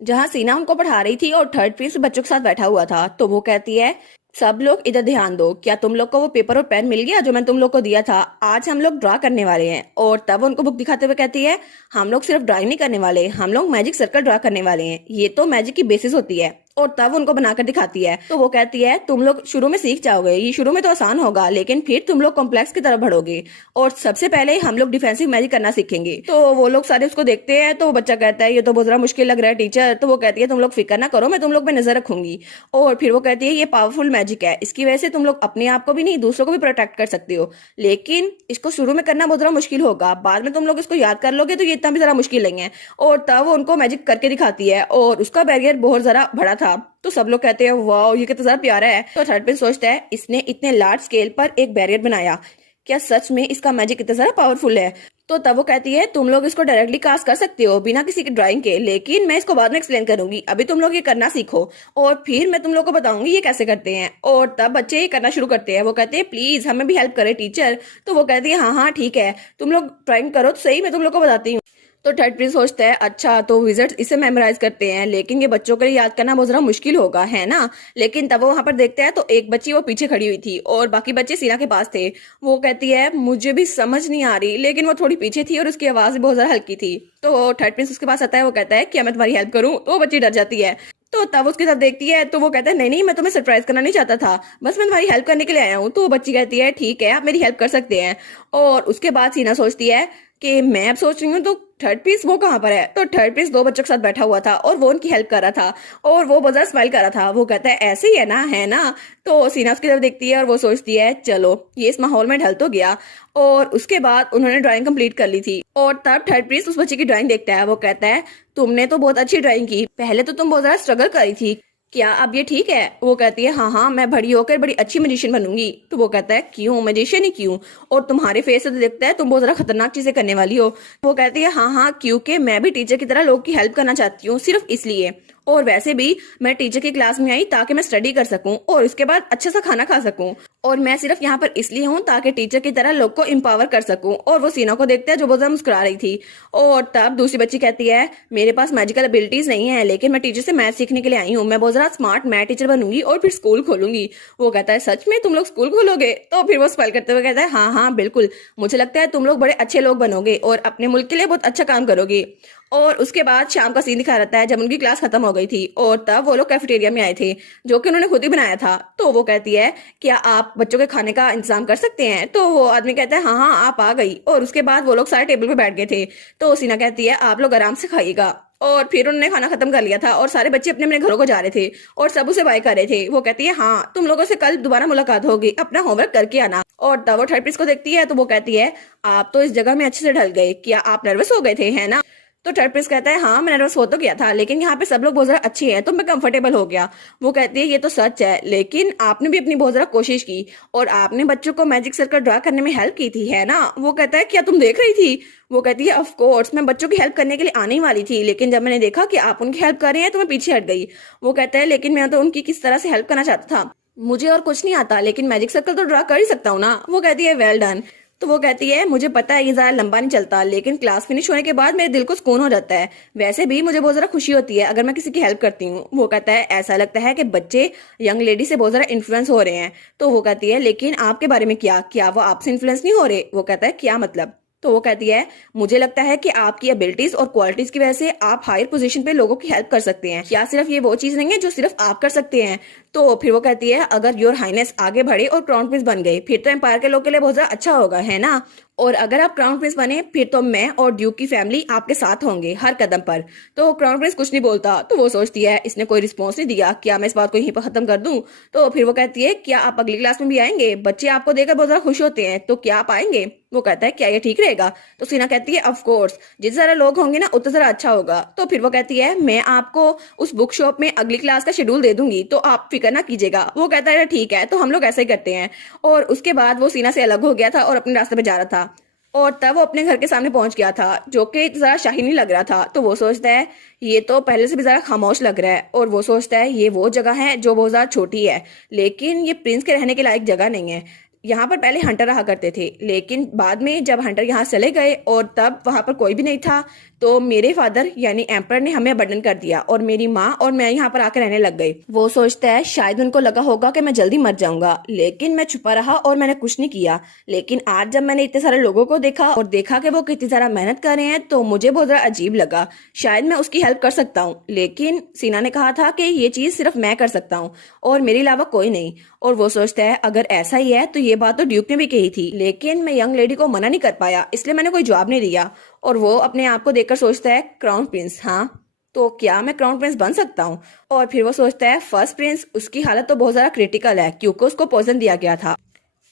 जहाँ सीना उनको पढ़ा रही थी और थर्ड प्रिंस बच्चों के साथ बैठा हुआ था। तो वो कहती है सब लोग इधर ध्यान दो, क्या तुम लोग को वो पेपर और पेन मिल गया जो मैंने तुम लोग को दिया था। आज हम लोग ड्रा करने वाले हैं। और तब उनको बुक दिखाते हुए कहती है हम लोग सिर्फ ड्राइंग नहीं करने वाले, हम लोग मैजिक सर्कल ड्रा करने वाले हैं, ये तो मैजिक की बेसिस होती है। और तब उनको बनाकर दिखाती है। तो वो कहती है तुम लोग शुरू में सीख जाओगे, ये शुरू में तो आसान होगा लेकिन फिर तुम लोग कॉम्प्लेक्स की तरफ बढ़ोगे और सबसे पहले हम लोग डिफेंसिव मैजिक करना सीखेंगे। तो वो लोग सारे उसको देखते हैं। तो वो बच्चा कहता है ये तो बहुत ज्यादा मुश्किल लग रहा है टीचर। तो वो कहती है तुम लोग फिक्र ना करो, मैं तुम लोग पे नजर रखूंगी। और फिर वो कहती है ये पावरफुल मैजिक है, इसकी वजह से तुम लोग अपने आप को भी नहीं दूसरों को भी प्रोटेक्ट कर सकते हो, लेकिन इसको शुरू में करना बहुत ज्यादा मुश्किल होगा, बाद में तुम लोग इसको याद कर लोगे तो ये इतना भी ज्यादा मुश्किल नहीं है। और तब वो उनको मैजिक करके दिखाती है और उसका बैरियर बहुत ज्यादा बड़ा था। तो सब लोग कहते हैं वाह ये कितना ज्यादा प्यारा है। तो थर्ड प्रिंस सोचता है इसने इतने लार्ज स्केल पर एक बैरियर बनाया, क्या सच में इसका मैजिक इतना ज्यादा पावरफुल है। तो तब वो कहती है तुम लोग इसको डायरेक्टली कास्ट कर सकते हो बिना किसी की ड्राइंग के, लेकिन मैं इसको बाद में एक्सप्लेन करूंगी, अभी तुम लोग ये करना सीखो और फिर मैं तुम लोग को बताऊंगी ये कैसे करते हैं। और तब बच्चे ये करना शुरू करते हैं। वो कहते हैं प्लीज हमें भी हेल्प करे टीचर। तो वो कहती है हाँ हाँ ठीक है तुम लोग ड्राइंग करो तो सही, मैं तुम लोग को बताती हूँ। तो थर्ड प्रिंस सोचता है अच्छा तो विजर्ड्स इसे मेमोराइज करते हैं, लेकिन ये बच्चों के लिए याद करना बहुत ज्यादा मुश्किल होगा है ना। लेकिन तब वो वहां पर देखते हैं तो एक बच्ची वो पीछे खड़ी हुई थी और बाकी बच्चे सीना के पास थे। वो कहती है मुझे भी समझ नहीं आ रही, लेकिन वो थोड़ी पीछे थी और उसकी आवाज भी बहुत ज्यादा हल्की थी। तो थर्ड प्रिंस उसके पास आता है, वो कहता है क्या मैं तुम्हारी हेल्प करूं। तो वो बच्ची डर जाती है। तो तब उसकी तरफ देखती है तो वो कहता है नहीं नहीं मैं तुम्हें सरप्राइज करना नहीं चाहता था, बस मैं तुम्हारी हेल्प करने के लिए आया हूँ। तो वो बच्ची कहती है ठीक है आप मेरी हेल्प कर सकते हैं। और उसके बाद सीना सोचती है कि मैं अब सोच रही हूँ तो थर्ड पीस वो कहाँ पर है। तो थर्ड पीस दो बच्चों के साथ बैठा हुआ था और वो उनकी हेल्प कर रहा था और वो बहुत ज्यादा स्माइल कर रहा था। वो कहता है ऐसे ही है ना। तो सीना उसकी तरफ देखती है और वो सोचती है चलो ये इस माहौल में ढल तो गया। और उसके बाद उन्होंने ड्राइंग कंप्लीट कर ली थी और तब थर्ड पीस उस बच्चे की ड्राइंग देखता है। वो कहता है तुमने तो बहुत अच्छी ड्राइंग की, पहले तो तुम बहुत ज्यादा स्ट्रगल करी थी, क्या अब ये ठीक है। वो कहती है हाँ हाँ मैं बड़ी होकर बड़ी अच्छी मैजिशियन बनूंगी। तो वो कहता है क्यों मैजिशियन ही क्यों, और तुम्हारे फेस से तो दिखता है तुम बहुत ज्यादा खतरनाक चीजें करने वाली हो। वो कहती है हाँ हाँ क्योंकि मैं भी टीचर की तरह लोग की हेल्प करना चाहती हूँ, सिर्फ इसलिए, और वैसे भी मैं टीचर की क्लास में आई ताकि मैं स्टडी कर सकूं और उसके बाद अच्छा सा खाना खा सकूं, और मैं सिर्फ यहाँ पर इसलिए हूँ ताकि टीचर की तरह लोग को एम्पावर कर सकूं। और वो सीना को देखते हैं जो बहुत ज्यादा मुस्कुरा रही थी। और तब दूसरी बच्ची कहती है मेरे पास मैजिकल एबिलिटीज नहीं है लेकिन मैं टीचर से मैथ सीखने के लिए आई हूँ, मैं बहुत ज्यादा स्मार्ट मैथ टीचर बनूंगी और फिर स्कूल खोलूंगी। वो कहता है सच में तुम लोग स्कूल खोलोगे। तो फिर वो स्माइल करते हुए कहता है हाँ हाँ बिल्कुल, मुझे लगता है तुम लोग बड़े अच्छे लोग बनोगे और अपने मुल्क के लिए बहुत अच्छा काम करोगे। और उसके बाद शाम का सीन दिखा रहता है जब उनकी क्लास खत्म हो गई थी और तब वो लोग कैफेटेरिया में आए थे जो कि उन्होंने खुद ही बनाया था। तो वो कहती है क्या आप बच्चों के खाने का इंतजाम कर सकते हैं। तो वो आदमी कहता है हाँ हाँ आप आ गई। और उसके बाद वो लोग सारे टेबल पे बैठ गए थे। तो सीना कहती है आप लोग आराम से खाइएगा। और फिर उन्होंने खाना खत्म कर लिया था और सारे बच्चे अपने अपने घरों को जा रहे थे और सब उसे बाय कर रहे थे। वो कहती है हाँ तुम लोगों से कल दोबारा मुलाकात होगी, अपना होमवर्क करके आना। और तब वो थर्ड पीस को देखती है तो वो कहती है आप तो इस जगह में अच्छे से ढल गए, क्या आप नर्वस हो गए थे है ना। तो थर्ड प्रिंस कहता है हाँ मैं नर्वस हो तो गया था लेकिन यहाँ पे सब लोग बहुत ज्यादा अच्छे हैं तो मैं कंफर्टेबल हो गया। वो कहती है ये तो सच है लेकिन आपने भी अपनी बहुत ज्यादा कोशिश की और आपने बच्चों को मैजिक सर्कल ड्रा करने में हेल्प की थी है ना। वो कहता है क्या तुम देख रही थी। वो कहती है ऑफ कोर्स मैं बच्चों की हेल्प करने के लिए आने ही वाली थी लेकिन जब मैंने देखा कि आप उनकी हेल्प कर रहे हैं तो मैं पीछे हट गई। वो कहता है लेकिन मैं तो उनकी किस तरह से हेल्प करना चाहता था, मुझे और कुछ नहीं आता लेकिन मैजिक सर्कल तो ड्रा कर ही सकता हूँ ना। वो कहती है वेल डन। तो वो कहती है मुझे पता है ये ज्यादा लंबा नहीं चलता, लेकिन क्लास फिनिश होने के बाद मेरे दिल को सुकून हो जाता है। वैसे भी मुझे बहुत ज्यादा खुशी होती है अगर मैं किसी की हेल्प करती हूँ। वो कहता है ऐसा लगता है कि बच्चे यंग लेडी से बहुत ज्यादा इन्फ्लुएंस हो रहे हैं। तो वो कहती है लेकिन आपके बारे में क्या वो आपसे इन्फ्लुएंस नहीं हो रहे? वो कहता है क्या मतलब? तो वो कहती है मुझे लगता है कि आपकी एबिलिटीज और क्वालिटीज की वजह से आप हायर पोजीशन पे लोगों की हेल्प कर सकते हैं। क्या सिर्फ ये वो चीज नहीं है जो सिर्फ आप कर सकते हैं? तो फिर वो कहती है अगर योर हाइनेस आगे बढ़े और क्राउन प्रिंस बन गए फिर तो एम्पायर के लोग के लिए बहुत ज्यादा अच्छा होगा, है ना? और अगर आप क्राउन प्रिंस बने फिर तो मैं और ड्यूक की फैमिली आपके साथ होंगे हर कदम पर। तो क्राउन प्रिंस कुछ नहीं बोलता। तो वो सोचती है इसने कोई रिस्पॉन्स नहीं दिया, क्या मैं इस बात को यहीं पर खत्म कर दूं? तो फिर वो कहती है क्या आप अगली क्लास में भी आएंगे? बच्चे आपको देखकर बहुत ज्यादा खुश होते हैं, तो क्या आप आएंगे? वो कहता है क्या ये ठीक रहेगा? तो सीना कहती है ऑफ कोर्स, जितने सारे लोग होंगे ना उतना ज्यादा अच्छा होगा। तो फिर वो कहती है मैं आपको उस बुक शॉप में अगली क्लास का शेड्यूल दे दूंगी, तो आप फिक्र ना कीजिएगा। वो कहता है ठीक है, तो हम लोग ऐसा ही करते हैं। और उसके बाद वो सीना से अलग हो गया था और अपने रास्ते पे जा रहा था। और तब वो अपने घर के सामने पहुंच गया था जो कि जरा शाही नहीं लग रहा था। तो वो सोचता है ये तो पहले से भी जरा खामोश लग रहा है। और वो सोचता है ये वो जगह है जो बहुत ज्यादा छोटी है, लेकिन ये प्रिंस के रहने के लायक जगह नहीं है। यहाँ पर पहले हंटर रहा करते थे, लेकिन बाद में जब हंटर यहाँ चले गए और तब वहां पर कोई भी नहीं था, तो मेरे फादर यानी एम्पर ने हमें अबंडन कर दिया और मेरी माँ और मैं यहाँ पर आकर रहने लग गई। वो सोचता है शायद उनको लगा होगा कि मैं जल्दी मर जाऊंगा, लेकिन मैं छुपा रहा और मैंने कुछ नहीं किया। लेकिन आज जब मैंने इतने सारे लोगों को देखा और देखा कि वो कितनी ज्यादा मेहनत कर रहे हैं, तो मुझे बहुत ज्यादा अजीब लगा। शायद मैं उसकी हेल्प कर सकता हूँ, लेकिन सीना ने कहा था कि ये चीज सिर्फ मैं कर सकता हूँ और मेरे अलावा कोई नहीं। और वो सोचता है अगर ऐसा ही है तो ये बात तो ड्यूक ने भी कही थी, लेकिन मैं यंग लेडी को मना नहीं कर पाया, इसलिए मैंने कोई जवाब नहीं दिया। और वो अपने आप को देखकर सोचता है क्राउन प्रिंस, हाँ तो क्या मैं क्राउन प्रिंस बन सकता हूँ? और फिर वो सोचता है फर्स्ट प्रिंस उसकी हालत तो बहुत ज्यादा क्रिटिकल है क्योंकि उसको पॉइजन दिया गया था।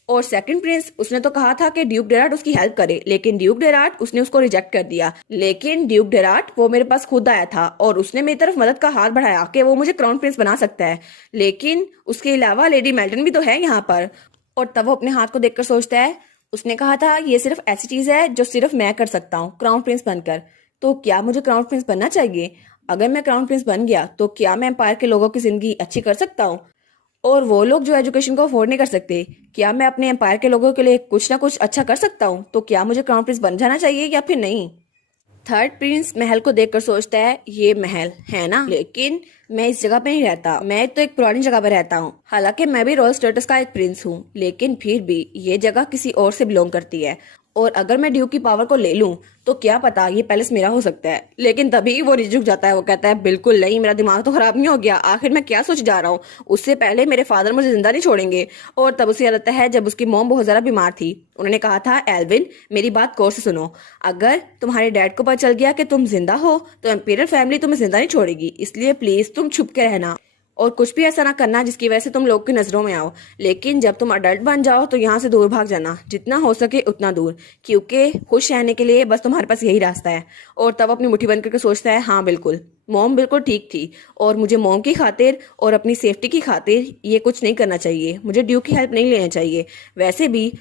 और सेकंड प्रिंस उसने तो कहा था कि ड्यूक डेराट उसकी हेल्प करे, लेकिन ड्यूक डेराट उसने उसको रिजेक्ट कर दिया। लेकिन ड्यूक डेराट वो मेरे पास खुद आया था और उसने मेरी तरफ मदद का हाथ बढ़ाया कि वो मुझे क्राउन प्रिंस बना सकता है। लेकिन उसके अलावा लेडी मेल्टन भी तो है यहाँ पर। और तब वो अपने हाथ को देखकर सोचता है उसने कहा था ये सिर्फ ऐसी चीज है जो सिर्फ मैं कर सकता हूँ क्राउन प्रिंस बनकर। तो क्या मुझे क्राउन प्रिंस बनना चाहिए? अगर मैं क्राउन प्रिंस बन गया तो क्या मैं एम्पायर के लोगों की जिंदगी अच्छी कर सकता हूँ? और वो लोग जो एजुकेशन को अफोर्ड नहीं कर सकते, क्या मैं अपने एम्पायर के लोगों के लिए कुछ ना कुछ अच्छा कर सकता हूँ? तो क्या मुझे क्राउन प्रिंस बन जाना चाहिए या फिर नहीं? थर्ड प्रिंस महल को देखकर सोचता है ये महल है ना, लेकिन मैं इस जगह पे नहीं रहता, मैं तो एक पुरानी जगह पे रहता हूँ। हालांकि मैं भी रॉयल स्टेटस का एक प्रिंस हूँ, लेकिन फिर भी ये जगह किसी और से बिलोंग करती है। और अगर मैं ड्यूक की पावर को ले लूं तो क्या पता ये पैलेस मेरा हो सकता है। लेकिन तभी वो रिजुक जाता है। वो कहता है बिल्कुल नहीं, मेरा दिमाग तो खराब नहीं हो गया, आखिर मैं क्या सोच जा रहा हूँ? उससे पहले मेरे फादर मुझे जिंदा नहीं छोड़ेंगे। और तब उसे याद आता है जब उसकी मॉम बहुत ज्यादा बीमार थी, उन्होंने कहा था एल्विन मेरी बात गौर से सुनो, अगर तुम्हारे डैड को पता चल गया कि तुम जिंदा हो तो एम्पीरियल फैमिली तुम्हें जिंदा नहीं छोड़ेगी, इसलिए प्लीज तुम छुप के रहना और कुछ भी ऐसा ना करना जिसकी वजह से तुम लोग की नजरों में आओ। लेकिन जब तुम अडल्ट बन जाओ तो यहाँ से दूर भाग जाना, जितना हो सके उतना दूर, क्योंकि खुश रहने के लिए बस तुम्हारे पास यही रास्ता है। और तब अपनी मुट्ठी बंद करके सोचता है हाँ बिल्कुल, मॉम बिल्कुल ठीक थी और मुझे मॉम की खातिर और अपनी सेफ्टी की खातिर ये कुछ नहीं करना चाहिए, मुझे ड्यूक की हेल्प नहीं लेना चाहिए। वैसे भी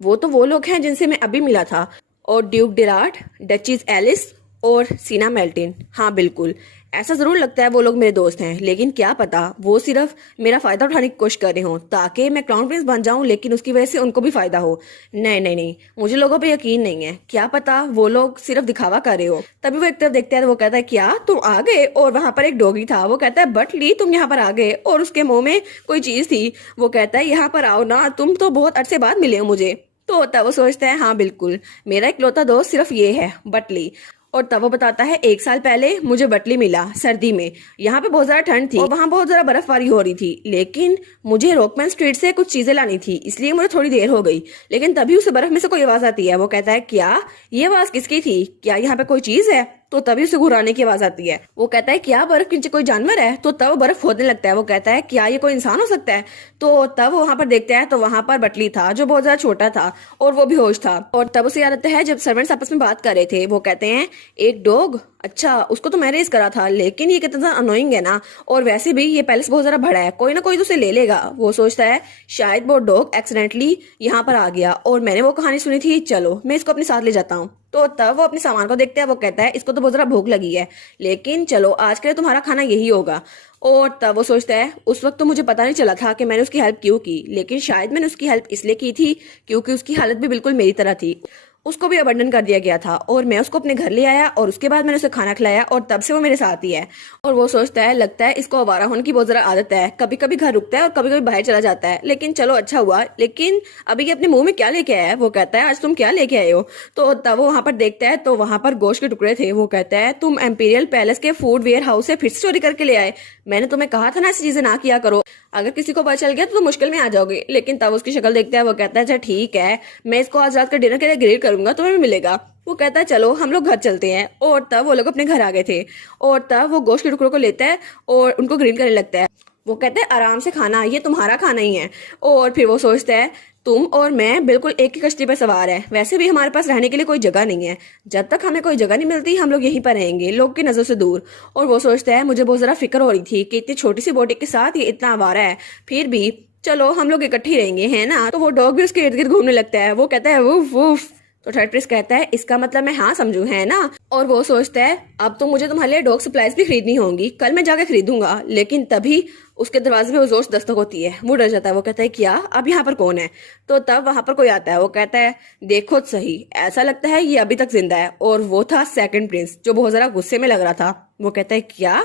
वो लोग हैं जिनसे मैं अभी मिला था, और ड्यूक डेराट, डचीज एलिस और सीना मेल्टिन, हाँ बिल्कुल ऐसा जरूर लगता है वो लोग मेरे दोस्त हैं, लेकिन क्या पता वो सिर्फ मेरा फायदा उठाने की कोशिश कर रहे हो ताकि मैं क्राउन प्रिंस बन जाऊं, लेकिन उसकी वजह से उनको भी फायदा हो। नहीं नहीं नहीं, मुझे लोगों पे यकीन नहीं है, क्या पता वो लोग सिर्फ दिखावा कर रहे हो। तभी वो एक तरफ देखता है तो वो कहता है क्या तुम आ गए? और वहां पर एक डॉगी था। वो कहता है बट ली तुम यहाँ पर आ गए, और उसके मुंह में कोई चीज थी। वो कहता है यहाँ पर आओ ना, तुम तो बहुत अरसे बाद मिले हो मुझे। तो तब वो सोचता है हाँ बिल्कुल, मेरा इकलौता दोस्त सिर्फ ये है बटली। और तब वो बताता है 1 साल पहले मुझे बटली मिला सर्दी में, यहाँ पे बहुत ज्यादा ठंड थी और वहाँ बहुत ज्यादा बर्फबारी हो रही थी, लेकिन मुझे रोकमैन स्ट्रीट से कुछ चीजें लानी थी इसलिए मुझे थोड़ी देर हो गई। लेकिन तभी उसे बर्फ में से कोई आवाज आती है। वो कहता है क्या ये आवाज किसकी थी? क्या यहाँ पे कोई चीज है? तो तभी उसे घुराने की आवाज आती है। वो कहता है क्या बर्फ के नीचे कोई जानवर है? तो तब बर्फ खोदने लगता है। वो कहता है क्या ये कोई इंसान हो सकता है? तो तब वहां पर देखता है तो वहां पर बटली था जो बहुत ज्यादा छोटा था और वो बेहोश था। और तब उसे याद आता है जब सर्वेंट्स आपस में बात कर रहे थे, वो कहते हैं एक डॉग, अच्छा उसको तो मैंने रेस करा था, लेकिन ये कितना ज्यादा अनोइंग है ना, और वैसे भी ये पैलेस बहुत ज्यादा बड़ा है, कोई ना कोई तो उसे ले लेगा। वो सोचता है शायद वो डॉग एक्सीडेंटली यहाँ पर आ गया और मैंने वो कहानी सुनी थी, चलो मैं इसको अपने साथ ले जाता हूँ। तो तब वो अपने सामान को देखता है, वो कहता है इसको तो बहुत जरा भूख लगी है, लेकिन चलो आज के लिए तुम्हारा खाना यही होगा। और तब वो सोचता है उस वक्त तो मुझे पता नहीं चला था कि मैंने उसकी हेल्प क्यों की, लेकिन शायद मैंने उसकी हेल्प इसलिए की थी क्योंकि उसकी हालत भी बिल्कुल मेरी तरह थी। उसको भी अबंडन कर दिया गया था और मैं उसको अपने घर ले आया और उसके बाद मैंने उसे खाना खिलाया और तब से वो मेरे साथ ही है। और वो सोचता है लगता है इसको आवारा होने की बहुत जरा आदत है, कभी कभी घर रुकता है और कभी कभी बाहर चला जाता है, लेकिन चलो अच्छा हुआ। लेकिन अभी ये अपने मुंह में क्या लेके आया है? वो कहता है आज तुम क्या लेके आए हो? तो तब वो वहां पर देखता है तो वहां पर गोश्त के टुकड़े थे। वो कहता है तुम एम्पीरियल पैलेस के फूड वेयर हाउस से फिर से चोरी करके ले आए, मैंने तुम्हें कहा था ना ऐसी चीजें ना किया करो, अगर किसी को पता चल गया तो तुम मुश्किल में आ जाओगे। लेकिन तब उसकी शक्ल देखता है, वो कहता है अच्छा ठीक है, मैं इसको आज रात का डिनर के लिए ग्रिल करूंगा, तुम्हें भी मिलेगा। वो कहता है चलो हम लोग घर चलते हैं। और तब वो लोग अपने घर आ गए थे और तब वो गोश्त के टुकड़ों को लेता है और उनको ग्रिल करने लगता है। वो कहता है आराम से खाना, ये तुम्हारा खाना ही है। और फिर वो सोचता है तुम और मैं बिल्कुल एक ही कश्ती पर सवार है, वैसे भी हमारे पास रहने के लिए कोई जगह नहीं है, जब तक हमें कोई जगह नहीं मिलती हम लोग यहीं पर रहेंगे, लोग की नजर से दूर। और वो सोचता है मुझे बहुत जरा फिक्र हो रही थी कि इतनी छोटी सी बोटी के साथ ये इतना आवारा है, फिर भी चलो हम लोग इकट्ठे ही रहेंगे, है ना। तो वो डॉग भी उसके इर्द गिर्द घूमने लगता है। वो कहता है वुफ वुफ। तो थर्ड प्रिंस कहता है इसका मतलब मैं हाँ समझू, है ना। और वो सोचता है अब तो मुझे तुम्हारे लिए डॉग सप्लाईज भी खरीदनी होंगी, कल मैं जाकर खरीदूंगा। लेकिन तभी उसके दरवाजे पे वो जोर से दस्तक होती है। वो डर जाता है, वो कहता है क्या अब यहाँ पर कौन है? तो तब वहां पर कोई आता है। वो कहता है देखो सही, ऐसा लगता है ये अभी तक जिंदा है। और वो था सेकंड प्रिंस, जो बहुत जरा गुस्से में लग रहा था। वो कहता है क्या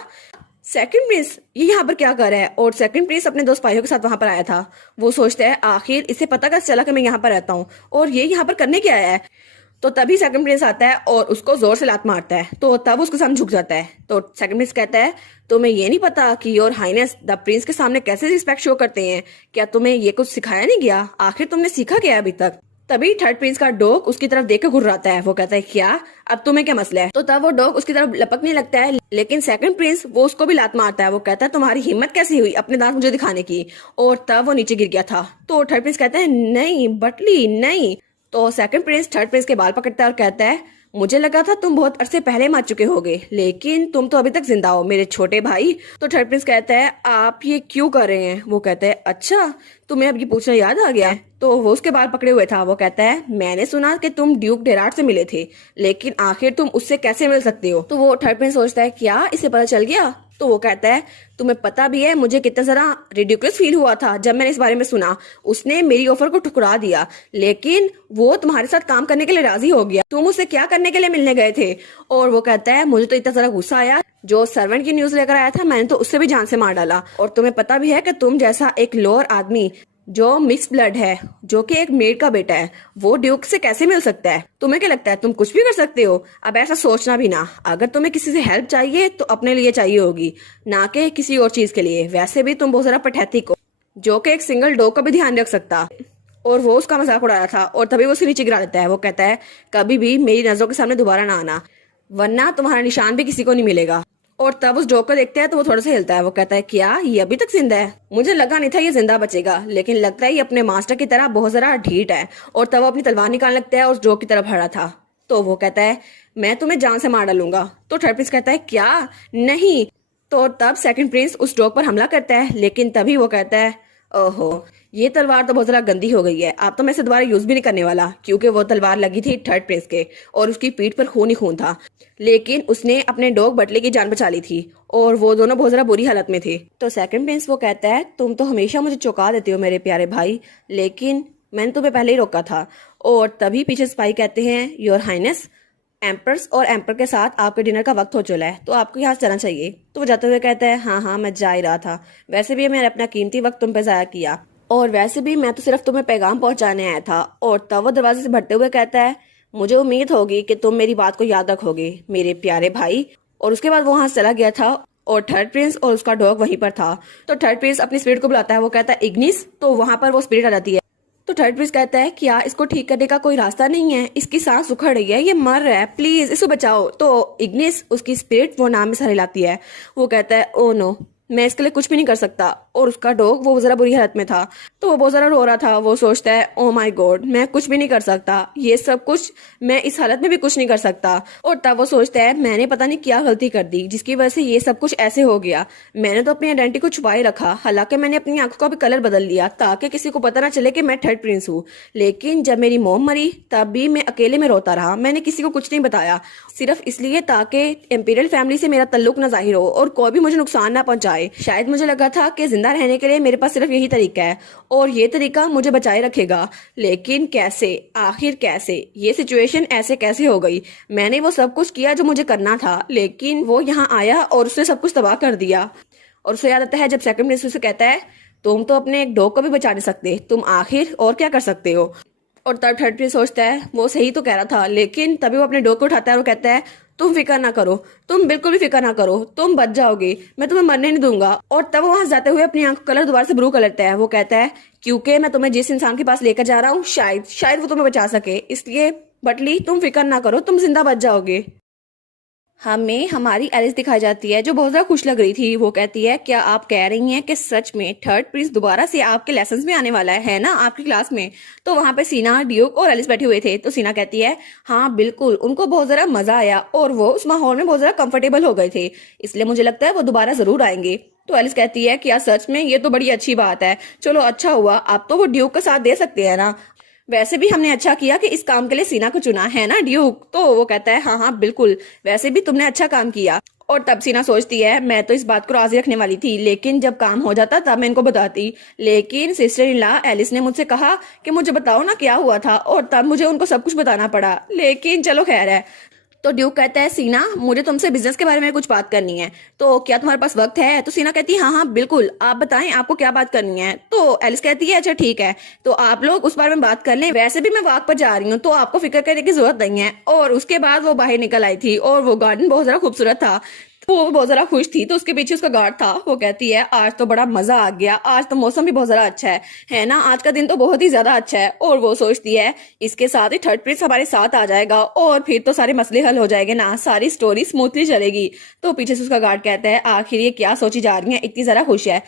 सेकंड प्रिंस ये यहाँ पर क्या कर रहा है? और सेकंड प्रिंस अपने 2 सिपाहियों के साथ वहां पर आया था। वो सोचता है आखिर इसे पता कैसे चला कि मैं यहाँ पर रहता हूँ और ये यहाँ पर करने क्या आया है। तो तभी सेकंड प्रिंस आता है और उसको जोर से लात मारता है। तो तब उसके सामने झुक जाता है। तो सेकंड प्रिंस कहता है तुम्हें ये नहीं पता कि योर हाइनेस द प्रिंस के सामने कैसे रिस्पेक्ट शो करते हैं? क्या तुम्हें ये कुछ सिखाया नहीं गया? आखिर तुमने सीखा क्या अभी तक? तभी थर्ड प्रिंस का डॉग उसकी तरफ देख कर घुर्राता है। वो कहता है क्या अब तुम्हें क्या मसला है? तो तब वो डॉग उसकी तरफ लपकने लगता है, लेकिन सेकंड प्रिंस वो उसको भी लात मारता है। वो कहता है तुम्हारी हिम्मत कैसी हुई अपने दांत मुझे दिखाने की? और तब वो नीचे गिर गया था। तो थर्ड प्रिंस कहता है नहीं बटली नहीं। तो सेकंड प्रिंस थर्ड प्रिंस के बाल पकड़ता है और कहता है मुझे लगा था तुम बहुत अरसे पहले मर चुके होगे, लेकिन तुम तो अभी तक जिंदा हो मेरे छोटे भाई। तो थर्ड प्रिंस कहता है आप ये क्यों कर रहे हैं? वो कहता है अच्छा तुम्हें अब ये पूछना याद आ गया है। तो वो उसके बाल पकड़े हुए था। वो कहता है मैंने सुना कि तुम ड्यूक डेराट से मिले थे, लेकिन आखिर तुम उससे कैसे मिल सकते हो? तो वो थर्ड प्रिंस सोचता है क्या इसे पता चल गया? तो वो कहता है तुम्हें पता भी है मुझे कितना जरा रिडिकुलस फील हुआ था जब मैंने इस बारे में सुना। उसने मेरी ऑफर को ठुकरा दिया, लेकिन वो तुम्हारे साथ काम करने के लिए राजी हो गया। तुम उससे क्या करने के लिए मिलने गए थे? और वो कहता है मुझे तो इतना जरा गुस्सा आया, जो सर्वेंट की न्यूज लेकर आया था मैंने तो उससे भी जान से मार डाला। और तुम्हें पता भी है कि तुम जैसा एक लोअर आदमी जो मिक्स ब्लड है, जो कि एक मेड का बेटा है, वो ड्यूक से कैसे मिल सकता है? तुम्हें क्या लगता है तुम कुछ भी कर सकते हो? अब ऐसा सोचना भी ना। अगर तुम्हें किसी से हेल्प चाहिए तो अपने लिए चाहिए होगी, ना कि किसी और चीज के लिए। वैसे भी तुम बहुत सारा पैथेटिक हो, जो कि एक सिंगल डॉग का भी ध्यान रख सकता। और वो उसका मजाक उड़ा रहा था और तभी वो उसे नीचे गिरा देता है। वो कहता है कभी भी मेरी नजरों के सामने दोबारा ना आना, वरना तुम्हारा निशान भी किसी को नहीं मिलेगा। और तब उस डॉग को देखते हैं तो वो थोड़ा सा हिलता है। वो कहता है क्या ये अभी तक जिंदा है? मुझे लगा नहीं था ये जिंदा बचेगा, लेकिन लगता है ये अपने मास्टर की तरह बहुत जरा ढीठ है। और तब वो अपनी तलवार निकालने लगता है और उस डॉग की तरफ हड़ा था। तो वो कहता है मैं तुम्हें जान से मार डालूंगा। तो थर्ड प्रिंस कहता है क्या नहीं। तो तब सेकंड प्रिंस उस डॉग पर हमला करता है, लेकिन तभी वो कहता है ओहो ये तलवार तो बहुत जरा गंदी हो गई है, अब तो मैं इसे दोबारा यूज भी नहीं करने वाला, क्योंकि वो तलवार लगी थी थर्ड प्रिंस के और उसकी पीठ पर खून ही खून था। लेकिन उसने अपने डॉग बटले की जान बचा ली थी और वो दोनों बहुत जरा बुरी हालत में थे। तो सेकंड प्रिंस वो कहता है तुम तो हमेशा मुझे चौंका देते हो मेरे प्यारे भाई, लेकिन मैंने तुम्हें पहले ही रोका था। और तभी पीछे सिपाही कहते हैं योर हाइनेस एम्पर्स और एम्पर के साथ आपके डिनर का वक्त हो चला है, तो आपको यहाँ से जाना चाहिए। तो वो जाते हुए कहता है हाँ हाँ मैं जा ही रहा था, वैसे भी मैंने अपना कीमती वक्त तुम पे जाया किया, और वैसे भी मैं तो सिर्फ तुम्हें पैगाम पहुंचाने आया था। और तब वो दरवाजे से भरते हुए कहता है मुझे उम्मीद होगी कि तुम मेरी बात को याद रखोगे मेरे प्यारे भाई। और उसके बाद वो वहां से चला गया था और थर्ड प्रिंस और उसका डॉग वहीं पर था। तो थर्ड प्रिंस अपनी स्पिरिट को बुलाता है। वो कहता है इग्निस। तो वहां पर वो स्पिरिट आ जाती है। तो थर्ड प्रिंस कहता है क्या इसको ठीक करने का कोई रास्ता नहीं है? इसकी सांस उखड़ रही है, ये मर रहा है, प्लीज इसको बचाओ। तो इग्निस उसकी स्पिरिट वो नाम में सर हिलाती है। वो कहता है ओ नो मैं इसके लिए कुछ भी नहीं कर सकता। और उसका डॉग वो जरा बुरी हालत में था। तो तो वो बहुत ज़्यादा रो रहा था। वो सोचता है ओ माय गॉड, मैं कुछ भी नहीं कर सकता, ये सब कुछ मैं इस हालत में भी कुछ नहीं कर सकता। और तब वो सोचता है मैंने पता नहीं क्या गलती कर दी जिसकी वजह से ये सब कुछ ऐसे हो गया। मैंने तो अपनी आइडेंटिटी को छुपाए रखा, हालांकि मैंने अपनी आंखों का भी कलर बदल लिया ताकि किसी को पता ना चले कि मैं थर्ड प्रिंस हूँ। लेकिन जब मेरी मॉम मरी तब भी मैं अकेले में रोता रहा, मैंने किसी को कुछ नहीं बताया, सिर्फ इसलिए ताकि इंपीरियल फैमिली से मेरा ताल्लुक ना जाहिर हो और कोई भी मुझे नुकसान ना पहुंचाए। शायद मुझे लगा था कि जिंदा रहने के लिए मेरे पास सिर्फ यही तरीका है और ये तरीका मुझे बचाए रखेगा। लेकिन कैसे, आखिर कैसे, ये सिचुएशन ऐसे कैसे हो गई? मैंने वो सब कुछ किया जो मुझे करना था, लेकिन वो यहाँ आया और उसने सब कुछ तबाह कर दिया। और उसे याद आता है जब सेकंड मिनिस्टर से कहता है तुम तो अपने एक डॉग को भी बचा नहीं सकते, तुम आखिर और क्या कर सकते हो? और तब थर्ड प्रिंस सोचता है वो सही तो कह रहा था, लेकिन तभी वो अपने डॉग को उठाता है और कहता है तुम फिक्र ना करो, तुम बिल्कुल भी फिक्र ना करो, तुम बच जाओगे, मैं तुम्हें मरने नहीं दूंगा। और तब वो वहां जाते हुए अपनी आंख कलर दोबारा से ब्लू कर लेता है। वो कहता है क्योंकि मैं तुम्हें जिस इंसान के पास लेकर जा रहा हूँ शायद वो तुम्हें बचा सके, इसलिए बटली तुम फिक्र ना करो, तुम जिंदा बच जाओगे। हमें हमारी एलिस दिखाई जाती है जो बहुत ज्यादा खुश लग रही थी। वो कहती है क्या आप कह रही हैं कि सच में थर्ड प्रिंस दोबारा से आपके लेसन्स में आने वाला है ना, आपकी क्लास में? तो वहां पे सीना, ड्यूक और एलिस बैठे हुए थे। तो सीना कहती है हाँ बिल्कुल, उनको बहुत ज्यादा मजा आया और वो उस माहौल में बहुत ज्यादा कंफर्टेबल हो गए थे, इसलिए मुझे लगता है वो दोबारा जरूर आएंगे। तो एलिस कहती है क्या सच में? ये तो बड़ी अच्छी बात है, चलो अच्छा हुआ, आप तो वो ड्यूक का साथ दे सकते हैं ना। वैसे भी हमने अच्छा किया कि इस काम के लिए सीना को चुना है ना ड्यूक? तो वो कहता है हाँ हाँ बिल्कुल, वैसे भी तुमने अच्छा काम किया। और तब सीना सोचती है मैं तो इस बात को राजी रखने वाली थी, लेकिन जब काम हो जाता तब मैं इनको बताती, लेकिन सिस्टर इन लॉ एलिस ने मुझसे कहा कि मुझे बताओ ना क्या हुआ था, और तब मुझे उनको सब कुछ बताना पड़ा। लेकिन चलो खैर है। तो ड्यूक कहता है सीना मुझे तुमसे बिजनेस के बारे में कुछ बात करनी है, तो क्या तुम्हारे पास वक्त है? तो सीना कहती है हाँ हाँ बिल्कुल, आप बताएं आपको क्या बात करनी है। तो एलिस कहती है अच्छा ठीक है, तो आप लोग उस बारे में बात कर लें, वैसे भी मैं वॉक पर जा रही हूँ तो आपको फिक्र करने की जरूरत नहीं है। और उसके बाद वो बाहर निकल आई थी और वो गार्डन बहुत ज्यादा खूबसूरत था, वो बहुत ज्यादा खुश थी। तो उसके पीछे उसका गार्ड था। वो कहती है आज तो बड़ा मजा आ गया, आज तो मौसम भी बहुत ज्यादा अच्छा है ना, आज का दिन तो बहुत ही ज्यादा अच्छा है। और वो सोचती है इसके साथ ही थर्ड प्रिंस हमारे साथ आ जाएगा और फिर तो सारे मसले हल हो जाएंगे ना, सारी स्टोरी स्मूथली चलेगी। तो पीछे से उसका गार्ड कहता है आखिर ये क्या सोची जा रही है, इतनी ज्यादा खुश है।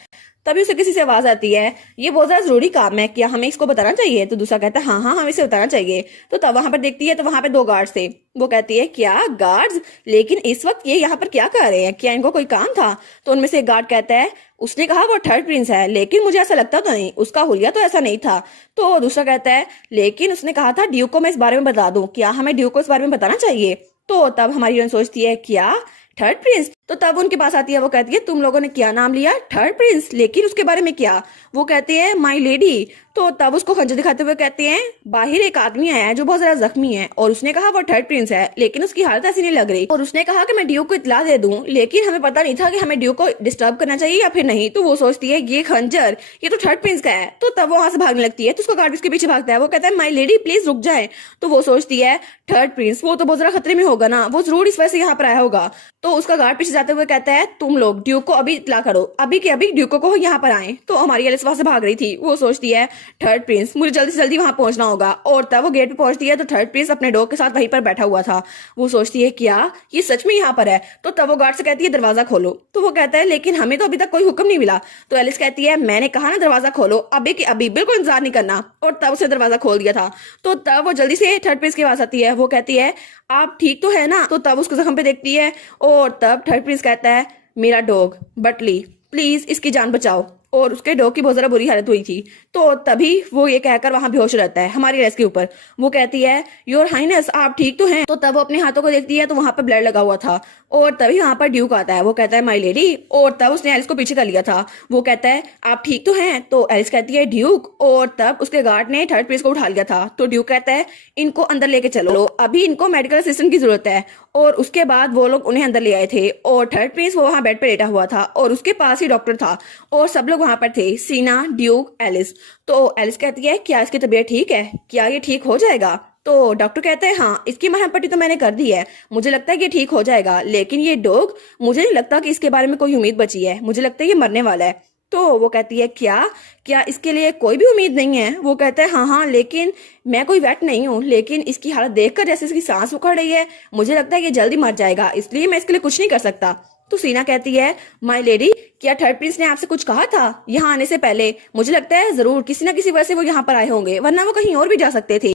तभी उसे किसी से आवाज आती है ये बहुत ज्यादा जरूरी काम है, क्या हमें इसको बताना चाहिए? तो दूसरा कहता है हाँ हाँ हमें इसे बताना चाहिए। तो तब वहां पर देखती है तो वहां पे दो गार्ड्स थे। वो कहती है क्या गार्ड्स, लेकिन इस वक्त ये यहाँ पर क्या कर रहे हैं, क्या इनको कोई काम था? तो उनमें से एक गार्ड कहता है उसने कहा वो थर्ड प्रिंस है, लेकिन मुझे ऐसा लगता तो नहीं, उसका हुलिया तो ऐसा नहीं था। तो दूसरा कहता है लेकिन उसने कहा था ड्यूक को मैं इस बारे में बता दूं, क्या हमें ड्यूक को इस बारे में बताना चाहिए? तो तब हमारी हीरोइन सोचती है क्या थर्ड प्रिंस? तो तब उनके पास आती है। वो कहती है तुम लोगों ने क्या नाम लिया, थर्ड प्रिंस, लेकिन उसके बारे में क्या? वो कहते हैं माई लेडी। तो तब उसको खंजर दिखाते हुए कहते हैं बाहर एक आदमी आया है जो बहुत ज्यादा जख्मी है और उसने कहा वो थर्ड प्रिंस है, लेकिन उसकी हालत ऐसी नहीं लग रही, और उसने कहा कि मैं ड्यूक को इतला दे दूं, लेकिन हमें पता नहीं था कि हमें ड्यूक को डिस्टर्ब करना चाहिए या फिर नहीं। तो वो सोचती है ये खंजर ये तो थर्ड प्रिंस का है। तो तब वो वहां से भागने लगती है तो उसका गार्ड उसके पीछे भागता है। वो कहता है माई लेडी प्लीज रुक जाए। तो वो सोचती है थर्ड प्रिंस वो तो बहुत ज्यादा खतरे में होगा ना, वो जरूर इस वजह से यहाँ पर आया होगा। तो उसका गार्ड पीछे जाते हुए कहता है तुम लोग ड्यूक को अभी इतला करो, अभी के अभी ड्यूक को यहाँ पर आए। तो हमारी एलिस वहां से भाग रही थी। वो सोचती है थर्ड प्रिंस मुझे जल्दी से जल्दी वहां पहुंचना होगा। और तब वो गेट पे पहुंचती है तो थर्ड प्रिंस अपने डॉग के साथ वहीं पर बैठा हुआ था। वो सोचती है क्या ये सच में यहाँ पर है? तो तब वो गार्ड से कहती है दरवाजा खोलो। तो वो कहता है लेकिन हमें तो अभी तक कोई हुक्म नहीं मिला। तो एलिस कहती है मैंने कहा ना दरवाजा खोलो, अभी के अभी, बिल्कुल इंतजार नहीं करना। और तब उसे दरवाजा खोल दिया था। तो तब वो जल्दी से थर्ड प्रिंस के पास आती है। वो कहती है आप ठीक तो है ना? तो तब उसको जख्म पे देखती है और तब थर्ड प्रिंस कहता है मेरा डॉग बटली, प्लीज इसकी जान बचाओ। और उसके डॉग की बहुत ज्यादा बुरी हालत हुई थी। तो तभी वो ये कहकर वहां बेहोश रहता है हमारी रेस के ऊपर। वो कहती है योर हाइनेस आप ठीक तो हैं? तो तब वो अपने हाथों को देखती है तो वहां पर ब्लड लगा हुआ था। और तभी वहां पर ड्यूक आता है। वो कहता है माई लेडी। और तब उसने एलिस को पीछे कर लिया था। वो कहता है आप ठीक तो हैं? तो एलिस कहती है ड्यूक। और तब उसके गार्ड ने थर्ड प्रिंस को उठा लिया था। तो ड्यूक कहता है इनको अंदर लेके चलो, अभी इनको मेडिकल असिस्टेंट की जरूरत है। और उसके बाद वो लोग उन्हें अंदर ले आए थे और थर्ड प्रिंस वो वहां बेड पे लेटा हुआ था और उसके पास ही डॉक्टर था और सब लोग वहां पर थे, सीना, ड्यूक, एलिस। तो एलिस कहती है क्या इसकी तबीयत ठीक है, क्या ये ठीक हो जाएगा? तो डॉक्टर कहते हैं हाँ इसकी मरहम पट्टी तो मैंने कर दी है, मुझे लगता है कि ठीक हो जाएगा, लेकिन ये डॉग मुझे नहीं लगता कि इसके बारे में कोई उम्मीद बची है, मुझे लगता है ये मरने वाला है। तो वो कहती है क्या क्या इसके लिए कोई भी उम्मीद नहीं है? वो कहता है हाँ हाँ, लेकिन मैं कोई वेट नहीं हूँ, लेकिन इसकी हालत देखकर जैसे इसकी सांस उखड़ रही है मुझे लगता है ये जल्दी मर जाएगा, इसलिए मैं इसके लिए कुछ नहीं कर सकता। तो सीना कहती है, माय लेडी, क्या थर्ड प्रिंस ने आपसे कुछ कहा था यहाँ आने से पहले? मुझे लगता है जरूर किसी ना किसी वजह से वो यहाँ पर आए होंगे, वरना वो कहीं और भी जा सकते थे।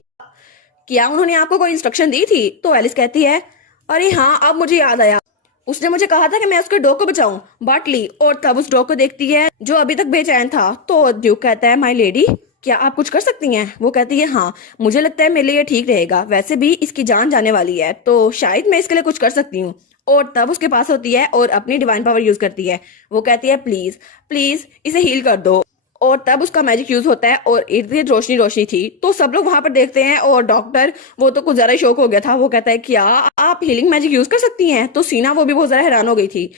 क्या उन्होंने आपको कोई इंस्ट्रक्शन दी थी? तो एलिस कहती है, अरे हाँ, अब मुझे याद आया, उसने मुझे कहा था कि मैं उसके डॉग को बचाऊं, बाटली। और तब उस डॉग को देखती है जो अभी तक बेचैन था। तो ड्यूक कहता है, माय लेडी, क्या आप कुछ कर सकती हैं? वो कहती है, हाँ, मुझे लगता है मेरे लिए ये ठीक रहेगा, वैसे भी इसकी जान जाने वाली है, तो शायद मैं इसके लिए कुछ कर सकती हूँ। और तब उसके पास होती है और अपनी डिवाइन पावर यूज करती है। वो कहती है, प्लीज प्लीज इसे हील कर दो। और तब उसका मैजिक यूज होता है और इर्द गिर्द रोशनी रोशनी थी। तो सब लोग वहां पर देखते हैं और डॉक्टर वो तो कुछ ज्यादा ही शौक हो गया था। वो कहता है, क्या आप हीलिंग मैजिक यूज कर सकती हैं? तो सीना वो भी बहुत ज्यादा हैरान हो गई थी।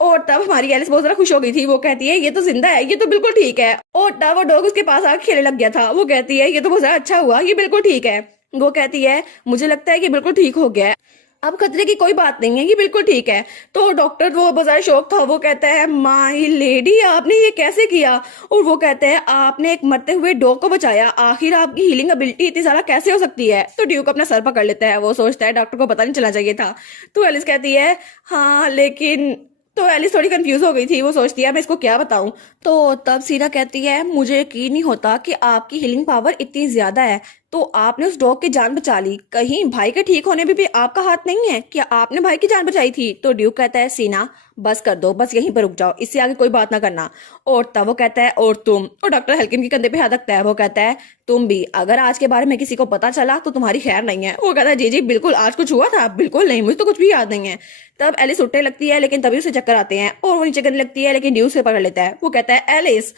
और तब हमारी एलिस बहुत ज्यादा खुश हो गई थी। वो कहती है, ये तो जिंदा है, ये तो बिल्कुल ठीक है। और तब वो डॉग उसके पास आकर खेलने लग गया था। वो कहती है, ये तो बहुत ज्यादा अच्छा हुआ, ये बिल्कुल ठीक है। वो कहती है, मुझे लगता है कि बिल्कुल ठीक हो गया है, अब खतरे की कोई बात नहीं है, ये बिल्कुल ठीक है। तो डॉक्टर वो बाजार शौक था। वो कहता है, माय लेडी, आपने ये कैसे किया? और वो कहते हैं, आपने एक मरते हुए डॉग को बचाया, आखिर आपकी हीलिंग एबिलिटी इतनी ज्यादा कैसे हो सकती है? तो ड्यूक अपना सर पकड़ लेता है। वो सोचता है, डॉक्टर को पता नहीं चला चाहिए था। तो एलिस कहती है, हाँ लेकिन। तो एलिस थोड़ी कंफ्यूज हो गई थी। वो सोचती है, मैं इसको क्या बताऊं। तो तब सीना कहती है, मुझे यकीन नहीं होता कि आपकी हीलिंग पावर इतनी ज्यादा है, तो आपने उस डॉग की जान बचा ली, कहीं भाई के ठीक होने में भी आपका हाथ नहीं है? क्या आपने भाई की जान बचाई थी? तो ड्यूक कहता है, सीना बस कर दो, बस यहीं पर रुक जाओ, इससे आगे कोई बात ना करना। और तब वो कहता है, और तुम? और डॉक्टर हेल्किन के कंधे पे हाथ रखता है। वो कहता है, तुम भी, अगर आज के बारे में किसी को पता चला तो तुम्हारी खैर नहीं है। वो कहता है, जी जी बिल्कुल, आज कुछ हुआ था? बिल्कुल नहीं, मुझे तो कुछ भी याद नहीं है। तब एलिस उठने लगती है, लेकिन तभी उसे चक्कर आते हैं और वो नीचे गिरने लगती है, लेकिन ड्यूक से पकड़ लेता है। वो कहता है, एलिस।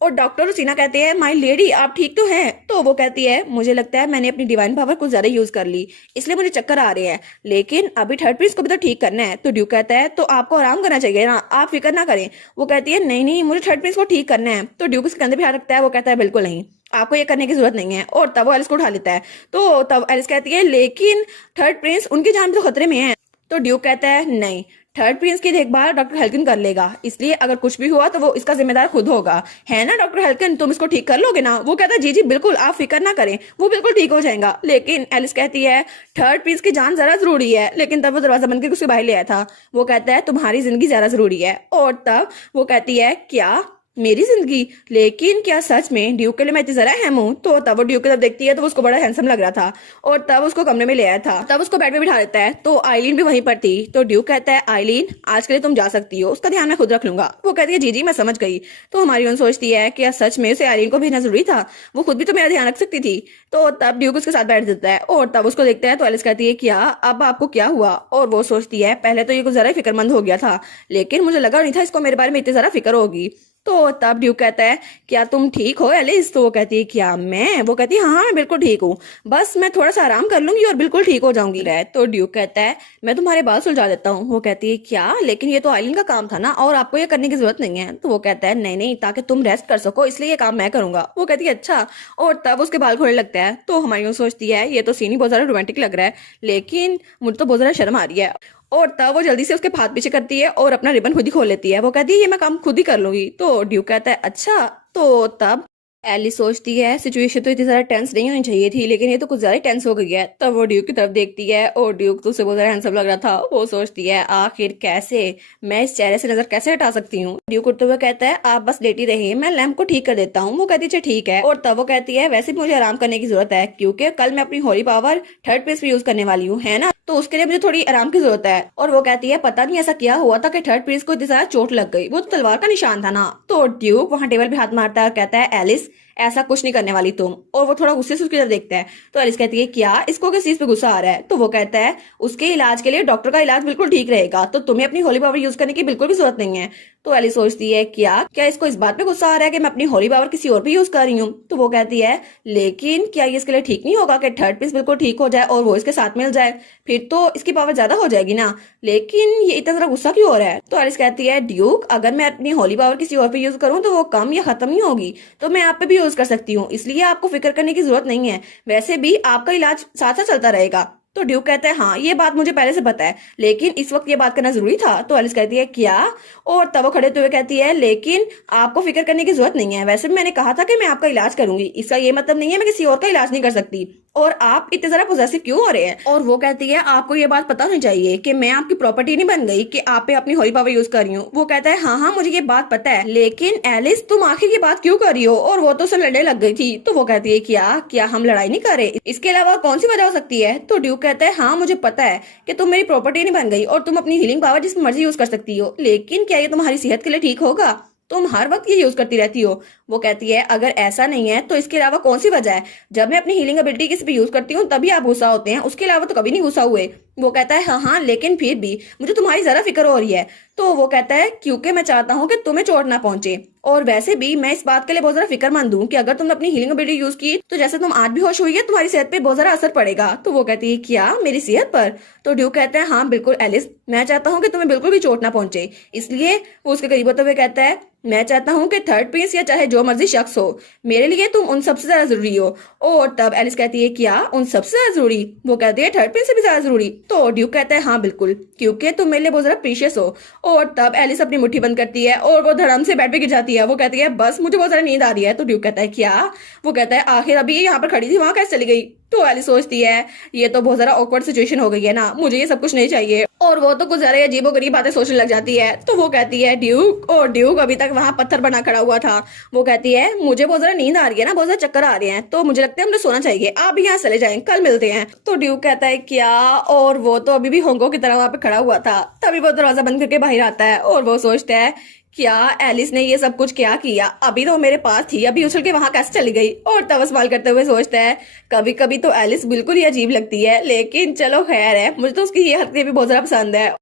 और डॉक्टर और सीना कहते हैं, माय लेडी, आप ठीक तो हैं? तो वो कहती है, मुझे लगता है मैंने अपनी डिवाइन पावर कुछ ज्यादा यूज कर ली, इसलिए मुझे चक्कर आ रहे हैं, लेकिन अभी थर्ड प्रिंस को भी तो ठीक करना है। तो ड्यूक कहता है, तो आपको आराम करना चाहिए ना, आप फिक्र ना करें। वो कहती है, नहीं नहीं, मुझे थर्ड प्रिंस को ठीक करना है। तो ड्यूक उसके कंधे पे हाथ रखता है। वो कहता है, बिल्कुल नहीं, आपको ये करने की जरूरत नहीं है। और तब वो एलिस को उठा लेता है। तो तब एलिस कहती है, लेकिन थर्ड प्रिंस, उनकी जान भी तो खतरे में है। तो ड्यूक कहता है, नहीं, थर्ड प्रिंस की देखभाल डॉक्टर हेल्किन कर लेगा, इसलिए अगर कुछ भी हुआ तो वो इसका जिम्मेदार खुद होगा, है ना डॉक्टर हेल्किन? तुम इसको ठीक कर लोगे ना? वो कहता है, जी जी बिल्कुल, आप फिक्र ना करें, वो बिल्कुल ठीक हो जाएगा। लेकिन एलिस कहती है, थर्ड प्रिंस की जान जरा जरूरी है। लेकिन तब वो दरवाजा बंद करके उसके बाहर ले आया था। वो कहता है, तुम्हारी जिंदगी ज्यादा जरूरी है। और तब वो कहती है, क्या मेरी जिंदगी? लेकिन क्या सच में ड्यूक के लिए मैं इतनी जरा अहम हूँ? तो तब वो ड्यूक की तरफ देखती है तो उसको बड़ा हैंडसम लग रहा था। और तब उसको कमरे में ले आया था। तब उसको बेड पे बिठा देता है। तो आइलीन भी वहीं पर थी। तो ड्यूक कहता है, आइलीन, आज के लिए तुम जा सकती हो, उसका ध्यान मैं खुद रख लूंगा। वो कहती है, जी जी मैं समझ गई। तो हमारी सोचती है, कि सच में उसे आइलीन को भेजना जरूरी था, वो खुद भी तो मेरा ध्यान रख सकती थी। तो तब ड्यूक उसके साथ बैठ जाता है और तब उसको देखता है। तो एलिस कहती है, क्या अब आपको क्या हुआ? और वो सोचती है, पहले तो ये कुछ जरा ही फिक्रमंद हो गया था, लेकिन मुझे लगा नहीं था इसको मेरे बारे में इतनी जरा फिक्र होगी। तो तब ड्यूक कहता है, क्या तुम ठीक हो एलिस? तो वो कहती है, क्या मैं? वो कहती है, हाँ मैं बिल्कुल ठीक हूँ, बस मैं थोड़ा सा आराम कर लूंगी और बिल्कुल ठीक हो जाऊंगी। तो ड्यूक कहता है, मैं तुम्हारे बाल सुलझा देता हूँ। वो कहती है, क्या? लेकिन ये तो आइलिन का काम था ना, और आपको ये करने की जरूरत नहीं है। तो वो कहता है, नहीं नहीं, ताकि तुम रेस्ट कर सको, इसलिए ये काम मैं करूंगा। वो कहती है, अच्छा। और तब उसके बाल खोलने लगता है। तो हमारी सोचती है, ये तो सीन ही बहुत ज्यादा रोमांटिक लग रहा है, लेकिन मुझे तो बहुत ज्यादा शर्म आ रही है। और तब वो जल्दी से उसके हाथ पीछे करती है और अपना रिबन खुद ही खोल लेती है। वो कहती है, ये मैं काम खुद ही कर लूंगी। तो ड्यूक कहता है, अच्छा। तो तब एलिस सोचती है, सिचुएशन तो इतनी ज्यादा टेंस नहीं होनी चाहिए थी, लेकिन ये तो कुछ ज्यादा टेंस हो गई है। तब वो ड्यूक की तरफ देखती है और ड्यूक तो उसे बहुत ज्यादा हैंडसम लग रहा था। वो सोचती है, आखिर कैसे मैं इस चेहरे से नजर कैसे हटा सकती हूँ? ड्यूक उठते हुए कहता है, आप बस लेटी रहिए, मैं लैंप को ठीक कर देता हूँ। वो कहती है, ठीक है। और तब वो कहती है, वैसे भी मुझे आराम करने की जरूरत है, क्योंकि कल मैं अपनी होली पावर थर्ड पेज पे यूज करने वाली हूँ, है ना, तो उसके लिए मुझे थोड़ी आराम की जरूरत है। और वो कहती है, पता नहीं ऐसा क्या हुआ था कि थर्ड प्रिंस को इतनी ज्यादा चोट लग गई, वो तो तलवार का निशान था ना। तो ड्यूक वहां टेबल पे हाथ मारता है और कहता है, एलिस ऐसा कुछ नहीं करने वाली तुम। और वो थोड़ा गुस्से से उसकी तरफ देखता है। तो एलिस कहती है, क्या इसको किस चीज पे गुस्सा आ रहा है? तो वो कहता है, उसके इलाज के लिए डॉक्टर का इलाज बिल्कुल ठीक रहेगा, तो तुम्हें अपनी होली पावर यूज करने की बिल्कुल भी जरूरत नहीं है। तो एलिस सोचती है, क्या इसको इस बात पे गुस्सा आ रहा है कि मैं अपनी होली पावर किसी और पे यूज कर रही हूँ? तो वो कहती है, लेकिन क्या ये इसके लिए ठीक नहीं होगा कि थर्ड पीस बिल्कुल ठीक हो जाए और वो इसके साथ मिल जाए, फिर तो इसकी पावर ज्यादा हो जाएगी ना। लेकिन ये इतना ज्यादा गुस्सा क्यों हो रहा है? तो एलिस कहती है, ड्यूक, अगर मैं अपनी होली पावर किसी और पे यूज करूँ तो वो कम या खत्म ही होगी, तो मैं आप पे भी यूज कर सकती हूँ, इसलिए आपको फिक्र करने की जरूरत नहीं है, वैसे भी आपका इलाज साथ साथ चलता रहेगा। तो ड्यूक कहता है, हाँ ये बात मुझे पहले से पता है, लेकिन इस वक्त ये बात करना जरूरी था। तो एलिस कहती है, क्या? और तब वो खड़े हुए कहती है, लेकिन आपको फिक्र करने की जरूरत नहीं है, वैसे भी मैंने कहा था कि मैं आपका इलाज करूंगी, इसका ये मतलब नहीं है मैं किसी और का इलाज नहीं कर सकती। और आप इतने जरा पोजेसिव क्यों हो रहे हैं। और वो कहती है आपको ये बात पता होनी चाहिए कि मैं आपकी प्रॉपर्टी नहीं बन गई कि आप पे अपनी होली पावर यूज कर रही हूँ। वो कहता है हाँ हाँ मुझे ये बात पता है, लेकिन एलिस तुम आखिर ये बात क्यों कर रही हो। और वो तो उसे लड़ने लग गई थी। तो वो कहती है क्या क्या हम लड़ाई नहीं कर रहे, इसके अलावा कौन सी वजह हो सकती है। तो ड्यूक कहता है हाँ मुझे पता है कि तुम मेरी प्रॉपर्टी नहीं बन गई और तुम अपनी हीलिंग पावर जिस मर्जी यूज कर सकती हो, लेकिन क्या ये तुम्हारी सेहत के लिए ठीक होगा, तुम हर वक्त ये यूज करती रहती हो। वो कहती है अगर ऐसा नहीं है तो इसके अलावा कौन सी वजह है, जब मैं अपनी हीलिंग एबिलिटी किसी पे यूज करती हूँ तभी आप गुस्सा होते हैं, उसके अलावा तो कभी नहीं गुस्सा हुए। वो कहता है हाँ हाँ लेकिन फिर भी मुझे तुम्हारी जरा फिक्र हो रही है। तो वो कहता है क्योंकि मैं चाहता हूँ कि तुम्हें चोट ना पहुंचे, और वैसे भी मैं इस बात के लिए बहुत ज्यादा फिक्रमंद हूँ कि अगर तुमने अपनी हीलिंग एबिलिटी यूज की तो जैसे तुम आज भी होश हुई है तुम्हारी सेहत पे बहुत ज्यादा असर पड़ेगा। तो वो कहती है क्या मेरी सेहत पर। तो ड्यूक कहता है हाँ बिल्कुल एलिस, मैं चाहता हूँ कि तुम्हें बिल्कुल भी चोट ना पहुंचे, इसलिए वो उसके करीब होते हुए कहता है मैं चाहता हूँ कि थर्ड प्रिंस या चाहे जो मर्जी शख्स हो, मेरे लिए तुम उन सबसे ज्यादा जरूरी हो। और तब एलिस कहती है क्या उन सबसे ज्यादा जरूरी। वो कहती है थर्ड प्रिंस से भी ज्यादा जरूरी। तो ड्यूक कहता है हाँ बिल्कुल, क्योंकि तुम मेरे लिए बहुत ज्यादा प्रीशियस हो। और तब एलिस अपनी मुट्ठी बंद करती है और वो धड़म से बेड पे गिर जाती है। वो कहती है बस मुझे बहुत ज्यादा नींद आ रही है। तो ड्यूक कहता है क्या। वो कहता है आखिर अभी ये यहाँ पर खड़ी थी वहां कैसे चली गई। तो एलिस सोचती है ये तो बहुत ज्यादा ऑकवर्ड सिचुएशन हो गई है ना, मुझे ये सब कुछ नहीं चाहिए। और वो तो कुछ ज्यादा अजीबो गरीब बातें सोचने लग जाती है। तो वो कहती है ड्यूक, और ड्यूक अभी तक वहां पत्थर बना खड़ा हुआ था। वो कहती है मुझे बहुत ज्यादा नींद आ रही है ना, बहुत ज्यादा चक्कर आ रहे हैं, तो मुझे लगता है मुझे सोना चाहिए, आप भी यहाँ चले जाएं, कल मिलते हैं। तो ड्यूक कहता है क्या। और वो तो अभी भी होंगो की तरह वहां पे खड़ा हुआ था। तभी वो दरवाजा बंद करके बाहर आता है और वो सोचता है क्या एलिस ने ये सब कुछ क्या किया, अभी तो मेरे पास थी, अभी उछल के वहां कैसे चली गई। और तब सवाल करते हुए सोचता है कभी कभी तो एलिस बिल्कुल ही अजीब लगती है, लेकिन चलो खैर है, मुझे तो उसकी ये हरकतें भी बहुत ज्यादा पसंद है।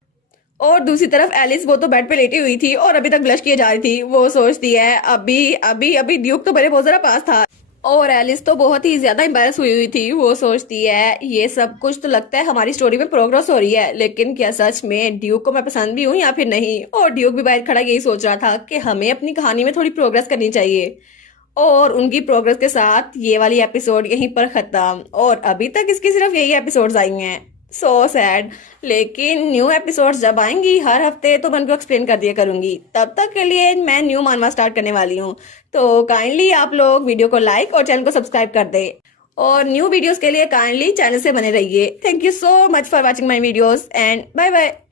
और दूसरी तरफ एलिस वो तो बेड पे लेटी हुई थी और अभी तक ब्लश किए जा रही थी। वो सोचती है अभी अभी अभी ड्यूक तो मेरे बहुत ज्यादा पास था, और एलिस तो बहुत ही ज्यादा एम्बैरस हुई हुई थी। वो सोचती है ये सब कुछ तो लगता है हमारी स्टोरी में प्रोग्रेस हो रही है, लेकिन क्या सच में ड्यूक को मैं पसंद भी हूँ या फिर नहीं। और ड्यूक भी बाहर खड़ा यही सोच रहा था कि हमें अपनी कहानी में थोड़ी प्रोग्रेस करनी चाहिए। और उनकी प्रोग्रेस के साथ ये वाली एपिसोड यहीं पर खत्म, और अभी तक इसकी सिर्फ यही एपिसोड्स आई हैं। So sad. लेकिन न्यू एपिसोड्स जब आएंगी हर हफ्ते तो मैं उनको एक्सप्लेन कर दिया करूंगी। तब तक के लिए मैं न्यू मानवा स्टार्ट करने वाली हूँ, तो काइंडली आप लोग वीडियो को लाइक और चैनल को सब्सक्राइब कर दे, और न्यू वीडियोस के लिए काइंडली चैनल से बने रहिए। Thank you so much for watching my videos and bye bye.